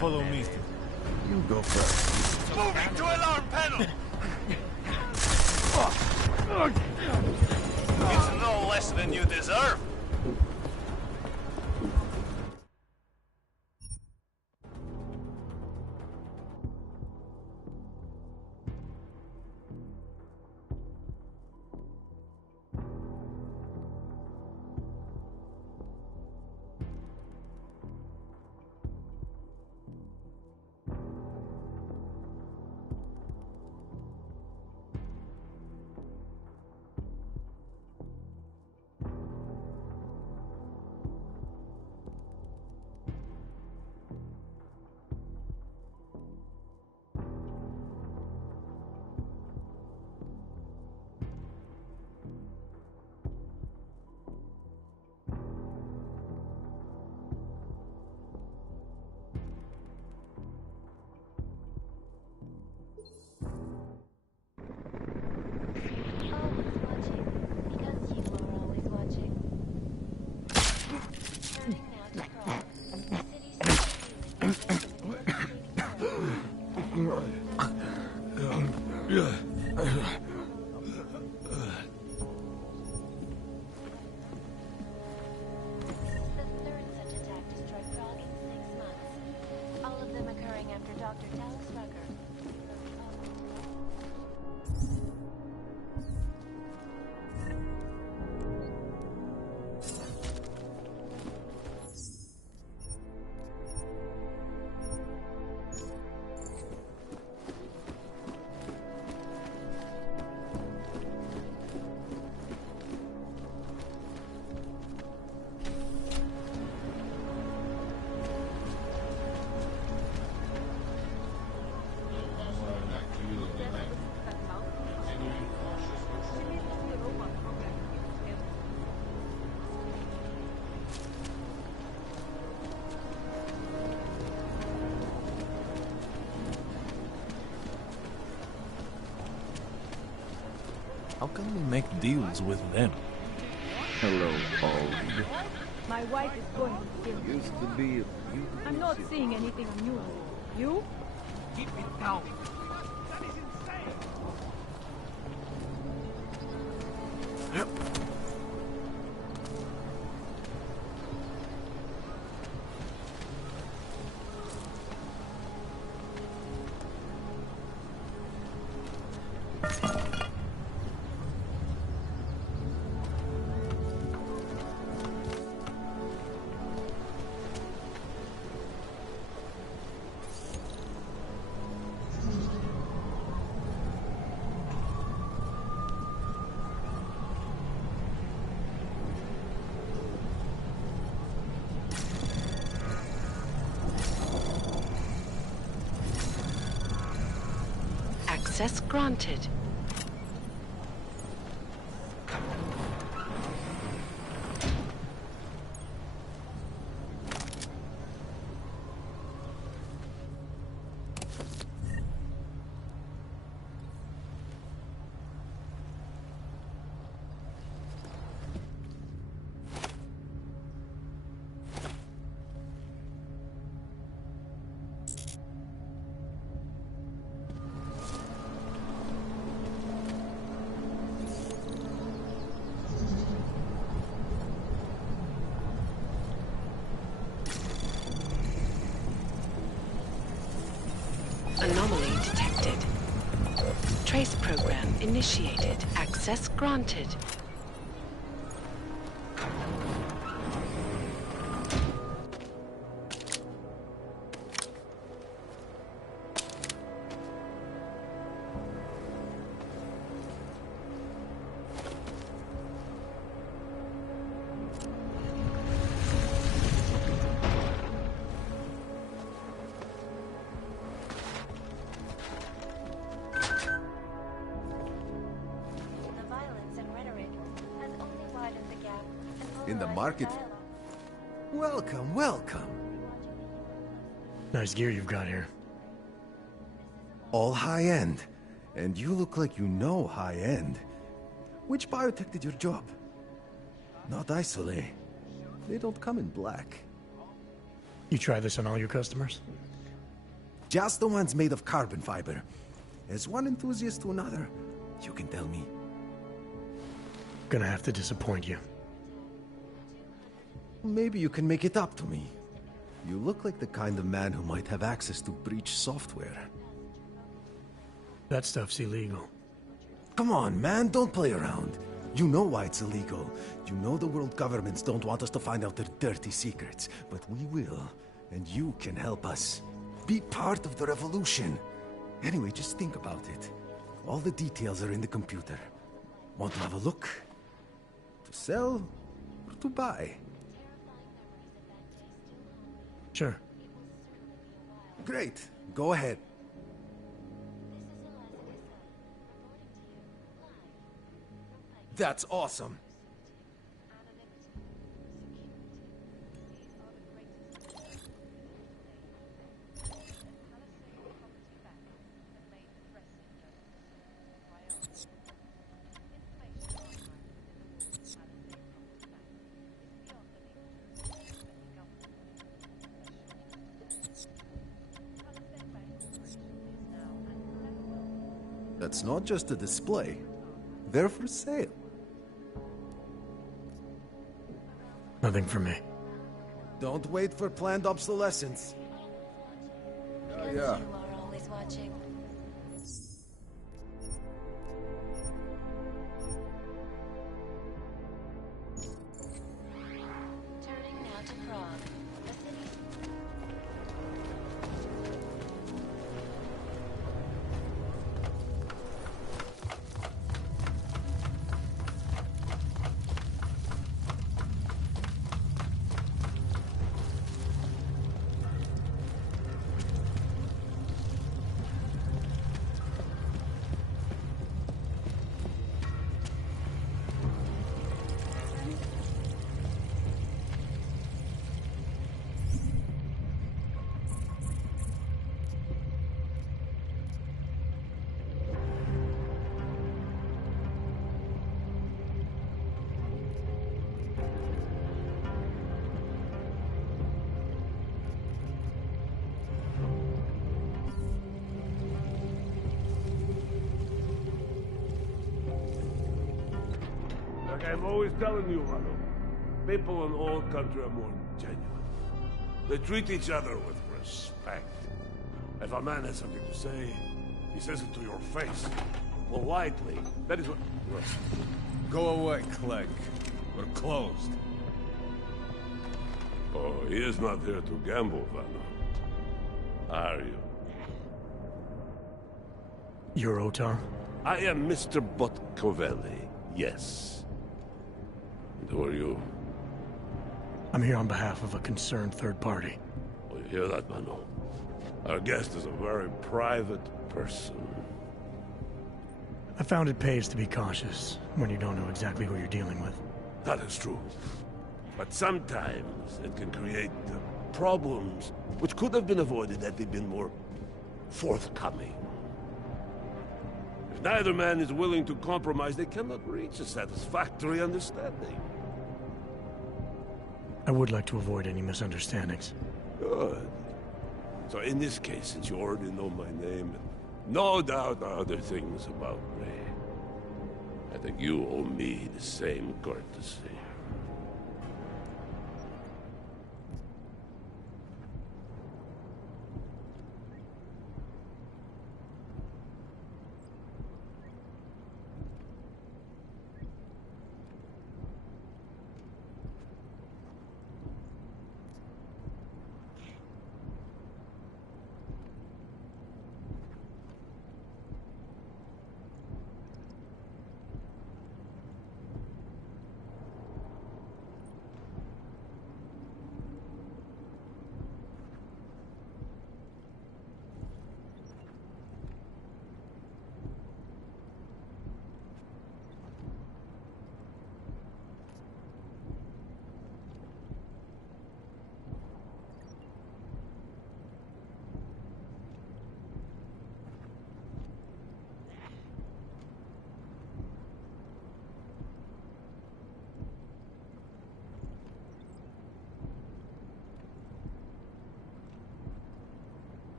Follow me. You go first. Moving to alarm panel! It's no less than you deserve. The third such attack destroyed Prague in 6 months. All of them occurring after Dr. Talos Rucker. How can we make deals with them? Hello, Ollie. My wife is going to kill me. Used to be a beautiful I'm not city. seeing anything unusual. You? Keep it down. Access granted. Anomaly detected. Trace program initiated. Access granted. The violence and rhetoric has only widened the gap and In the polarized market? dialogue. Welcome, welcome. Nice gear you've got here. All high-end. And you look like you know high-end. Which biotech did your job? Not Isolate. They don't come in black. You try this on all your customers? Just the ones made of carbon fiber. As one enthusiast to another, you can tell me. Gonna have to disappoint you. Maybe you can make it up to me. You look like the kind of man who might have access to breach software. That stuff's illegal. Come on, man, don't play around. You know why it's illegal. You know the world governments don't want us to find out their dirty secrets, but we will, and you can help us. Be part of the revolution. Anyway, just think about it. All the details are in the computer. Want to have a look? To sell or to buy? Sure. Great. Go ahead. That's awesome. That's not just a display. They're for sale. Nothing for me. Don't wait for planned obsolescence. Because you are always watching. Turning now to Prague, a city. Like I'm always telling you, Rado, people in all country are more genuine. They treat each other with respect. If a man has something to say, he says it to your face. Politely. That is what... Go away, Clegg. We're closed. Oh, he is not here to gamble, Vanna. Are you? You're Otar? I am Mr. Botkovelli, yes. And who are you? I'm here on behalf of a concerned third party. Oh, you hear that, Mano? Our guest is a very private person. I found it pays to be cautious when you don't know exactly who you're dealing with. That is true. But sometimes it can create problems which could have been avoided had they been more forthcoming. If neither man is willing to compromise, they cannot reach a satisfactory understanding. I would like to avoid any misunderstandings. Good. So in this case, since you already know my name, and no doubt other things about me, I think you owe me the same courtesy.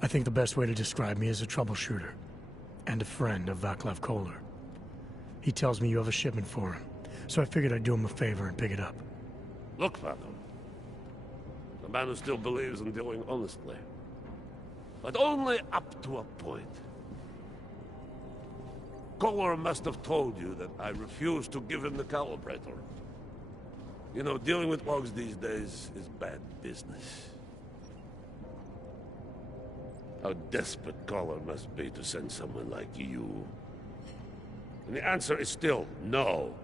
I think the best way to describe me is a troubleshooter, and a friend of Vaclav Koller. He tells me you have a shipment for him, so I figured I'd do him a favor and pick it up. Look, Vano. The man who still believes in dealing honestly. But only up to a point. Koller must have told you that I refused to give him the calibrator. You know, dealing with logs these days is bad business. How desperate Koller must be to send someone like you. And the answer is still no.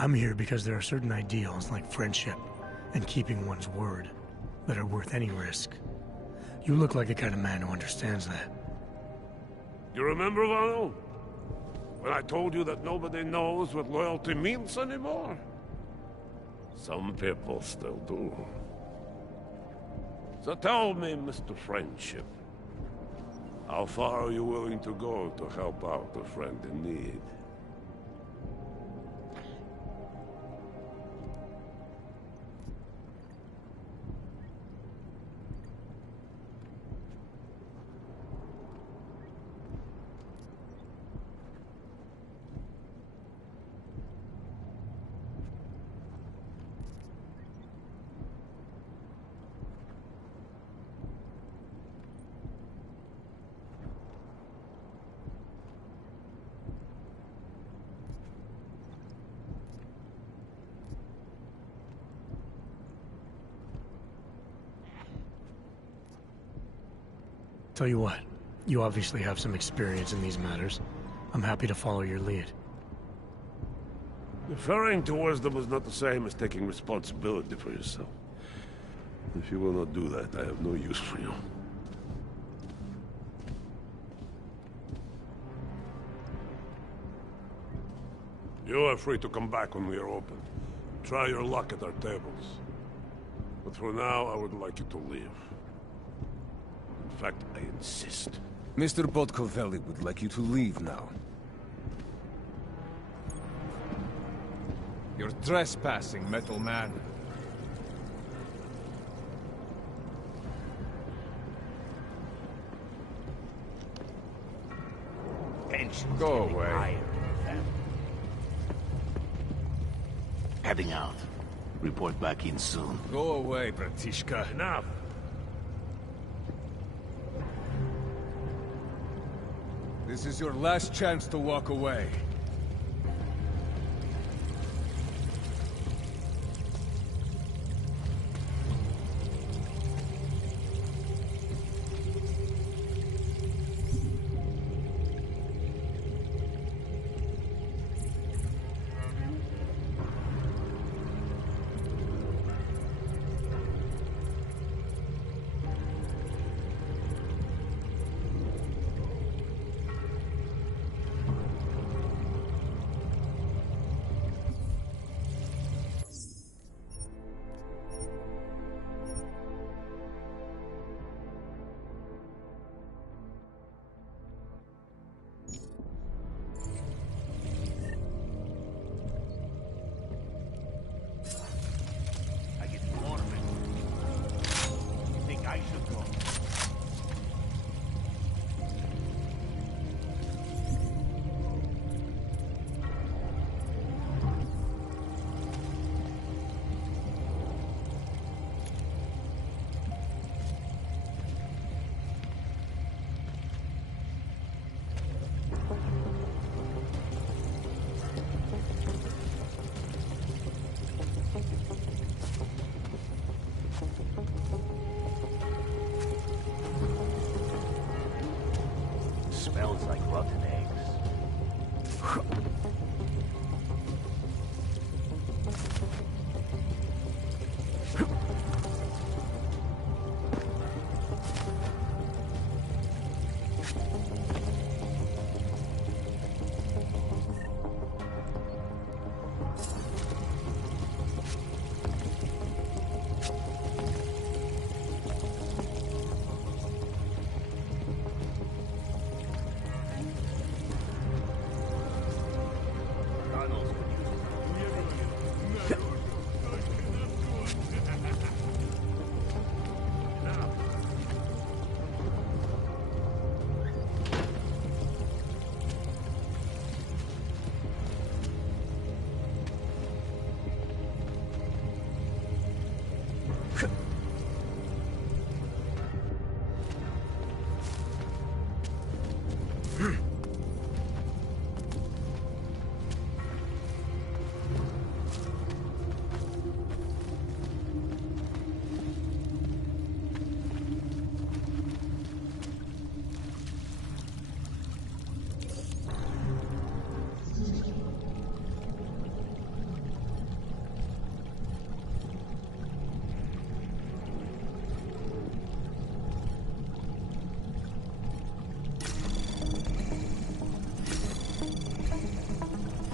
I'm here because there are certain ideals like friendship and keeping one's word that are worth any risk. You look like the kind of man who understands that. You remember, Vano? When I told you that nobody knows what loyalty means anymore? Some people still do. So tell me, Mr. Friendship, how far are you willing to go to help out a friend in need? Tell you what, you obviously have some experience in these matters. I'm happy to follow your lead. Referring to wisdom is not the same as taking responsibility for yourself. If you will not do that, I have no use for you. You are free to come back when we are open. Try your luck at our tables. But for now, I would like you to leave. In fact, I insist. Mr. Botkovelli would like you to leave now. You're trespassing, Metal Man. Tension's Go getting away. higher in the family. Heading out. Report back in soon. Go away, Bratishka. Enough! This is your last chance to walk away. Smells like rotten eggs.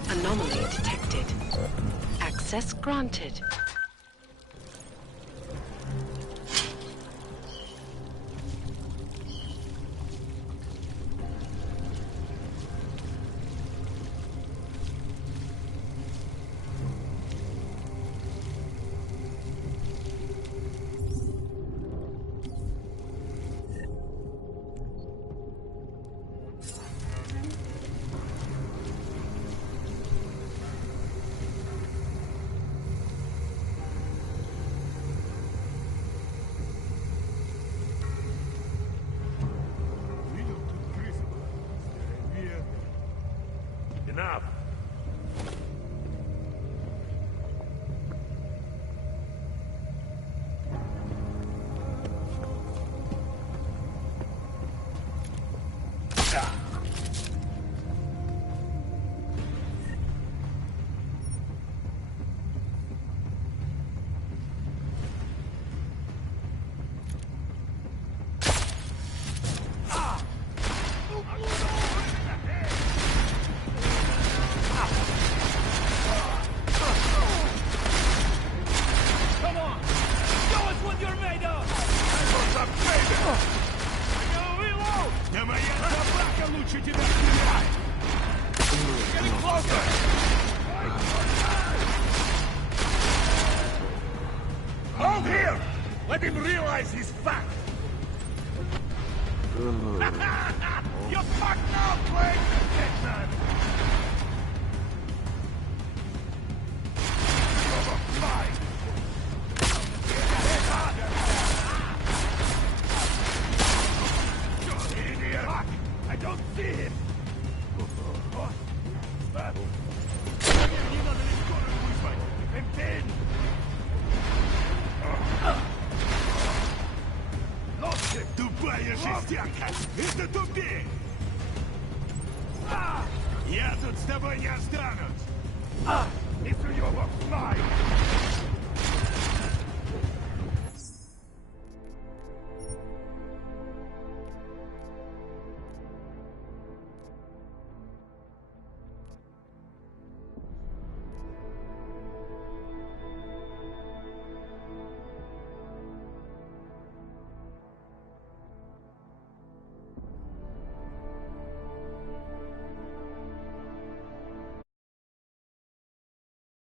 Anomaly detected. Access granted. Enough. Hold here! Let him realize he's fat! You fucked up, Blake! Hitman! Idiot! Fuck! I don't see him! Не надо ли скорую вызвать? М10! Тупая жестянка! Это тупик! Я тут с тобой не останусь!